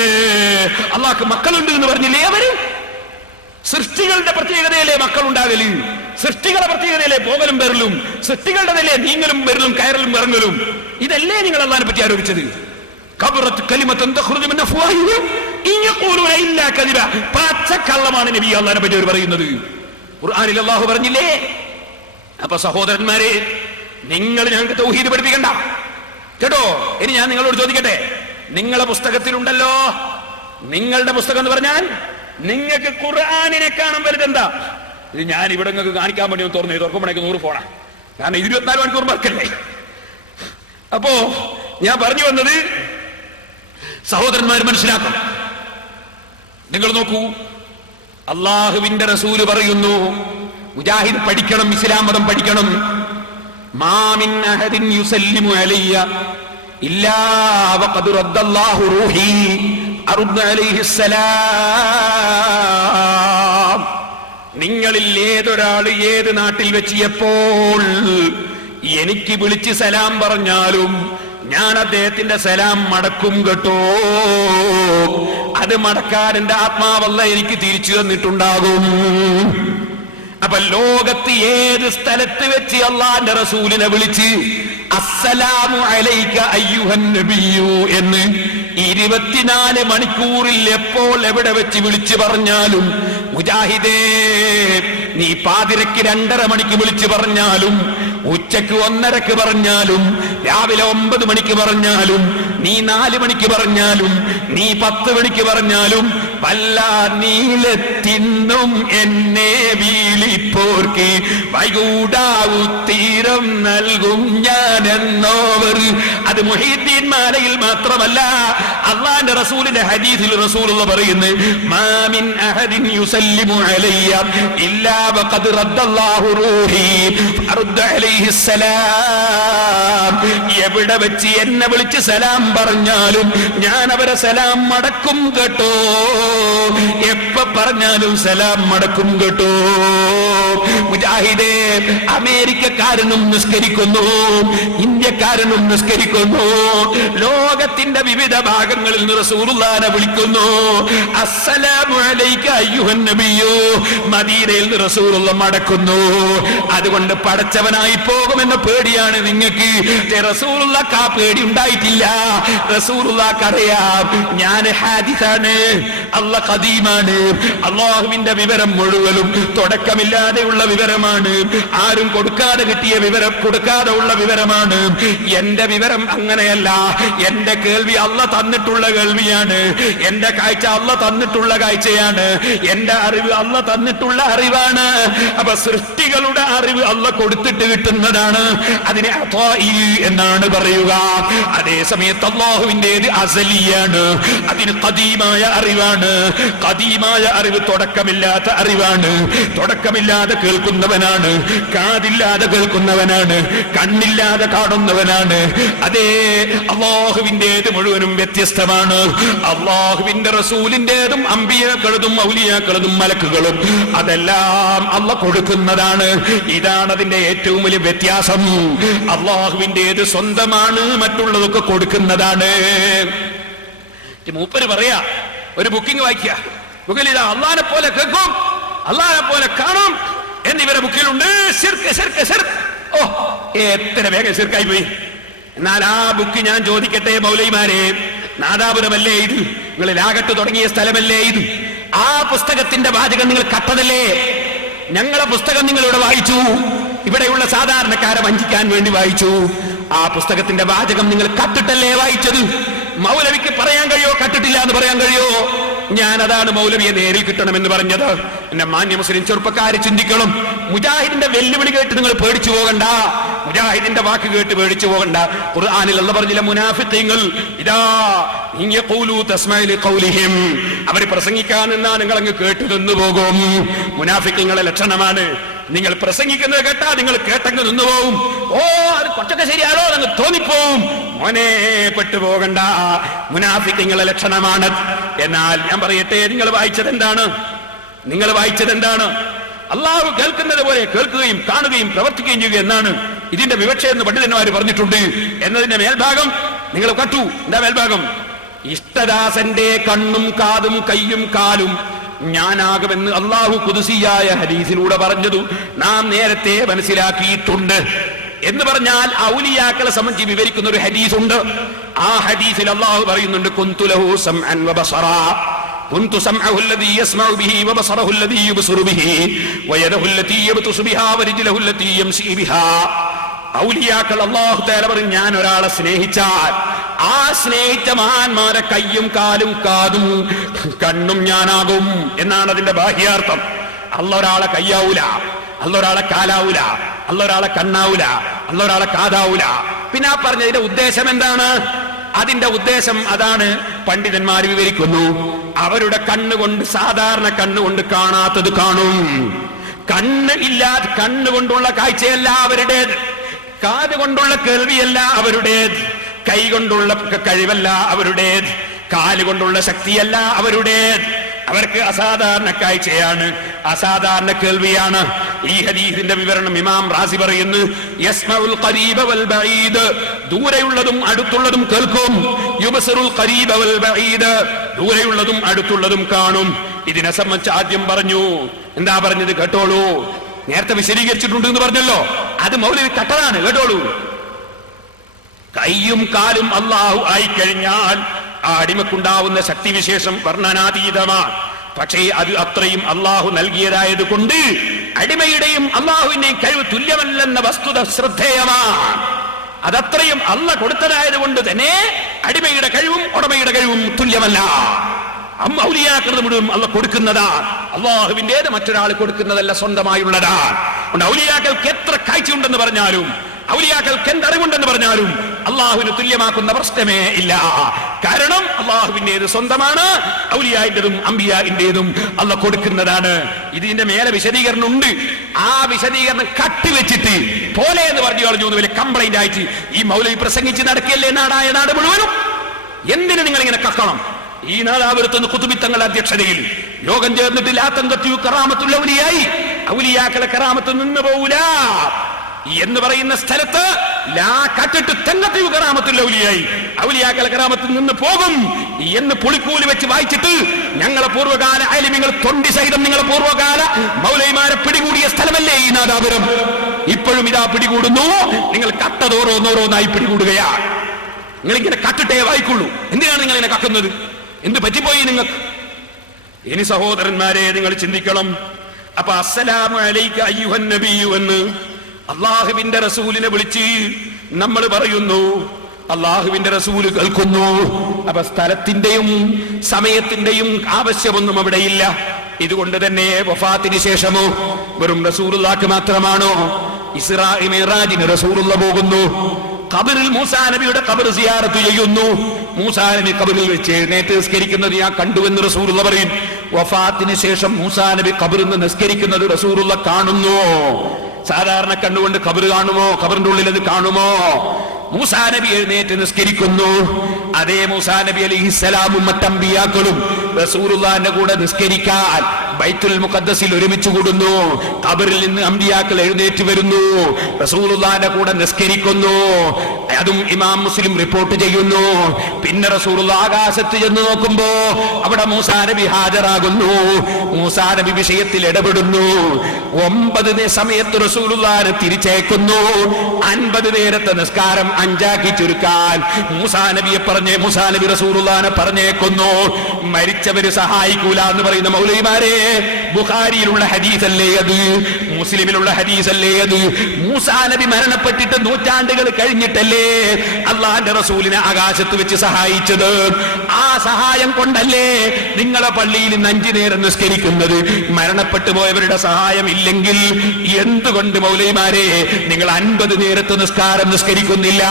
അള്ളാഹ്ക്ക് മക്കളുണ്ട് എന്ന് പറഞ്ഞില്ലേ അവര്? സൃഷ്ടികളുടെ പ്രത്യേകതയിലെ മക്കളുണ്ടാകല്, സൃഷ്ടികളുടെ പ്രത്യേകതയിലെ പോകലും വരലും, സൃഷ്ടികളുടെ നിലയെ നീങ്ങലും വരലും കയറലും ഇറങ്ങലും. ഇതല്ലേ നിങ്ങൾ അള്ളാഹിനെ പറ്റി ആരോപിച്ചത്? പച്ചക്കള്ളമാണ് നബി അള്ളാഹിനെ പറ്റി അവർ പറയുന്നത്. ഖുർആനിൽ അള്ളാഹു പറഞ്ഞില്ലേ? അപ്പൊ സഹോദരന്മാരെ, നിങ്ങൾ ഞങ്ങൾക്ക് തൗഹീദ് പഠിപ്പിക്കണ്ട കേട്ടോ. ഇനി ഞാൻ നിങ്ങളോട് ചോദിക്കട്ടെ, നിങ്ങളെ പുസ്തകത്തിലുണ്ടല്ലോ, നിങ്ങളുടെ പുസ്തകം എന്ന് പറഞ്ഞാൽ നിങ്ങൾക്ക് ഖുർആനിനെ കാണാൻ വലുതെന്താ? ഇത് ഞാൻ ഇവിടെ നിങ്ങൾക്ക് കാണിക്കാൻ വേണ്ടി ഒന്ന് തുറക്കുമ്പോഴേക്ക് 100 ഫോണാ. കാരണം 24 മണിക്കൂർ വർക്കല്ലേ. അപ്പോ ഞാൻ പറഞ്ഞു വന്നത്, സഹോദരന്മാർ മനസ്സിലാക്കും. നിങ്ങൾ നോക്കൂ, അള്ളാഹുവിന്റെ റസൂല് പറയുന്നു, മുജാഹിദ് പഠിക്കണം, ഇസ്ലാം മതം പഠിക്കണം. മാ മിൻ അഹദിൻ യുസല്ലിമു അലയ്യ ഇല്ലാ വഖദ് റദ്ദല്ലാഹു റൂഹി അറുദ് അലൈഹിസ്സലാം. നിങ്ങളിൽ ഏതൊരാൾ ഏത് നാട്ടിൽ വെച്ച് എപ്പോൾ എനിക്ക് വിളിച്ച് സലാം പറഞ്ഞാലും ഞാൻ അദ്ദേഹത്തിന്റെ സലാം മടക്കും കേട്ടോ. അത് മടക്കാൻ എന്റെ ആത്മാവല്ല എനിക്ക് തിരിച്ചു തന്നിട്ടുണ്ടാകും. അപ്പൊ ലോകത്ത് ഏത് സ്ഥലത്ത് വെച്ച് അള്ളാന്റെ റസൂലിനെ വിളിച്ച് അസ്സലാമു അലൈക അയ്യുഹൻ നബിയു എന്ന് 24 മണിക്കൂറിൽ എപ്പോൾ എവിടെ വെച്ച് വിളിച്ചു പറഞ്ഞാലും, മുജാഹിദേ നീ പാതിരക്ക് 2:30 മണിക്ക് വിളിച്ചു പറഞ്ഞാലും, ഉച്ചക്ക് 1:30 പറഞ്ഞാലും, രാവിലെ 9 മണിക്ക് പറഞ്ഞാലും, നീ 4 മണിക്ക് പറഞ്ഞാലും, നീ 10 മണിക്ക് പറഞ്ഞാലും, വല്ല നീലത്തിന്നും എന്നെ വീളിപ്പോർക്ക് വൈകൂടാവുത്തീരം നൽകും ഞാൻ എന്നോവർ. അത് മുഹീദ്ദീൻ മാലയിൽ മാത്രമല്ല, അല്ലാഹുവിന്റെ റസൂലിന്റെ ഹദീസിൽ റസൂലുള്ള പറയുന്നു, മാ മിൻ അഹദിൻ യുസല്ലിമു അലയ്യ ഇല്ലാ വഖദ് റദ്ദല്ലാഹു റൂഹി ഫറദ്ദ അലൈഹി സലാം. എവിടെ വെച്ച് എന്നെ വിളിച്ച് സലാം പറഞ്ഞാലും ഞാൻ അവരെ സലാം മടക്കും കേട്ടോ. എപ്പ പറഞ്ഞാലും സലാം മടക്കും കേട്ടോ. മുജാഹിദേ, അമേരിക്കക്കാരനും നിസ്കരിക്കുന്നു, ഇന്ത്യക്കാരനും നിസ്കരിക്കുന്നു, ലോകത്തിന്റെ വിവിധ ഭാഗങ്ങളിൽ നിന്ന് റസൂലുള്ളാഹിനെ വിളിക്കുന്നു, അസ്സലാമു അലൈക അയ്യുഹൻ നബിയ്യോ. മദീനയിൽ നിന്ന് റസൂലുള്ള മടക്കുന്നു. അതുകൊണ്ട് പടച്ചവനായി പോകുമെന്ന പേടിയാണ് നിങ്ങൾക്ക്. റസൂലുള്ളാഹിക്ക് ആ പേടി ഉണ്ടായിട്ടില്ല. റസൂലുള്ളാഹിക്ക് അറിയാം, ഞാൻ ഹാദിസാണ്, അല്ലാഹ് ഖദീമാണ്. അല്ലാഹുവിന്റെ വിവരം മുഴുവനും തുടക്കമില്ലാതെയുള്ള വിവരമാണ്. ആരും കൊടുക്കാതെ കിട്ടിയ വിവരം, കൊടുക്കാതെ ഉള്ള വിവരമാണ്. എന്റെ വിവരം അങ്ങനെയല്ല. എന്റെ കേൾവി അല്ലാഹ് തന്നിട്ടുള്ള കേൾവിയാണ്. എന്റെ കാഴ്ച അല്ലാഹ് തന്നിട്ടുള്ള കാഴ്ചയാണ്. എന്റെ അറിവ് അല്ലാഹ് തന്നിട്ടുള്ള അറിവാണ്. അപ്പൊ സൃഷ്ടികളുടെ അറിവ് അല്ലാഹ് കൊടുത്തിട്ട് കിട്ടുന്നതാണ്. അതിനെ അത്വാഇ എന്നാണ് പറയുക. അതേ സമയത്ത് അല്ലാഹുവിന്റേത് അസലിയാണ്. അതിന് ഖദീമായ അറിവാണ്. ഖദീമായ അറിവ് തുടക്കമില്ലാത്ത അറിവാണ്. തുടക്കമില്ലാതെ കേൾക്കുന്നവനാണ്, കാതില്ലാതെ കേൾക്കുന്നവനാണ്, കണ്ണില്ലാതെ കാണുന്നവനാണ്. അതേ, അല്ലാഹുവിന്റേത് മുഴുവനും വ്യത്യസ്തമാണ്. അല്ലാഹുവിന്റെ റസൂലിന്റേതും അമ്പിയാക്കളതും ഔലിയാക്കളതും മലക്കുകളും അതെല്ലാം അല്ലാഹ് കൊടുക്കുന്നതാണ്. ഇതാണ് അതിന്റെ ഏറ്റവും വലിയ വ്യത്യാസം. അല്ലാഹുവിന്റേത് സ്വന്തമാണ്, മറ്റുള്ളതൊക്കെ കൊടുക്കുന്നതാണ്. മൂപ്പര് പറയാ, ഒരു ബുക്കിംഗ് വായിക്കുക, ബുക്കിൽ ഇതാ അല്ലാഹനെ പോലെ കേൾക്കും, അല്ലാഹനെ പോലെ കാണും എന്നിവരെ ബുക്കിലുണ്ട്. ശിർക്ക് ശിർക്ക് ശിർക്ക്. ഓ, എത്ര വേഗം ശിർക്കായി പോയി. എന്നാൽ ആ ബുക്ക് ഞാൻ ചോദിക്കട്ടെ മൗലൈമാരെ, നാദാപുരമല്ലേ ഇത്? നിങ്ങൾ ലാഗട്ട് തുടങ്ങിയ സ്ഥലമല്ലേ ഇത്? ആ പുസ്തകത്തിന്റെ വാചകം നിങ്ങൾ കട്ടതല്ലേ? ഞങ്ങളെ പുസ്തകം നിങ്ങൾ ഇവിടെ വായിച്ചു, ഇവിടെയുള്ള സാധാരണക്കാരെ വഞ്ചിക്കാൻ വേണ്ടി വായിച്ചു. ആ പുസ്തകത്തിന്റെ വാചകം നിങ്ങൾ കട്ടിട്ടല്ലേ വായിച്ചത്? മൗലവിക്ക് പറയാൻ കഴിയോ കട്ടിട്ടില്ല എന്ന് പറയാൻ കഴിയോ? ഞാൻ അതാണ് മൗലവിയെ നേരിൽ കിട്ടണമെന്ന് പറഞ്ഞത്. എന്നെ മാന്യ മുസ്ലിം ചെറുപ്പക്കാര് ചിന്തിക്കണം. മുജാഹിദിന്റെ വെല്ലുവിളി കേട്ട് നിങ്ങൾ പേടിച്ചു പോകണ്ട, മുജാഹിദിന്റെ വാക്ക് കേട്ട് പേടിച്ചു പോകണ്ട. ഖുർആനിൽ അല്ലാഹ് പറഞ്ഞില്ല, മുനാഫിഖീങ്ങൾ ഇദാ യഖൂലു തസ്മഉ ലിഖൗലിഹിം, അവർ പ്രസംഗിക്കാൻ നിന്നാ നിങ്ങൾ അങ്ങ് കേട്ടു നിന്നു പോകും. മുനാഫിഖീങ്ങളുടെ ലക്ഷണമാണ്. നിങ്ങൾ പ്രസംഗിക്കുന്നത് കേട്ടാ നിങ്ങൾ കേട്ടങ്ങ് നിന്നു പോകും. ഓ, അത് കൊച്ചൊക്കെ ശരിയാണോ എന്ന് തോന്നിപ്പോവും. മോനെ, പെട്ടുപോകണ്ട, മുനാഫിഖീങ്ങളുടെ ലക്ഷണമാണ്. എന്നാൽ ഞാൻ പറയട്ടെ, നിങ്ങൾ വായിച്ചത് എന്താണ്? നിങ്ങൾ വായിച്ചത് എന്താണ്? അള്ളാഹു കേൾക്കുന്നത് പോലെ കേൾക്കുകയും കാണുകയും പ്രവർത്തിക്കുകയും ചെയ്യുക എന്നാണ് ഇതിന്റെ വിവക്ഷ എന്ന് പണ്ഡിതന്മാർ പറഞ്ഞിട്ടുണ്ട്. എന്നതിന്റെ മേൽഭാഗം നിങ്ങൾ കട്ടു. എന്താ മേൽഭാഗം? ഇഷ്ടദാസന്റെ കണ്ണും കാതും കയ്യും കാലും ഞാനാകുമെന്ന് അള്ളാഹു ഖുദ്സിയായ ഹദീസിലൂടെ പറഞ്ഞതു നാം നേരത്തെ മനസ്സിലാക്കിയിട്ടുണ്ട്. എന്ന് പറഞ്ഞാൽ ഔലിയാക്കളെ സംബന്ധിച്ച് വിവരിക്കുന്ന ഒരു ഹദീസ് ഉണ്ട്. ആ ഹദീസിൽ അള്ളാഹു പറയുന്നുണ്ട്, കുന്തു ലഹു സമഅൻ വബസറാ, കുന്തു സമഅഹു അല്ലദീ യസ്മഉ ബിഹി വബസറഹു അല്ലദീ യുബ്സിറു ബിഹി വയദഹു അല്ലതീ യബ്തുസു ബിഹാ വരിജ്ലുഹു അല്ലതീ യംശി ബിഹാ. ഔലിയാക്കൾ അല്ലാഹു തആല പറഞ്ഞു, ഞാൻ ഒരാളെ സ്നേഹിച്ചാൽ ആ സ്നേഹിച്ച മഹാന്മാരെ കയ്യും കാലും കാതും കണ്ണും ഞാനാകും എന്നാണ് അതിന്റെ ബാഹ്യാർത്ഥം. അല്ല ഒരാളെ കയ്യാവൂല, അല്ല ഒരാളെ കാലാവൂല, അല്ല ഒരാളെ കണ്ണാവൂല, അല്ല ഒരാളെ കാതാവൂല. പിന്നെ ആ പറഞ്ഞതിന്റെ ഉദ്ദേശം എന്താണ്? അതിന്റെ ഉദ്ദേശം അതാണ് പണ്ഡിതന്മാർ വിവരിക്കുന്നു. അവരുടെ കണ്ണുകൊണ്ട്, സാധാരണ കണ്ണുകൊണ്ട് കാണാത്തത് കാണും. കണ്ണ് ഇല്ലാതെ, കണ്ണുകൊണ്ടുള്ള കാഴ്ചയല്ല അവരുടേത്, കാത് കൊണ്ടുള്ള കേൾവിയല്ല അവരുടേത്, കൈ കൊണ്ടുള്ള കഴിവല്ല അവരുടേത്, കാലുകൊണ്ടുള്ള ശക്തിയല്ല അവരുടേത്. അവർക്ക് അസാധാരണ കാഴ്ചയാണ്, അസാധാരണ കേൾവിയാണ്. ഈ ഹദീസിന്റെ വിവരണം ഇമാം റാസി പറയുന്നു, യസ്മഉൽ ഖരീബ വൽ ബഈദ്, ദൂരെയുള്ളതും അടുത്തുള്ളതും കേൾക്കും. യുബ്സിറുൽ ഖരീബ വൽ ബഈദ്, ദൂരെയുള്ളതും അടുത്തുള്ളതും കാണും. ഇതിനെ സംബന്ധിച്ച് ആദ്യം പറഞ്ഞു, എന്താ പറഞ്ഞത് കേട്ടോളൂ. നേരത്തെ വിശദീകരിച്ചിട്ടുണ്ട് എന്ന് പറഞ്ഞല്ലോ, അത് മൗലവി കട്ടതാണ്, കേട്ടോളൂ. കയ്യും കാലും അല്ലാഹു ആയിക്കഴിഞ്ഞാൽ ആ അടിമക്കുണ്ടാവുന്ന ശക്തിവിശേഷം വർണ്ണനാതീതമാണ്. പക്ഷേ അത് അത്രയും അള്ളാഹു നൽകിയതായത് കൊണ്ട് അടിമയുടെയും അള്ളാഹുവിന്റെയും കഴിവ് തുല്യമല്ലെന്ന വസ്തുത ശ്രദ്ധേയമാണ്. അതത്രയും അള്ള കൊടുത്തതായത് കൊണ്ട് തന്നെ അടിമയുടെ കഴിവും ഉടമയുടെ കഴിവും തുല്യമല്ല. ഔലിയാക്കളുടെ മുഴുവൻ അള്ള കൊടുക്കുന്നതാണ്. അള്ളാഹുവിന്റേത് മറ്റൊരാൾ കൊടുക്കുന്നതല്ല, സ്വന്തമായുള്ളതാണ്. ഔലിയാക്കൾക്ക് എത്ര കാഴ്ചയുണ്ടെന്ന് പറഞ്ഞാലും ഔലിയാക്കൾക്ക് എന്തറിവുണ്ടെന്ന് പറഞ്ഞാലും അള്ളാഹുവിന് തുല്യമാക്കുന്ന പ്രശ്നമേ ഇല്ല. കാരണം അള്ളാഹുവിന്റേത് സ്വന്തമാണ്, ഔലിയാന്റേതും അംബിയാന്റേതും അള്ള കൊടുക്കുന്നതാണ്. ഇതിന്റെ മേലെ വിശദീകരണം ഉണ്ട്. ആ വിശദീകരണം കട്ടിവെച്ചിട്ട് പോലെ എന്ന് പറഞ്ഞു കളഞ്ഞു വലിയ കംപ്ലൈന്റ് ആയിട്ട് ഈ മൗലവി പ്രസംഗിച്ച് നടക്കുകയല്ലേ നാടായ നാട് മുഴുവനും. എന്തിനു നിങ്ങൾ ഇങ്ങനെ കക്കണം? ഈ നാദാപുരത്തുനിന്ന് കുതുബിത്തങ്ങളുടെ അധ്യക്ഷതയിൽ യോഗം ചേർന്നിട്ട് ലാത്തങ്കത്തു കറാമത്തുൽ ഔലിയായി, ഔലിയാക്കളെ കറാമത്ത് നിന്ന് പോകൂല എന്ന് പറയുന്ന സ്ഥലത്ത് ലാ കട്ടിട്ട് തെങ്ങത്തു കറാമത്തുൽ ഔലിയായി, ഔലിയാക്കളെ കറാമത്തിൽ നിന്ന് പോകും എന്ന് പുളിക്കൂലി വെച്ച് വായിച്ചിട്ട് ഞങ്ങളെ പൂർവ്വകാല ആലിമ്യങ്ങൾ തൊണ്ടി സഹിതം നിങ്ങളെ പൂർവ്വകാല മൗലവിമാരെ പിടികൂടിയ സ്ഥലമല്ലേ ഈ നാദാപുരം? ഇപ്പോഴും ഇതാ പിടികൂടുന്നു. നിങ്ങൾ കട്ടതോരോന്നോരോന്നായി പിടികൂടുകയാണ്. നിങ്ങളിങ്ങനെ കട്ടിട്ടേ വായിക്കുള്ളൂ. എന്തിനാണ് നിങ്ങൾ ഇങ്ങനെ കക്കുന്നത്? എന്ത് പറ്റിപ്പോയി നിങ്ങൾക്ക്? ഇനി സഹോദരന്മാരെ നിങ്ങൾ ചിന്തിക്കണം. അപ്പൊ അസ്സലാമു അലൈക അയ്യുഹൻ നബിയു എന്ന് അള്ളാഹുവിന്റെ റസൂലിനെ വിളിച്ച് നമ്മൾ പറയുന്നു. അള്ളാഹുവിന്റെ റസൂല് കേൾക്കുന്നു. അപ്പൊ സ്ഥലത്തിന്റെയും സമയത്തിന്റെയും ആവശ്യമൊന്നും അവിടെയില്ല. ഇതുകൊണ്ട് തന്നെ വഫാത്തിന് ശേഷമോ വെറും റസൂലുള്ളാഹ്ക്ക് മാത്രമാണോ? ഇസ്രാ മിഅ്റാജിന് റസൂലുള്ള പോകുന്നു. ഖബറിൽ മൂസാ നബിയുടെ ഖബർ സിയാറത്ത് ചെയ്യുന്നു. മൂസാ നബി ഖബറിൽ വെച്ച് എഴുന്നേറ്റ് നിസ്കരിക്കുന്നത് ഞാൻ കണ്ടുവെന്ന് റസൂലുള്ള പറയും. വഫാത്തിന് ശേഷം മൂസാ നബി ഖബറിൽ നിന്ന് നിസ്കരിക്കുന്നത് റസൂലുള്ള കാണുന്നു. സാധാരണ കണ്ണുകൊണ്ട് ഖബർ കാണുമോ? ഖബറിന്റെ ഉള്ളിൽ അത് കാണുമോ? മൂസാ നബി എഴുന്നേറ്റ് നിസ്കരിക്കുന്നു. അതേ മൂസാ നബി അലൈഹിസ്സലാമും മറ്റമ്പിയാക്കളും റസൂലുള്ളാഹിന്റെ കൂടെ നിസ്കരിക്കാൻ ബൈത്തുൽ മുഖദ്ദസിൽ ഒരുമിച്ച് കൂടുന്നു. ഖബറിൽ നിന്ന് അമ്പിയാക്കൾ എഴുന്നേറ്റ് വരുന്നു, റസൂലുള്ളാഹിന്റെ കൂടെ നിസ്കരിക്കുന്നു. അതും ഇമാം മുസ്ലിം റിപ്പോർട്ട് ചെയ്യുന്നു. പിന്നെ റസൂലുള്ളാഹി ആകാശത്ത് ചെന്ന് നോക്കുമ്പോ അവിടെ മൂസാ നബി ഹാജരാകുന്നു. മൂസാ നബി വിഷയത്തിൽ ഇടപെടുന്നു. 9 സമയത്ത് റസൂലുള്ളാഹിനെ തിരിച്ചയക്കുന്നു. 50 നേരത്തെ നിസ്കാരം 5 ചുരുക്കാൻ മൂസാ നബി റസൂലുള്ളാഹിനെ പറഞ്ഞേക്കുന്നു. മരിച്ചവര് സഹായിക്കൂല എന്ന് പറയുന്ന മൗലവിമാരെ, ബുഖാരിയിലുള്ള ഹദീസല്ലേ അത്? മുസ്ലിമിലുള്ള ഹദീസല്ലേ അത്? മൂസാ നബി മരണപ്പെട്ടിട്ട് നൂറ്റാണ്ടുകൾ കഴിഞ്ഞിട്ടല്ലേ അള്ളാന്റെ റസൂലിനെ ആകാശത്ത് വെച്ച് സഹായിച്ചത്? ആ സഹായം കൊണ്ടല്ലേ നിങ്ങളെ പള്ളിയിൽ ഇന്ന് 5 നേരം നിസ്കരിക്കുന്നത്? മരണപ്പെട്ടു പോയവരുടെ സഹായം ഇല്ലെങ്കിൽ എന്തുകൊണ്ട് മൗലവിമാരെ നിങ്ങൾ 50 നേരത്തെ നിസ്കാരം നിസ്കരിക്കുന്നില്ല?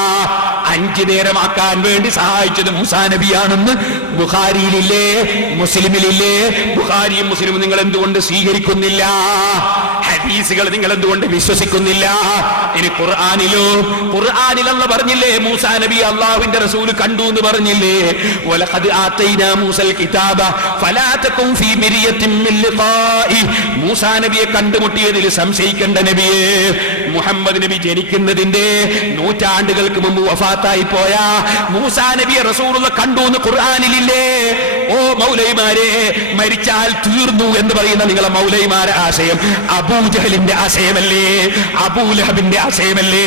5 നേരമാക്കാൻ വേണ്ടി സഹായിച്ചത് മൂസാ നബിയാണെന്ന് ബുഖാരിയിലില്ലേ, മുസ്ലിമിലില്ലേ? ബുഖാരിയും മുസ്ലിമും നിങ്ങൾ എന്തുകൊണ്ട് സ്വീകരിക്കുന്നില്ല? ഹദീസുകൾ നിങ്ങൾ എന്തുകൊണ്ട് വിശ്വസിക്കുന്നില്ല? ഇനി ഖുർആനിലോ? ഖുർആനിൽ അല്ലാഹു പറഞ്ഞില്ലേ മൂസാ നബി അല്ലാഹുവിന്റെ റസൂൽ കണ്ടു എന്ന് പറഞ്ഞില്ലേ? വലഖദ് ആതൈനാ മൂസൽ കിതാബ ഫലാ തകും ഫീ മിരിയത്തിൻ മിൻ ലിഖാഇ. മൂസാ നബിയെ കണ്ടുമുട്ടിയതിൽ സംശയിക്കേണ്ട നബിയെ. മുഹമ്മദ് നബി ജനിക്കുന്നതിന്റെ നൂറ്റാണ്ടുകൾക്ക് മുമ്പ് വഫാത്തായി പോയ മൂസാ നബിയെ റസൂലുള്ള കണ്ടു എന്ന് ഖുർആനിലില്ലേ? ഓ മൗലവിമാരെ, മരിച്ചാൽ തീർന്നു എന്ന് പറയുന്ന നിങ്ങളെ മൗലവിമാരെ ആശയം അബൂജഹലിന്റെ ആശയമല്ലേ? അബൂലഹബിന്റെ ആശയമല്ലേ?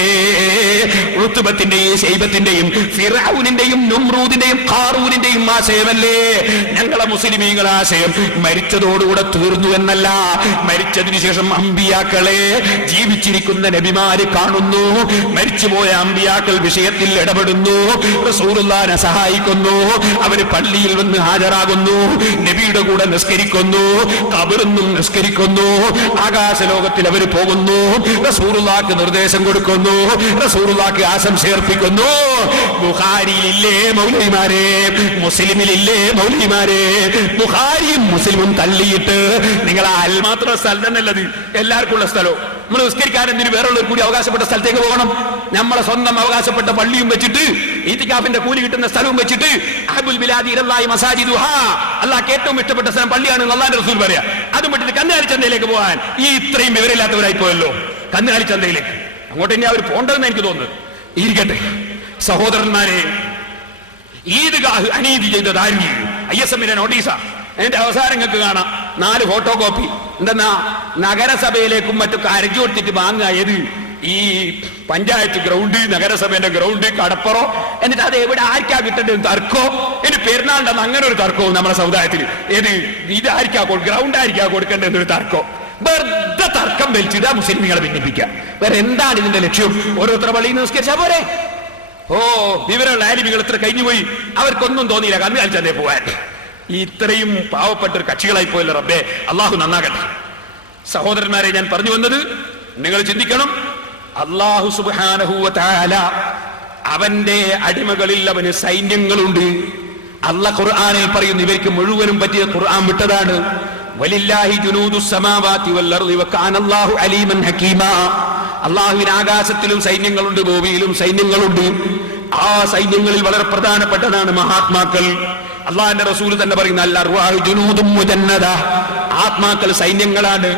ഉത്ബത്തിന്റെയും ശൈബത്തിന്റെയും ഫിർഔനിന്റെയും നമ്രൂദിന്റെയും ഖാറൂനിന്റെയും ആശയമല്ലേ? ഞങ്ങളെ മുസ്ലിമീങ്ങളുടെ ആശയം മരിച്ചതോടുകൂടെ തീർന്നു എന്നല്ല. മരിച്ചതിന് ശേഷം അമ്പിയാക്കളെ ജീവിച്ചിരിക്കുന്ന നബിമാര് കാണുന്നു. മരിച്ചുപോയ അമ്പിയാക്കൾ വിഷയത്തിൽ ഇടപെടുന്നു, റസൂലുള്ളാഹിനെ സഹായിക്കുന്നു. അവര് പള്ളിയിൽ വന്ന് ഹാജരാകുന്നു, നബിയുടെ കൂടെ നിസ്കരിക്കുന്നു, ഖബറിന്നും നിസ്കരിക്കുന്നു. ആകാശലോകത്തിൽ അവർ പോകുന്നു, റസൂലുള്ളാഹിക്ക് നിർദ്ദേശം കൊടുക്കുന്നു, റസൂലുള്ളാഹിക്ക് ആശംസയർപ്പിക്കുന്നു. ബുഖാരിയിലില്ലേ മൗലവിമാരെ? മുസ്ലിമിലില്ലേ മൗലവിമാരെ? ബുഖാരിയും മുസ്ലിമും തള്ളിയിട്ട് നിങ്ങൾ അൽമാത്ര സ്ഥലം തന്നെയല്ലത് എല്ലാവർക്കും ഉള്ള സ്ഥലവും നമ്മൾ നിസ്കരിക്കാൻ എന്തിന് വേറെയുള്ളവർ കൂടി അവകാശപ്പെട്ട സ്ഥലത്തേക്ക് പോകണം? നമ്മളെ സ്വന്തം അവകാശപ്പെട്ട പള്ളിയും വെച്ചിട്ട് ഈത്തിക്കാഫിന്റെ കൂലി കിട്ടുന്ന സ്ഥലവും വെച്ചിട്ട് അഹബുൽ ബിലാദി ഇലല്ലാഹി മസാജിദുഹാ, അല്ലാഹുക്ക് ഏറ്റവും ഇഷ്ടപ്പെട്ട സ്ഥലം പള്ളിയാണ് അല്ലാഹുവിന്റെ റസൂൽ പറയാ. അതും വിട്ടിട്ട് കന്നുകാലി ചന്തയിലേക്ക് പോകാൻ ഈ ഇത്രയും വിവരമില്ലാത്തവരായി പോയല്ലോ. കന്നുകാലി ചന്തയിലേക്ക് അങ്ങോട്ട് തന്നെ അവർ പോകേണ്ടതെന്ന് എനിക്ക് തോന്നുന്നത്. ഇരിക്കട്ടെ സഹോദരന്മാരെ, ഈദ്ഗാഹ് അനീതി ചെയ്തത് ആര്? ISM നോട്ടീസാ. അതിന്റെ അവസാനങ്ങൾക്ക് കാണാം 4 ഫോട്ടോ കോപ്പി. എന്തെന്നാ നഗരസഭയിലേക്കും മറ്റൊക്കെ അരച്ചു കൊടുത്തിട്ട് വാങ്ങുക. ഏത് ഈ പഞ്ചായത്ത് ഗ്രൗണ്ട്, നഗരസഭയുടെ ഗ്രൗണ്ട്, കടപ്പുറം, എന്നിട്ട് അത് എവിടെ ആർക്കാ കിട്ടേണ്ടത് തർക്കോ, ഇനി പെരുന്നാളിന്റെ അങ്ങനെ ഒരു തർക്കവും നമ്മുടെ സമുദായത്തിൽ. ഏത് ഇത് ആർക്കാ ഗ്രൗണ്ട് ആയിരിക്കാ കൊടുക്കേണ്ടതെന്നൊരു തർക്കോ. വെറുതെ തർക്കം വലിച്ചിടുക, മുസ്ലിങ്ങളെ ഭിന്നിപ്പിക്കുക. വേറെ എന്താണ് ഇതിന്റെ ലക്ഷ്യം? ഓരോരുത്തർ പള്ളിയിൽ നിസ്കരിച്ചാ പോരെ? ഓ, വിവരമുള്ള ആലിമികൾ ഇത്ര കഴിഞ്ഞുപോയി, അവർക്കൊന്നും തോന്നിയില്ല കന്നു കാലിച്ചതേ പോവാൻ. ഇത്രയും പാവപ്പെട്ട ഒരു കക്ഷികളായി പോയല്ലോ റബ്ബേ, അള്ളാഹു നന്നാകട്ടെ. സഹോദരന്മാരെ, ഞാൻ പറഞ്ഞു വന്നത്, നിങ്ങൾ ചിന്തിക്കണം, അള്ളാഹു സുബ്ഹാനഹു വ തആല അവന്റെ അടിമകളിൽ അവന് സൈന്യങ്ങളുണ്ട്. അല്ലാഹ് ഖുർആനിൽ പറയുന്നു, ഇവർക്ക് മുഴുവനും പറ്റിയ ഖുർആൻ വിട്ടതാണ്. വലില്ലാഹി ജുനൂദുസ് സമാവാതി വൽ അർളി വകാന അല്ലാഹു അലീമൻ ഹകീമാ. അള്ളാഹുവിന് ആകാശത്തിലും സൈന്യങ്ങളുണ്ട്, ഭൂമിയിലും സൈന്യങ്ങളുണ്ട്. ആ സൈന്യങ്ങളിൽ വളരെ പ്രധാനപ്പെട്ടതാണ് മഹാത്മാക്കൾ. അള്ളാഹിന്റെ റസൂൽ തന്നെ പറയുന്ന അൽ അർവാഹു ജുനൂദും മുജന്നദ, ആത്മാക്കൾ സൈന്യങ്ങളാണ്.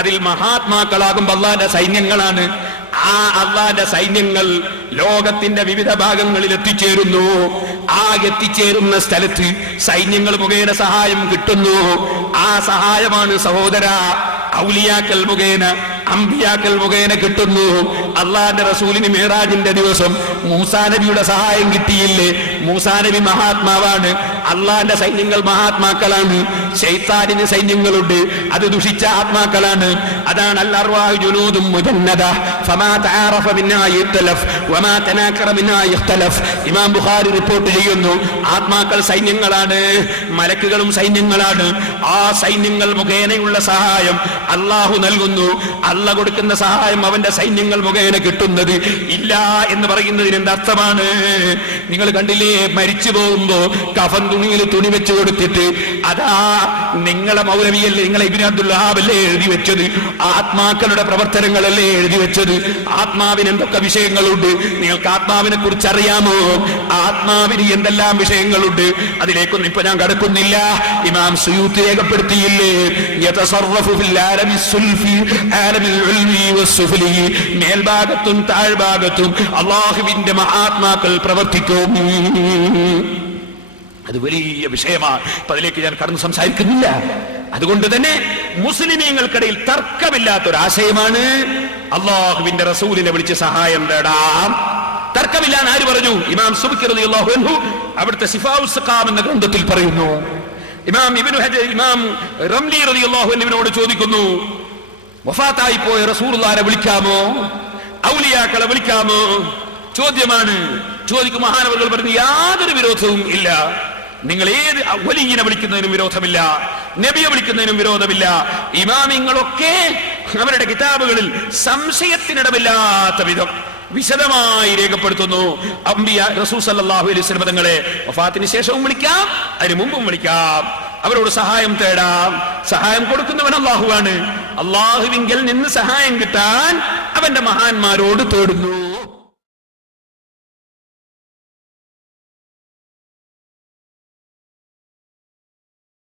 അതിൽ മഹാത്മാക്കളാകുമ്പോൾ അള്ളാഹിന്റെ സൈന്യങ്ങളാണ്. ആ അള്ളാഹിന്റെ സൈന്യങ്ങൾ ലോകത്തിന്റെ വിവിധ ഭാഗങ്ങളിൽ എത്തിച്ചേരുന്നു. ആ എത്തിച്ചേരുന്ന സ്ഥലത്ത് സൈന്യങ്ങൾ മുഖേന സഹായം കിട്ടുന്നു. ആ സഹായമാണ് സഹോദര ഔലിയാക്കൾ മുഖേന, അമ്പിയാക്കൾ മുഖേന കിട്ടുന്നു. അള്ളാഹിന്റെ റസൂലിന് മിഅ്റാജിന്റെ ദിവസം മൂസാ നബിയുടെ സഹായം കിട്ടിയില്ലേ? മൂസാ നബി മഹാത്മാവാണ്. അള്ളാഹിന്റെ സൈന്യങ്ങൾ മഹാത്മാക്കളാണ്. ശൈത്താനിന് സൈന്യങ്ങളുണ്ട്, അത് ദുഷിച്ച ആത്മാക്കളാണ്. അതാണ് അൽ അർവാഹു ജുനൂദും മുജന്നദ ഫമാ തആറഫ മിന്നാ യഖ്തലഫ് വമാ തനാകറ മിന്നാ യഖ്തലഫ്. ഇമാം ബുഖാരി റിപ്പോർട്ട് ചെയ്യുന്നു, ആത്മാക്കൾ സൈന്യങ്ങളാണ്, മലക്കുകളും സൈന്യങ്ങളാണ്. ആ സൈന്യങ്ങൾ മുഖേനയുള്ള സഹായം അള്ളാഹു നൽകുന്നു. അല്ല കൊടുക്കുന്ന സഹായം അവന്റെ സൈന്യങ്ങൾ മുഖേന കിട്ടുന്നത് ഇല്ല എന്ന് പറയുന്നതിന് എന്തർത്ഥമാണ്? നിങ്ങൾ കണ്ടില്ലേ, മരിച്ചു പോകുമ്പോ കഫൻ തുണിയിൽ തുണി വെച്ച് കൊടുത്തിട്ട്, അതാ നിങ്ങളെ മൗലവിയല്ലേ, നിങ്ങളെ ഇബ്നു അബ്ദുൽ വഹാബല്ലേ എഴുതി വെച്ചത്, ആത്മാക്കളുടെ പ്രവർത്തനങ്ങളല്ലേ എഴുതി വെച്ചത്. ആത്മാവിന് എന്തൊക്കെ വിഷയങ്ങളുണ്ട്? നിങ്ങൾക്ക് ആത്മാവിനെ കുറിച്ച് അറിയാമോ? ആത്മാവിന് എന്തെല്ലാം വിഷയങ്ങളുണ്ട്? അതിലേക്കൊന്നും ഇപ്പൊ ഞാൻ കടക്കുന്നില്ല. ഇമാം സുയൂത്തി രേഖപ്പെടുത്തിയില്ലേ, യതസറഫു ഫിൽ ആലമി സുൽഫി ആലമിൽ ഉൽവി വസ്സുഫലി, മേൽഭാഗത്തും താഴ്ഭാഗത്തും അല്ലാഹുവിന്റെ മഹാത്മാക്കൾ പ്രവർത്തിക്കും. അത് വലിയ വിഷയമാണ്. അപ്പൊ അതിലേക്ക് ഞാൻ കടന്ന് സംസാരിക്കുന്നില്ല. അതുകൊണ്ട് തന്നെ മുസ്ലിമീങ്ങൾക്കിടയിൽ തർക്കമില്ലാത്തൊരാശയമാണ് അള്ളാഹുവിന്റെ റസൂലിനെ വിളിച്ച് സഹായം തേടാം. തർക്കമില്ലാന്ന് ആര് പറഞ്ഞു? ഇമാം സുബ്കി റളിയല്ലാഹു അൻഹു അവിടുത്തെ സിഫാഉസ് സഖാം എന്ന ഗ്രന്ഥത്തിൽ പറയുന്നു. ഇമാം ഇബ്നു ഹജർ, ഇമാം റംലി റളിയല്ലാഹു അൻഹുവിനോട് ചോദിക്കുന്നു, വഫാത്തായി പോയ റസൂലുള്ളാഹിനെ വിളിക്കാമോ? ഔലിയാക്കളെ വിളിക്കാമോ? ചോദ്യമാണ്. ചോദിക്കും. മഹാനവറുകൾ പറഞ്ഞു, യാതൊരു വിരോധവും ഇല്ല. നിങ്ങൾ ഏത് വലിയനെ വിളിക്കുന്നതിനും വിരോധമില്ല, നബിയെ വിളിക്കുന്നതിനും വിരോധമില്ല. ഇമാമിങ്ങളൊക്കെ അവരുടെ കിതാബുകളിൽ സംശയത്തിനിടമില്ലാത്ത വിധം വിശദമായി രേഖപ്പെടുത്തുന്നു. അംബിയ റസൂൽ സല്ലല്ലാഹു അലൈഹി വസല്ലം തങ്ങളെ വഫാത്തിന് ശേഷവും വിളിക്കാം, അതിന് മുമ്പും വിളിക്കാം. അവരോട് സഹായം തേടാം. സഹായം കൊടുക്കുന്നവൻ അള്ളാഹുവാണ്. അള്ളാഹുവിങ്കിൽ നിന്ന് സഹായം കിട്ടാൻ അവന്റെ മഹാന്മാരോട് തേടുന്നു.